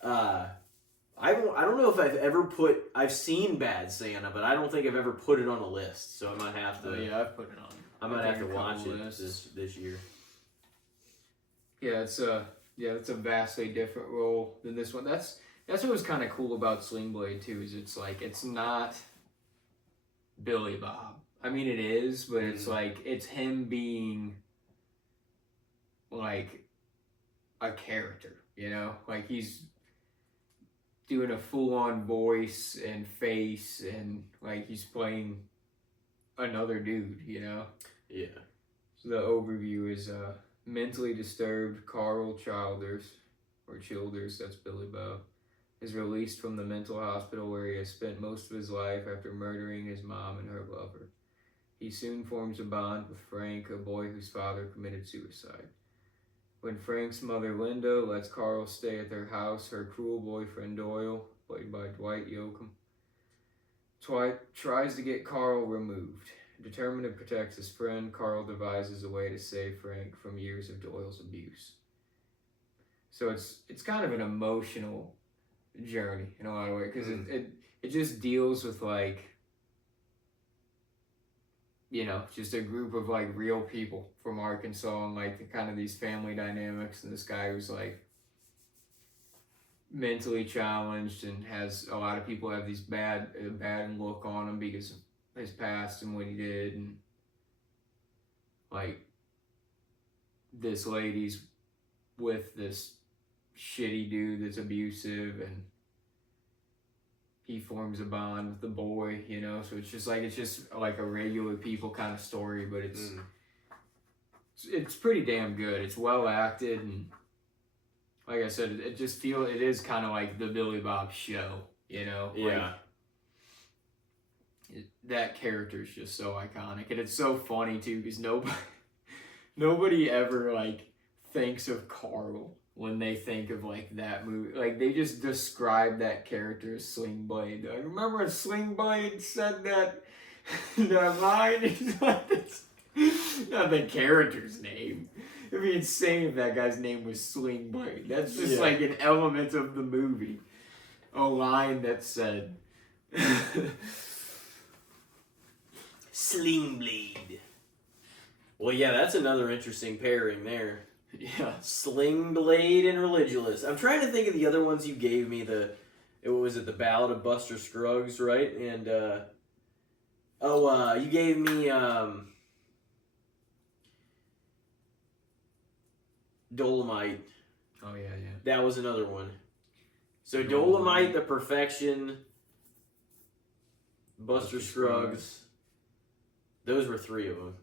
I don't know if I've seen Bad Santa, but I don't think I've ever put it on a list, so I might have to. Oh, yeah, I've put it on. I might have to watch it this year. Yeah, it's a vastly different role than this one. That's what was kind of cool about Sling Blade too. Is it's like it's not Billy Bob. I mean, it is, but it's like it's him being like a character. You know, like he's doing a full-on voice and face, and like he's playing another dude. You know. Yeah. So the overview is mentally disturbed Carl Childers, that's Billy Bob, is released from the mental hospital where he has spent most of his life after murdering his mom and her lover. He soon forms a bond with Frank, a boy whose father committed suicide. When Frank's mother Linda lets Carl stay at their house, her cruel boyfriend Doyle, played by Dwight Yoakam, tries to get Carl removed. Determined to protect his friend, Carl devises a way to save Frank from years of Doyle's abuse. So it's kind of an emotional journey in a lot of ways, because it just deals with like, you know, just a group of like real people from Arkansas, and like the kind of these family dynamics, and this guy who's like mentally challenged and has a lot of people have these bad look on him because of his past and what he did, and like this lady's with this shitty dude that's abusive, and he forms a bond with the boy, you know. So it's just like a regular people kind of story, but it's pretty damn good. It's well acted, and like I said, it is kind of like the Billy Bob show, you know. Yeah. That character is just so iconic, and it's so funny too, because nobody ever like thinks of Carl when they think of like that movie. Like they just describe that character as Sling Blade. I remember when Sling Blade said that line. It's like, it's not the character's name. It'd be insane if that guy's name was Sling Blade. That's just like an element of the movie. A line that said Sling Blade. Well, yeah, that's another interesting pairing there. Yeah. Sling Blade and Religulous. I'm trying to think of the other ones you gave me. The Ballad of Buster Scruggs, right? And you gave me Dolomite. Oh yeah. That was another one. So Dolomite, The Perfection, Buster Scruggs. Those were 3 of them,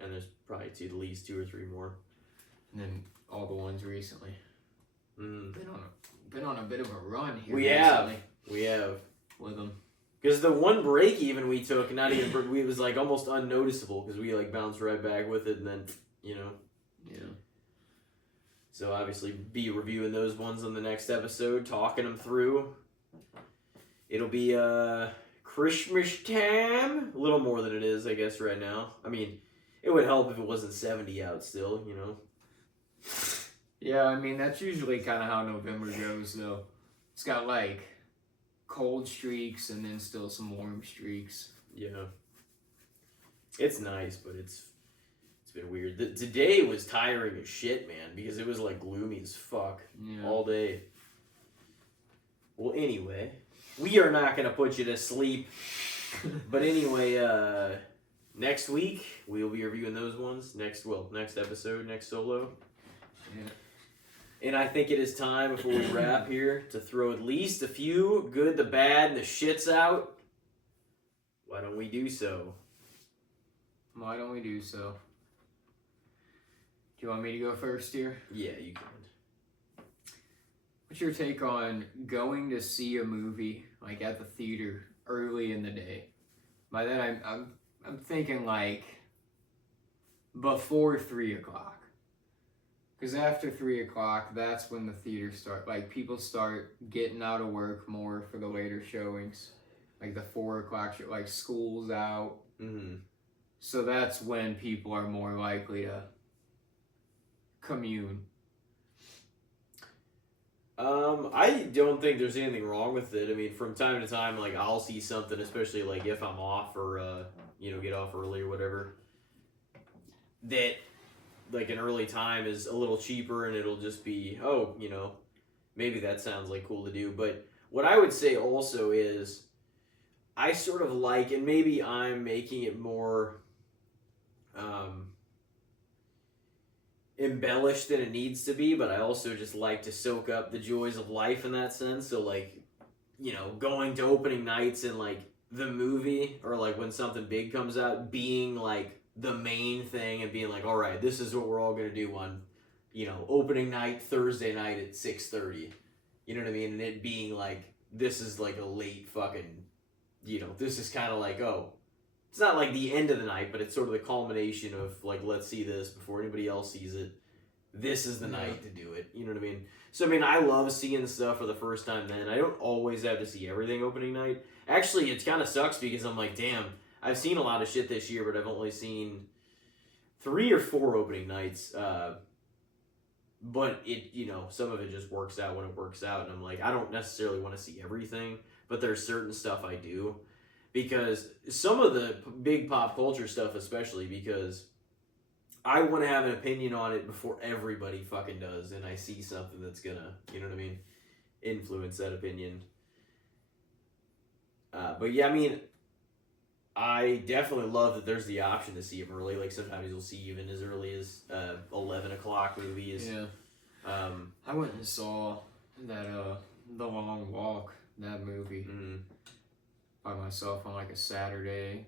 and there's probably at least 2 or 3 more. And then all the ones recently. Been on a bit of a run here. We have with them. Because the one break even we took, it was like almost unnoticeable because we like bounced right back with it, and then you know. Yeah. So obviously, be reviewing those ones on the next episode, talking them through. It'll be Christmas time, a little more than it is, I guess, right now. I mean, it would help if it wasn't 70 out still, you know. Yeah, I mean that's usually kind of how November goes, though. It's got like cold streaks and then still some warm streaks. Yeah. It's nice, but it's been weird. Today was tiring as shit, man, because it was like gloomy as fuck all day. Well, anyway, we are not going to put you to sleep. But anyway, next week we'll be reviewing those ones. Next episode, next solo. Yeah. And I think it is time, before we wrap here, to throw at least a few good, the bad, and the shits out. Why don't we do so? Do you want me to go first here? Yeah, you can. What's your take on going to see a movie like at the theater early in the day? By that I'm thinking like before 3:00. Because after 3:00, that's when the theaters start. Like people start getting out of work more for the later showings. Like the 4:00 show, like school's out. Mm-hmm. So that's when people are more likely to commune. I don't think there's anything wrong with it. I mean, from time to time, like I'll see something, especially like if I'm off or get off early or whatever. that like an early time is a little cheaper and it'll just be, maybe that sounds like cool to do. But what I would say also is I sort of like, and maybe I'm making it more embellished than it needs to be, but I also just like to soak up the joys of life in that sense. So like, going to opening nights and like the movie or like when something big comes out being like the main thing and being like, all right, this is what we're all gonna do on, opening night Thursday night at 6:30. You know what I mean? And it being like this is like a late fucking, this is kind of like, oh, it's not like the end of the night, but it's sort of the culmination of like, let's see this before anybody else sees it. This is the night to do it. You know what I mean? So, I mean, I love seeing stuff for the first time then. I don't always have to see everything opening night. Actually, it kind of sucks because I'm like, damn, I've seen a lot of shit this year, but I've only seen 3 or 4 opening nights. But it, some of it just works out when it works out. And I'm like, I don't necessarily want to see everything, but there's certain stuff I do. Because some of the big pop culture stuff, especially because I want to have an opinion on it before everybody fucking does, and I see something that's gonna, influence that opinion. But yeah, I mean, I definitely love that there's the option to see them early. Like sometimes you'll see even as early as 11 o'clock movies. Yeah. I went and saw that The Long Walk, that movie, by myself on like a Saturday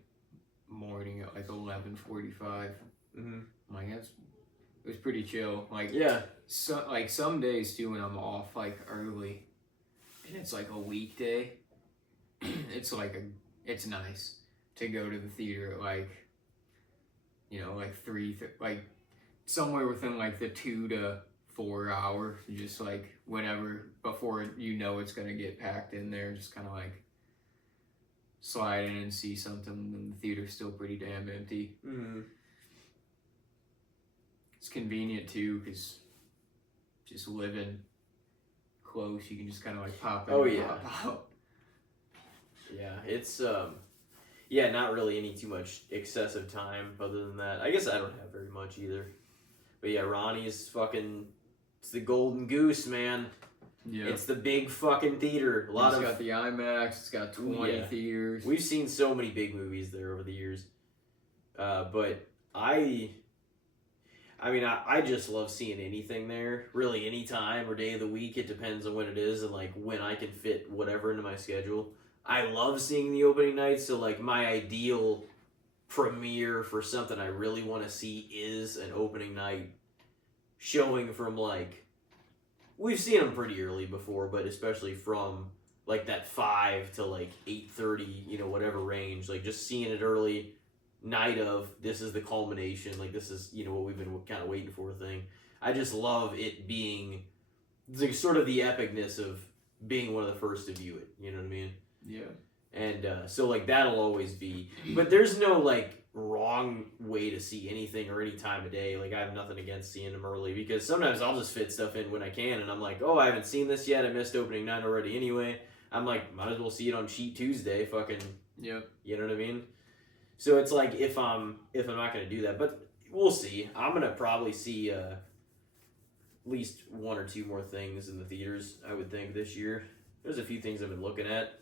morning at like 11:45. Like it was pretty chill. Like some days too when I'm off like early, and it's like a weekday. It's nice to go to the theater at like, like 3, like somewhere within like the 2 to 4 hour, just like whenever before it's gonna get packed in there, just kind of like slide in and see something, and the theater's still pretty damn empty. It's convenient too, because just living close, you can just kind of like pop in and pop out. Yeah, it's not really any too much excessive time other than that. I guess I don't have very much either. But yeah, Ronnie's fucking, it's the golden goose, man. Yeah. It's the big fucking theater. It's got the IMAX, it's got 20 theaters. We've seen so many big movies there over the years. But I just love seeing anything there. Really, any time or day of the week. It depends on when it is and like when I can fit whatever into my schedule. I love seeing the opening night. So like my ideal premiere for something I really want to see is an opening night showing from like, we've seen them pretty early before, but especially from like that 5 to like 8:30, whatever range. Like just seeing it early. Night of, this is the culmination, like this is what we've been kind of waiting for thing. I just love it being the sort of the epicness of being one of the first to view it, you know what I mean? Yeah. And so like that'll always be, but there's no like wrong way to see anything or any time of day. Like I have nothing against seeing them early, because sometimes I'll just fit stuff in when I can, and I'm like, oh, I haven't seen this yet, I missed opening night already anyway. I'm like, might as well see it on Cheat Tuesday, fucking. Yep. You know what I mean? So it's like if I'm not gonna do that, but we'll see. I'm gonna probably see at least 1 or 2 more things in the theaters, I would think, this year. There's a few things I've been looking at,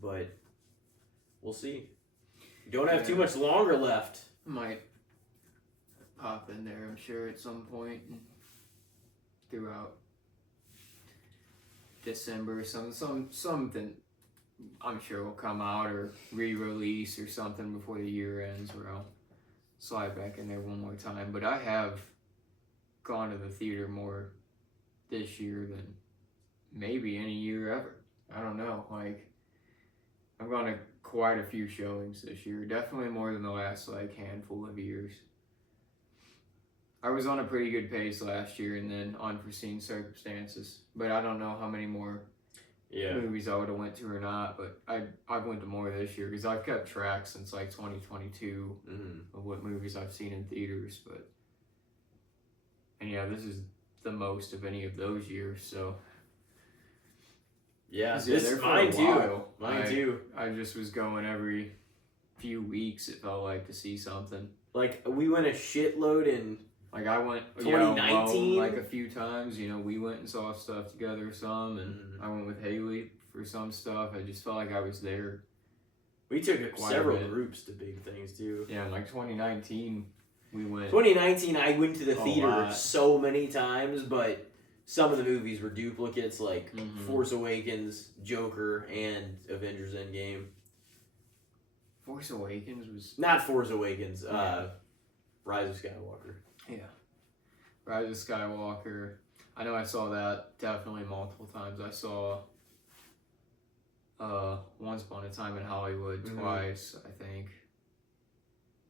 but we'll see. You don't have too much longer left. Might pop in there, I'm sure, at some point throughout December. Something I'm sure will come out or re-release or something before the year ends, where I'll slide back in there one more time. But I have gone to the theater more this year than maybe any year ever. I don't know. Like, I've gone to quite a few showings this year. Definitely more than the last handful of years. I was on a pretty good pace last year, and then unforeseen circumstances. But I don't know how many more movies I would have went to or not, but I went to more this year because I've kept track since 2022 of what movies I've seen in theaters. And this is the most of any of those years. So this is mine too. Mine too. I just was going every few weeks. It felt like to see something. Like we went a shitload in. Like I went 2019? alone, like a few times. You know, we went and saw stuff together some, and I went with Haley for some stuff. I just felt like I was there. We took several groups to big things too. Yeah, like 2019, we went. 2019, I went to the theater so many times, but some of the movies were duplicates, like Force Awakens, Joker, and Avengers Endgame. Force Awakens was not Force Awakens. Rise of Skywalker. Yeah, Rise of Skywalker. I know I saw that definitely multiple times. I saw Once Upon a Time in Hollywood twice, I think.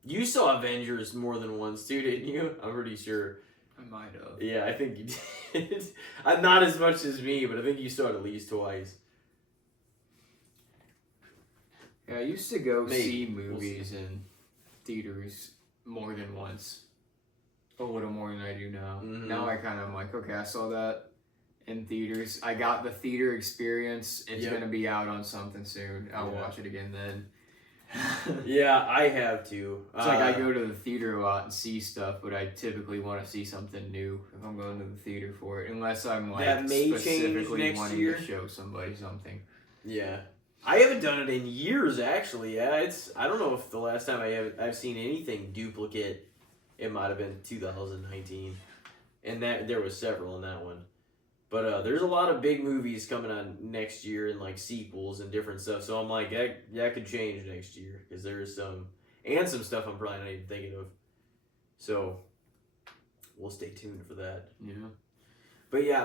You saw Avengers more than once too, didn't you? I'm pretty sure. I might have. Yeah, I think you did. Not as much as me, but I think you saw it at least twice. Yeah, I used to go see movies in theaters more than once. A little more than I do now. Now I kind of am like, okay, I saw that in theaters. I got the theater experience. It's going to be out on something soon. I'll watch it again then. Yeah, I have to. It's like I go to the theater a lot and see stuff, but I typically want to see something new if I'm going to the theater for it. Unless I'm like that may specifically change next wanting year. to show somebody something. Yeah. I haven't done it in years, actually. Yeah, I don't know if the last time I've seen anything duplicate. It might have been 2019, and that there was several in that one. But there's a lot of big movies coming on next year and like sequels and different stuff. So I'm like, that could change next year because there is some stuff I'm probably not even thinking of. So we'll stay tuned for that. Yeah. But yeah,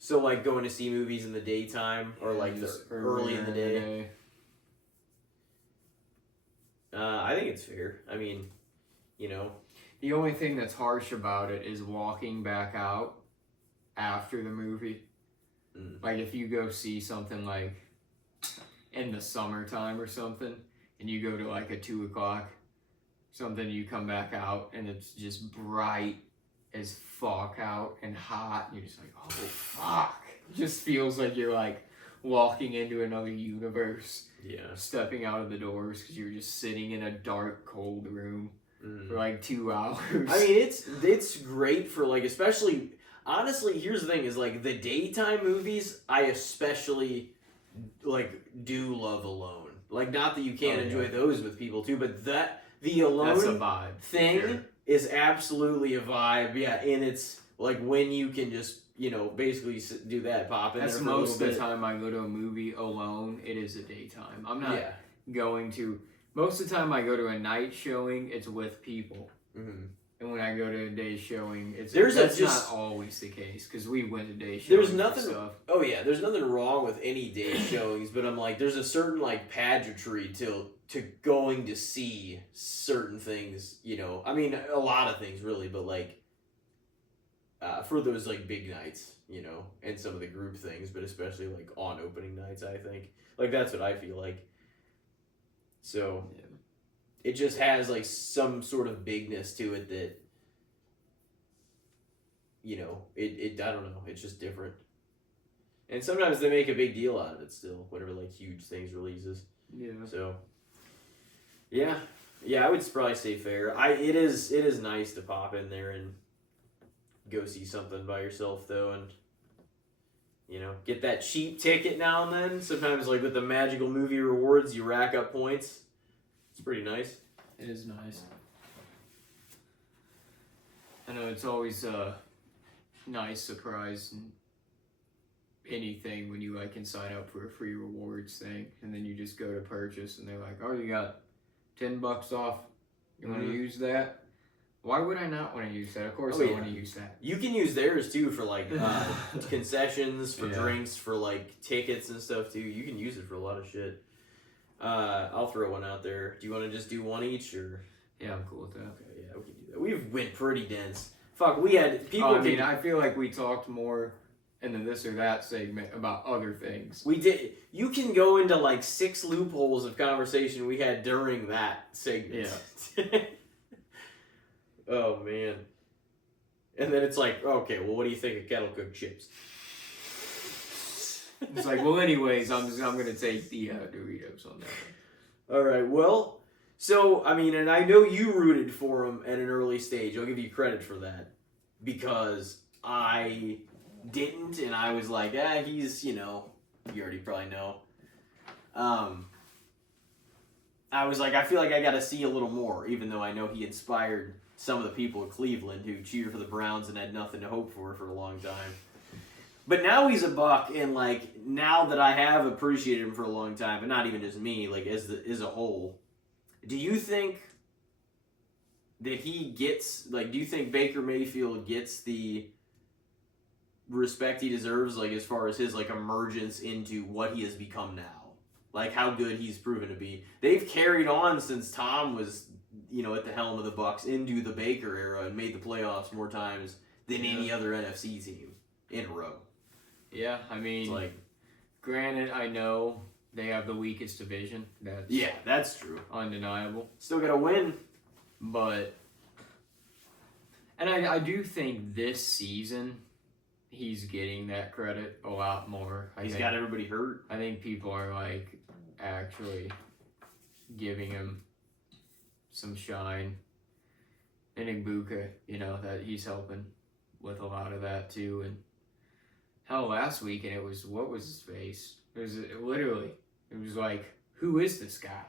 so like going to see movies in the daytime or like early in the day. I think it's fair. I mean, you know. The only thing that's harsh about it is walking back out after the movie. Like if you go see something like in the summertime or something, and you go to like a 2 o'clock, something, you come back out and it's just bright as fuck out and hot, and you're just like, oh fuck. It just feels like you're like walking into another universe. Yeah. Stepping out of the doors because you're just sitting in a dark, cold room for like 2 hours. I mean, it's great for like, especially, honestly, here's the thing is like the daytime movies, I especially like do love alone. Like, not that you can't enjoy those with people too, but the alone that's a vibe thing is absolutely a vibe. Yeah, and it's like when you can just, you know, basically do that, pop in there for a little bit. Most of the time I go to a movie alone, it is a daytime. I'm not going to... Most of the time I go to a night showing, it's with people. And when I go to a day showing, that's not always the case, because we went to day showings. There's nothing... Oh yeah, there's nothing wrong with any day showings, but I'm like, there's a certain like pageantry to going to see certain things, you know. I mean, a lot of things really, but like, for those like big nights, you know, and some of the group things, but especially like on opening nights, I think. Like that's what I feel like. So it just has like some sort of bigness to it that, you know, it I don't know, it's just different. And sometimes they make a big deal out of it still, whenever like huge things releases. Yeah. So yeah, I would probably say fair. It is nice to pop in there and go see something by yourself though, and you know, get that cheap ticket now and then. Sometimes like with the magical movie rewards, you rack up points. It's pretty nice. It is nice. I know it's always a nice surprise in anything when you like can sign up for a free rewards thing, and then you just go to purchase and they're like, oh, you got $10 off, you want to use that? Why would I not want to use that? Of course I want to use that. You can use theirs too for like concessions, for drinks, for like tickets and stuff too. You can use it for a lot of shit. I'll throw one out there. Do you want to just do one each, or? Yeah, I'm cool with that. Okay, yeah, we can do that. We've went pretty dense. Fuck, we had people. I mean, I feel like we talked more in the this or that segment about other things. We did. You can go into like 6 loopholes of conversation we had during that segment. Yeah. Oh man. And then it's like, okay, well, what do you think of kettle cooked chips? It's like, well, anyways, I'm gonna take the Doritos on that one. All right. Well, So, I mean, and I know you rooted for him at an early stage. I'll give you credit for that. Because I didn't, and I was like, he's, you already probably know. I was like, I feel like I got to see a little more, even though I know he inspired some of the people in Cleveland who cheered for the Browns and had nothing to hope for a long time. But now he's a Buck, and like now that I have appreciated him for a long time, but not even just me, like as a whole, do you think that he gets like? Do you think Baker Mayfield gets the respect he deserves, like as far as his like emergence into what he has become now? Like how good he's proven to be. They've carried on since Tom was, at the helm of the Bucs into the Baker era and made the playoffs more times than any other NFC team in a row. Yeah, I mean, it's like, granted, I know they have the weakest division. That's true. Undeniable. Still got to win. But, and I do think this season he's getting that credit a lot more. He's got everybody hurt. I think people are like actually giving him some shine. And Ibuka, that he's helping with a lot of that too. And hell, last weekend it was, what was his face? It was like, who is this guy?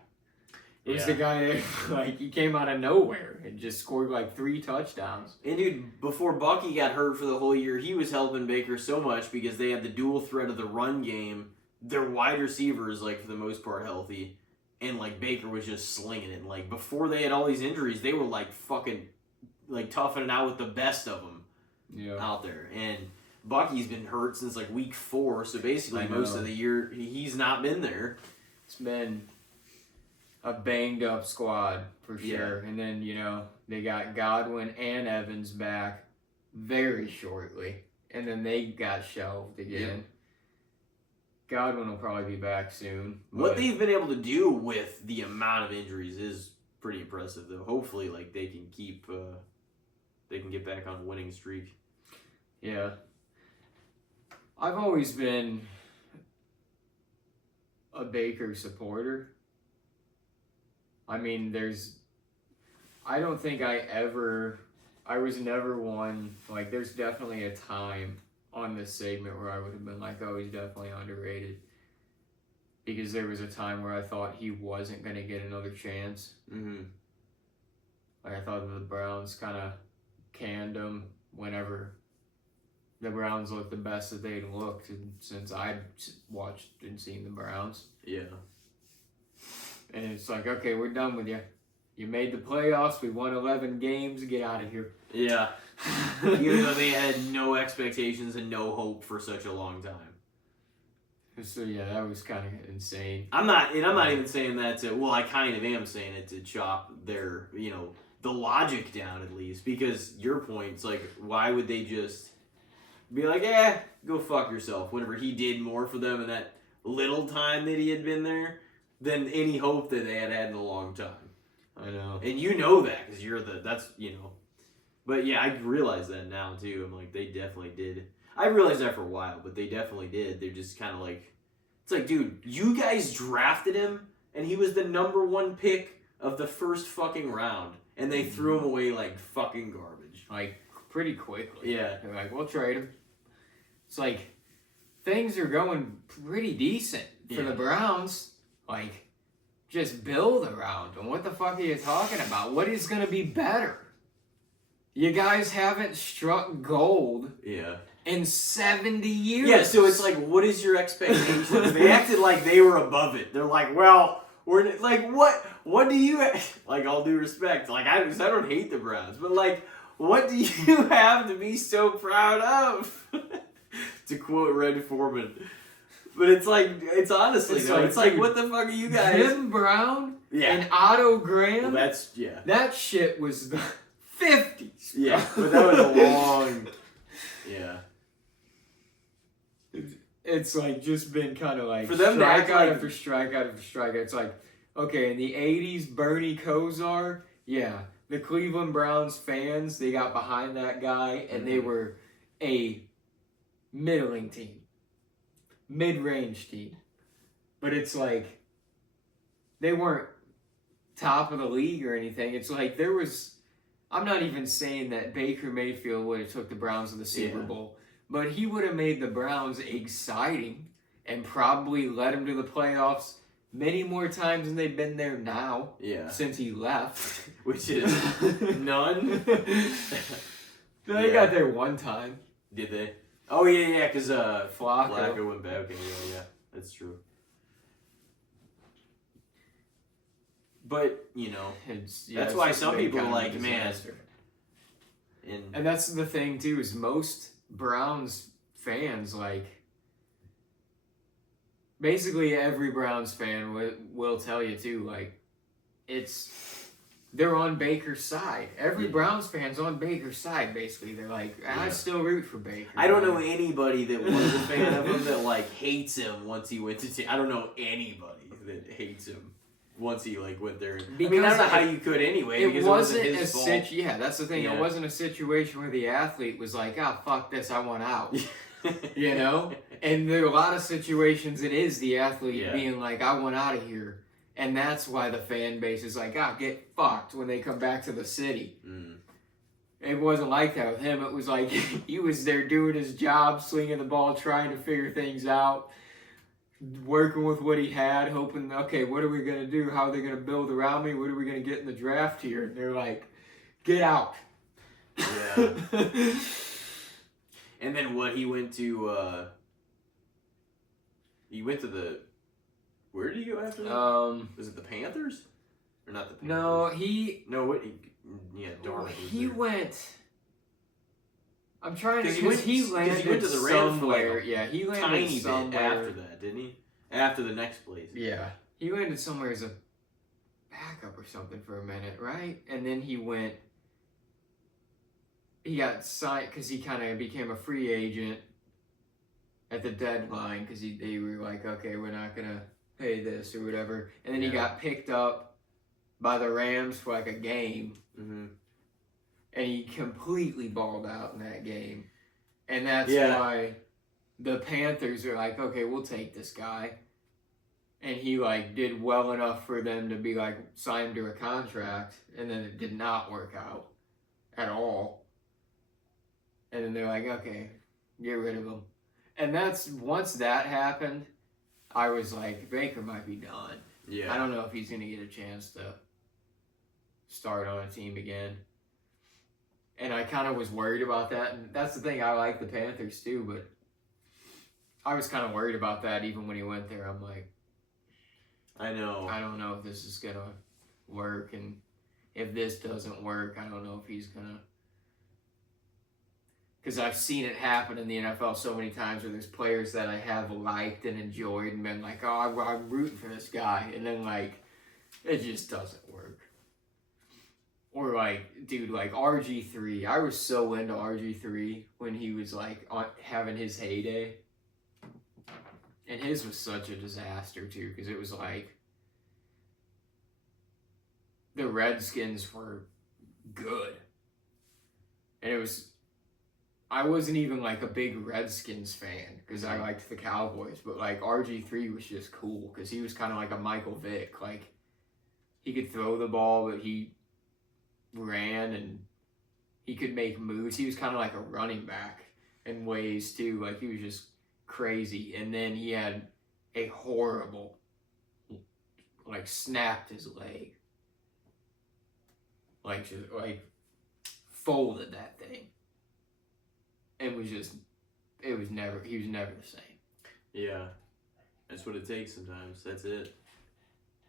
It was the guy that, like, he came out of nowhere and just scored, like, 3 touchdowns. And, dude, before Bucky got hurt for the whole year, he was helping Baker so much because they had the dual threat of the run game. Their wide receivers, like, for the most part, healthy. And, like, Baker was just slinging it. And, like, before they had all these injuries, they were, like, fucking, like, toughing it out with the best of them out there. And Bucky's been hurt since, like, week 4. So, basically, most of the year, he's not been there. It's been a banged up squad for sure. And then, they got Godwin and Evans back very shortly. And then they got shelved again. Godwin will probably be back soon. What they've been able to do with the amount of injuries is pretty impressive, though. Hopefully, like, they can keep, they can get back on a winning streak. Yeah. I've always been a Baker supporter. I mean, I don't think I was never one, like, there's definitely a time on this segment where I would have been like, oh, he's definitely underrated. Because there was a time where I thought he wasn't going to get another chance. Mm-hmm. Like, I thought the Browns kind of canned him whenever the Browns looked the best that they'd looked since I'd watched and seen the Browns. Yeah. And it's like, okay, we're done with you. You made the playoffs. We won 11 games. Get out of here. Yeah. Even though they had no expectations and no hope for such a long time. So, yeah, that was kind of insane. I'm not even saying that I kind of am saying it to chop their, the logic down at least. Because your point's like, why would they just be like, go fuck yourself, whenever he did more for them in that little time that he had been there than any hope that they had in a long time. I know. And you know that because But yeah, I realize that now too. I'm like, they definitely did. I realized that for a while, but they definitely did. They're just kind of like, it's like, dude, you guys drafted him and he was the number 1 pick of the first fucking round. And they threw him away like fucking garbage. Like, pretty quickly. Yeah. They're like, we'll trade him. It's like, things are going pretty decent for the Browns. Like, just build around them. What the fuck are you talking about? What is going to be better? You guys haven't struck gold in 70 years. Yeah, so it's like, what is your expectation? They acted like they were above it. They're like, well, we're like, what do you, like, all due respect, like, I don't hate the Browns, but like, what do you have to be so proud of? To quote Red Foreman. But it's like, it's honestly, it's like, what the fuck are you guys? Jim Brown and Otto Graham? Well, that shit was the 50s. Yeah, but that was a long, It's like just been kind of like for them strikeout after strikeout after strikeout. It's like, okay, in the 80s, Bernie Kosar, the Cleveland Browns fans, they got behind that guy, and they were a middling team. Mid-range team. But it's like, they weren't top of the league or anything. It's like there was. I'm not even saying that Baker Mayfield would have took the Browns to the Super Bowl, but he would have made the Browns exciting and probably led them to the playoffs many more times than they've been there now. Yeah. Since he left, which is none. They got there one time. Did they? Oh yeah, because Flacco went back. Okay, yeah, that's true. But that's why some people are like, man. And that's the thing too, is most Browns fans, like, basically every Browns fan will tell you too, like, they're on Baker's side. Every Browns fan's on Baker's side, basically. They're like, I still root for Baker. I don't know anybody that was a fan of him that, like, hates him once he went to I don't know anybody that hates him once he, like, went there. Because I mean, that's not how you could anyway. It wasn't his fault. That's the thing. Yeah. It wasn't a situation where the athlete was like, fuck this, I want out. You know? And there are a lot of situations it is the athlete being like, I want out of here. And that's why the fan base is like, get fucked when they come back to the city. Mm. It wasn't like that with him. It was like he was there doing his job, swinging the ball, trying to figure things out, working with what he had, hoping, okay, what are we going to do? How are they going to build around me? What are we going to get in the draft here? And they're like, get out. Yeah. And then he went to the, where did he go after that? Was it the Panthers? Or not the Panthers? He went, I'm trying to, because he landed to the Rams somewhere. He landed tiny bit after that, didn't he? After the next place. Yeah. He landed somewhere as a backup or something for a minute, right? And then he got signed because he kind of became a free agent at the deadline because they were like, okay, we're not going to pay this or whatever. And then he got picked up by the Rams for like a game. Mm-hmm. And he completely balled out in that game. And that's why the Panthers are like, okay, we'll take this guy. And he like did well enough for them to be like signed to a contract. And then it did not work out at all. And then they're like, okay, get rid of him. And once that happened, I was like, Baker might be done. Yeah. I don't know if he's going to get a chance to start on a team again. And I kind of was worried about that. And that's the thing, I like the Panthers too, but I was kind of worried about that even when he went there. I'm like, I don't know if this is going to work. And if this doesn't work, I don't know if he's going to. Because I've seen it happen in the NFL so many times where there's players that I have liked and enjoyed and been like, I'm rooting for this guy. And then, like, it just doesn't work. Or, like, dude, like RG3. I was so into RG3 when he was, like, having his heyday. And his was such a disaster, too, because it was, like, the Redskins were good. And it was... I wasn't even, like, a big Redskins fan, because I liked the Cowboys, but, like, RG3 was just cool, because he was kind of like a Michael Vick. Like, he could throw the ball, but he ran, and he could make moves. He was kind of like a running back in ways, too. Like, he was just crazy. And then he had a horrible, like, snapped his leg. Like, just, like, folded that thing. He was never the same. Yeah. That's what it takes sometimes. That's it.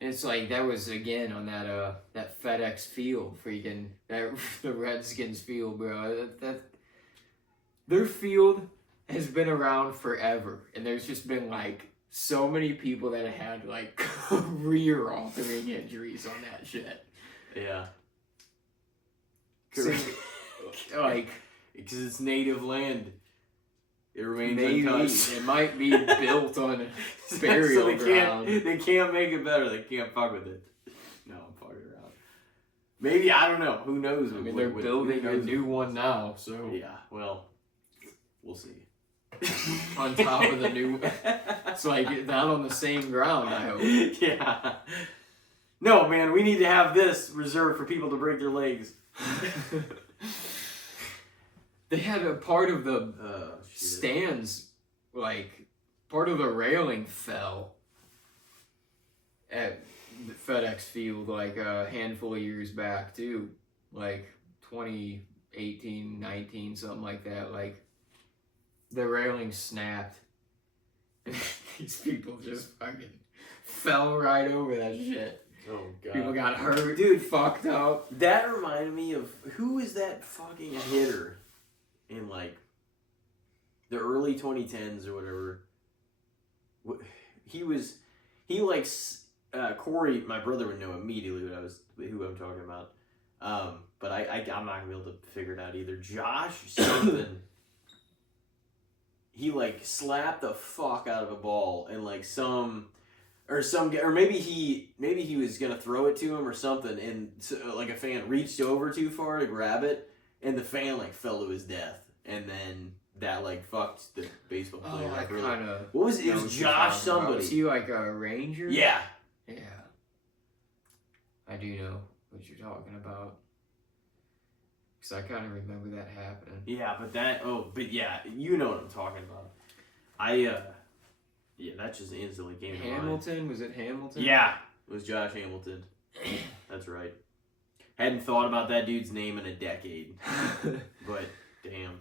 And it's like, that was, again, on that FedEx field, freaking, the Redskins field, bro. Their field has been around forever. And there's just been, like, so many people that have had, like, career-altering injuries on that shit. Yeah. Like... Because it's native land. It remains untouched. It might be built on a burial ground. They can't make it better. They can't fuck with it. No, I'm fucking around. Maybe, I don't know. Who knows? I mean, they're building a new one now, so... Yeah, well, we'll see. On top of the new... It's like, not on the same ground, I hope. Yeah. No, man, we need to have this reserved for people to break their legs. They had a part of the stands, like, part of the railing fell at the FedEx Field, like, a handful of years back, too. Like, 2018, 19, something like that. Like, the railing snapped. And these people just fucking fell right over that shit. Oh, God. People got hurt. Dude, fucked up. That reminded me of, who is that fucking hitter in, like, the early 2010s or whatever? Corey, my brother would know immediately who I'm talking about. But I'm not gonna be able to figure it out either. Josh something. He like slapped the fuck out of a ball and like or maybe he was gonna throw it to him or something, and like a fan reached over too far to grab it, and the fan like fell to his death, and then that like fucked the baseball player. I kind of. What was it? It was Josh somebody. Was he like a Ranger? Yeah. Yeah. I do know what you're talking about. Because I kind of remember that happening. Yeah, but yeah, you know what I'm talking about. Yeah, that just instantly came to mind. Hamilton? Was it Hamilton? Yeah, it was Josh Hamilton. That's right. Hadn't thought about that dude's name in a decade. But, damn.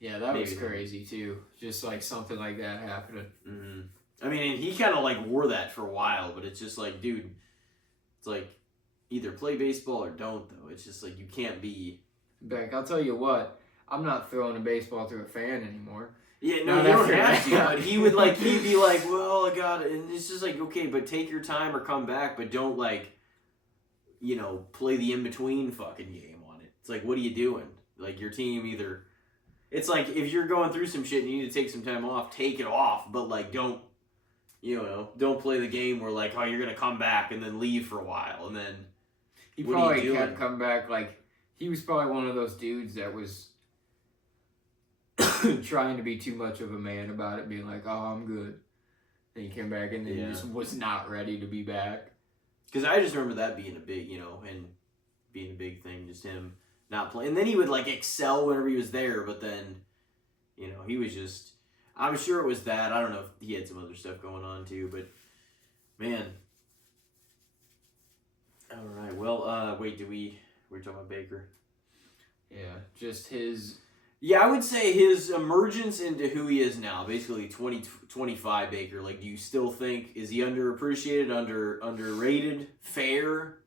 Yeah, that was crazy, too. Just, like, something like that happening. Mm-hmm. I mean, and he kind of, like, wore that for a while, but it's just like, dude, it's like, either play baseball or don't, though. It's just like, you can't be... Beck, I'll tell you what, I'm not throwing a baseball to a fan anymore. Yeah, no, you don't have to, but he'd be like, well, I got it. And it's just like, okay, but take your time or come back, but don't, like, you know, play the in-between fucking game on it. It's like, what are you doing? Like, your team either... It's like, if you're going through some shit and you need to take some time off, take it off, but, like, don't play the game where, like, oh, you're going to come back and then leave for a while, and then... He probably kept coming back, like, he was probably one of those dudes that was trying to be too much of a man about it, being like, oh, I'm good. And he came back and then he just was not ready to be back. Because I just remember that being a big, and being a big thing, just him not playing. And then he would, like, excel whenever he was there, but then, he was just, I'm sure it was that. I don't know if he had some other stuff going on, too, but, man. All right, well, wait, we're talking about Baker? Yeah, just his... Yeah, I would say his emergence into who he is now, basically 2025 Baker, like, do you still think, is he underappreciated, underrated, fair?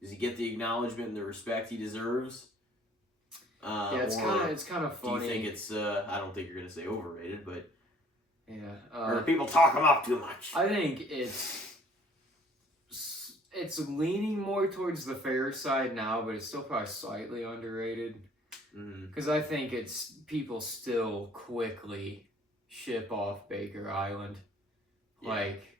Does he get the acknowledgement and the respect he deserves? Yeah, it's kind of funny. Do you think it's, I don't think you're going to say overrated, but... Yeah. Or people talk him up too much? I think it's leaning more towards the fair side now, but it's still probably slightly underrated. Because I think it's people still quickly ship off Baker Island. Yeah. Like,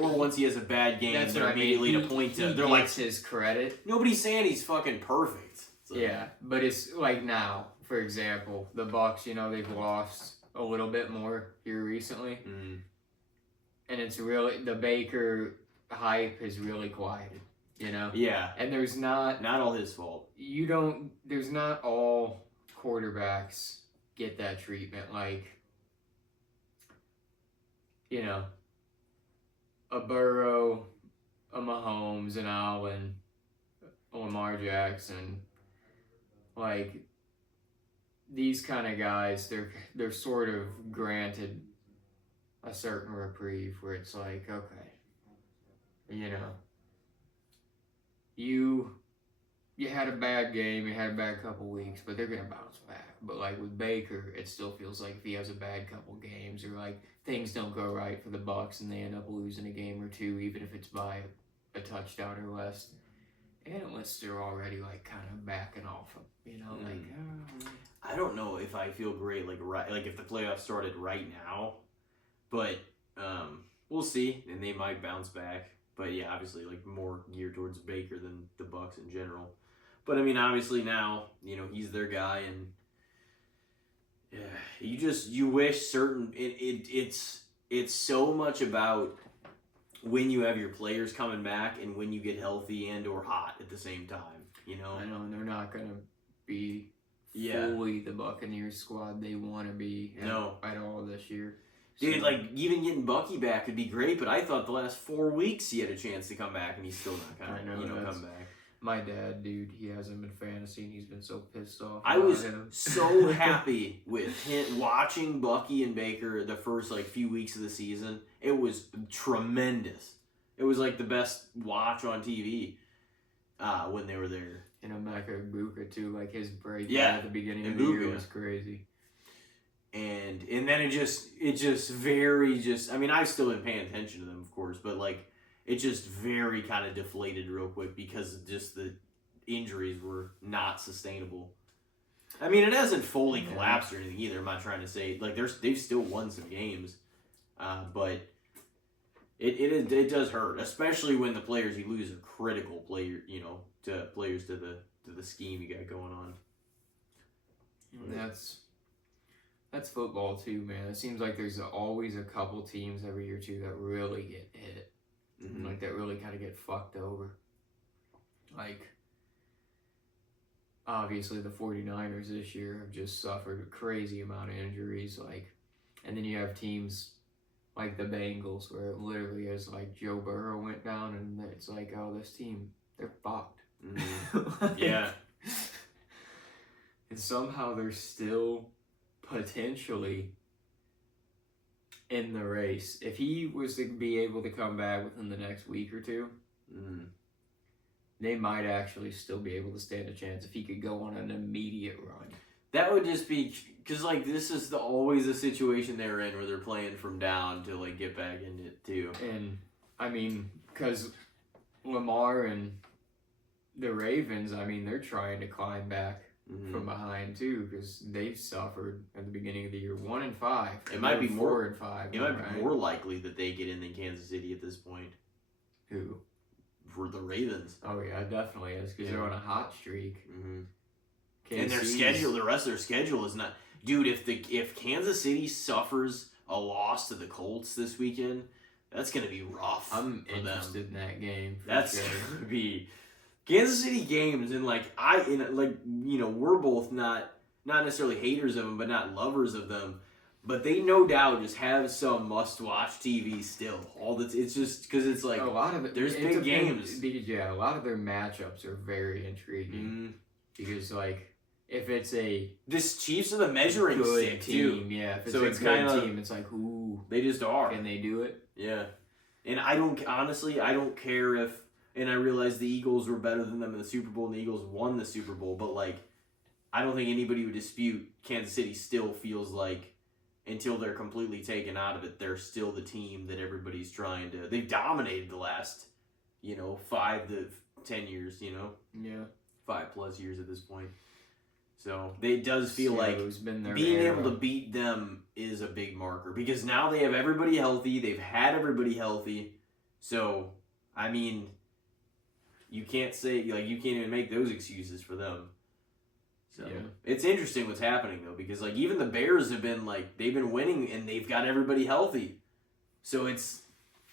or once he has a bad game, they're immediately to point to. They're like his credit. Nobody's saying he's fucking perfect. So. Yeah, but it's like now, for example, the Bucks. They've lost a little bit more here recently, and it's really the Baker hype has really quieted. Yeah. And there's not all his fault. There's not all quarterbacks get that treatment. Like, a Burrow, a Mahomes, an Allen, a Lamar Jackson, like, these kind of guys, they're sort of granted a certain reprieve where it's like, okay, you had a bad game, you had a bad couple weeks, but they're going to bounce back. But, like, with Baker, it still feels like if he has a bad couple games or, like, things don't go right for the Bucks and they end up losing a game or two, even if it's by a touchdown or less, analysts are already, like, kind of backing off him, I don't know if I feel great, like if the playoffs started right now, but we'll see, and they might bounce back. But yeah, obviously, like, more geared towards Baker than the Bucks in general. But I mean, obviously now, he's their guy, and yeah, you wish certain. It's so much about when you have your players coming back and when you get healthy and or hot at the same time. I know, and they're not gonna be fully the Buccaneers squad they want to be at all this year. Dude, even getting Bucky back would be great, but I thought the last 4 weeks he had a chance to come back, and he's still not come back. My dad, dude, he hasn't been fantasy, and he's been so pissed off. I was so happy with him watching Bucky and Baker the first few weeks of the season. It was tremendous. It was the best watch on TV when they were there. And Emeka Egbuka too, his breakdown at the beginning of the year was crazy. And then it just very I mean, I've still been paying attention to them, of course, but it just very kind of deflated real quick because just the injuries were not sustainable. I mean, it hasn't fully collapsed or anything either. I'm not trying to say they've still won some games, but it does hurt, especially when the players you lose are critical players to the scheme you got going on. That's football too, man. It seems like there's always a couple teams every year too that really get hit. Mm-hmm. That really kind of get fucked over. Obviously the 49ers this year have just suffered a crazy amount of injuries. And then you have teams like the Bengals where it literally is Joe Burrow went down and it's this team, they're fucked. Mm-hmm. Yeah. And somehow they're still potentially in the race. If he was to be able to come back within the next week or two, they might actually still be able to stand a chance if he could go on an immediate run. That would just be because this is always a situation they're in where they're playing from down to get back in it too. And I mean, because Lamar and the Ravens, I mean, they're trying to climb back from behind too, because they've suffered at the beginning of the year 1-5. It might be 4-5. It might be more likely that they get in than Kansas City at this point. Who? For the Ravens. Oh yeah, it definitely is because they're on a hot streak. Mm-hmm. And the rest of their schedule is not. Dude, if Kansas City suffers a loss to the Colts this weekend, that's gonna be rough. I'm interested in that game. That's gonna be. Kansas City games, and we're both not necessarily haters of them, but not lovers of them. But they no doubt just have some must-watch TV still. It's just because it's a lot of there's big games. Because a lot of their matchups are very intriguing. Because if it's this Chiefs are the measuring stick team, too. Yeah. If it's a good team, it's ooh, they just are. Can they do it? Yeah. And I don't care if. And I realized the Eagles were better than them in the Super Bowl, and the Eagles won the Super Bowl. But, I don't think anybody would dispute Kansas City still feels until they're completely taken out of it, they're still the team that everybody's trying to... They've dominated the last, 5 to 10 years, Yeah. 5+ years at this point. So, it does feel being able to beat them is a big marker. Because now they have everybody healthy. They've had everybody healthy. So, I mean... You can't say, you can't even make those excuses for them. So, It's interesting what's happening, though, because, even the Bears have been, they've been winning, and they've got everybody healthy. So, it's,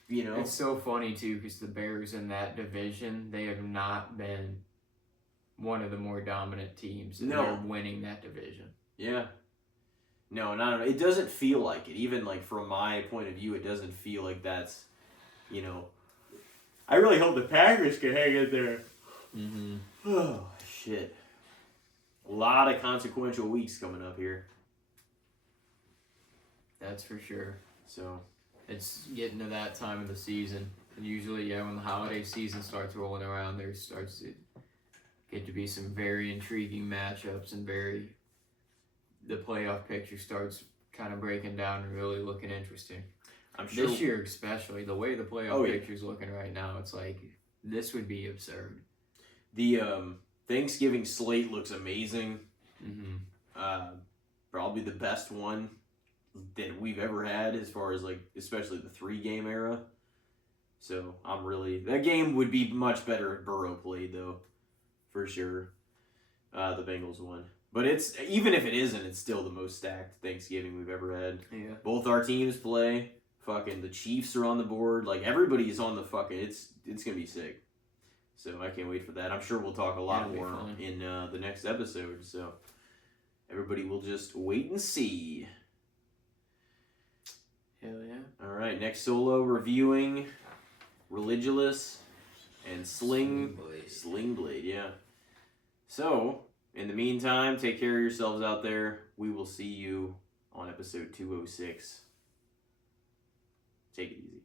It's so funny, too, because the Bears in that division, they have not been one of the more dominant teams. And they're winning that division. Yeah. No, not at all. It doesn't feel like it. Even, from my point of view, it doesn't feel like that's, I really hope the Packers can hang in there. Mm-hmm. Oh, shit. A lot of consequential weeks coming up here. That's for sure. So, it's getting to that time of the season. And usually, when the holiday season starts rolling around, there starts to get to be some very intriguing matchups and the playoff picture starts kind of breaking down and really looking interesting. I'm sure this year especially, the way the playoff picture's looking right now, it's this would be absurd. The Thanksgiving slate looks amazing. Mm-hmm. Probably the best one that we've ever had as far as especially the 3-game era. So that game would be much better if Burrow played though, for sure. The Bengals one. But even if it isn't, it's still the most stacked Thanksgiving we've ever had. Yeah. Both our teams play. Fucking the Chiefs are on the board. Like everybody's on the fucking. It's gonna be sick. So I can't wait for that. I'm sure we'll talk a lot more in the next episode. So everybody will just wait and see. Hell yeah. All right, next solo reviewing Religulous and Sling Blade, yeah. So, in the meantime, take care of yourselves out there. We will see you on episode 206. Take it easy.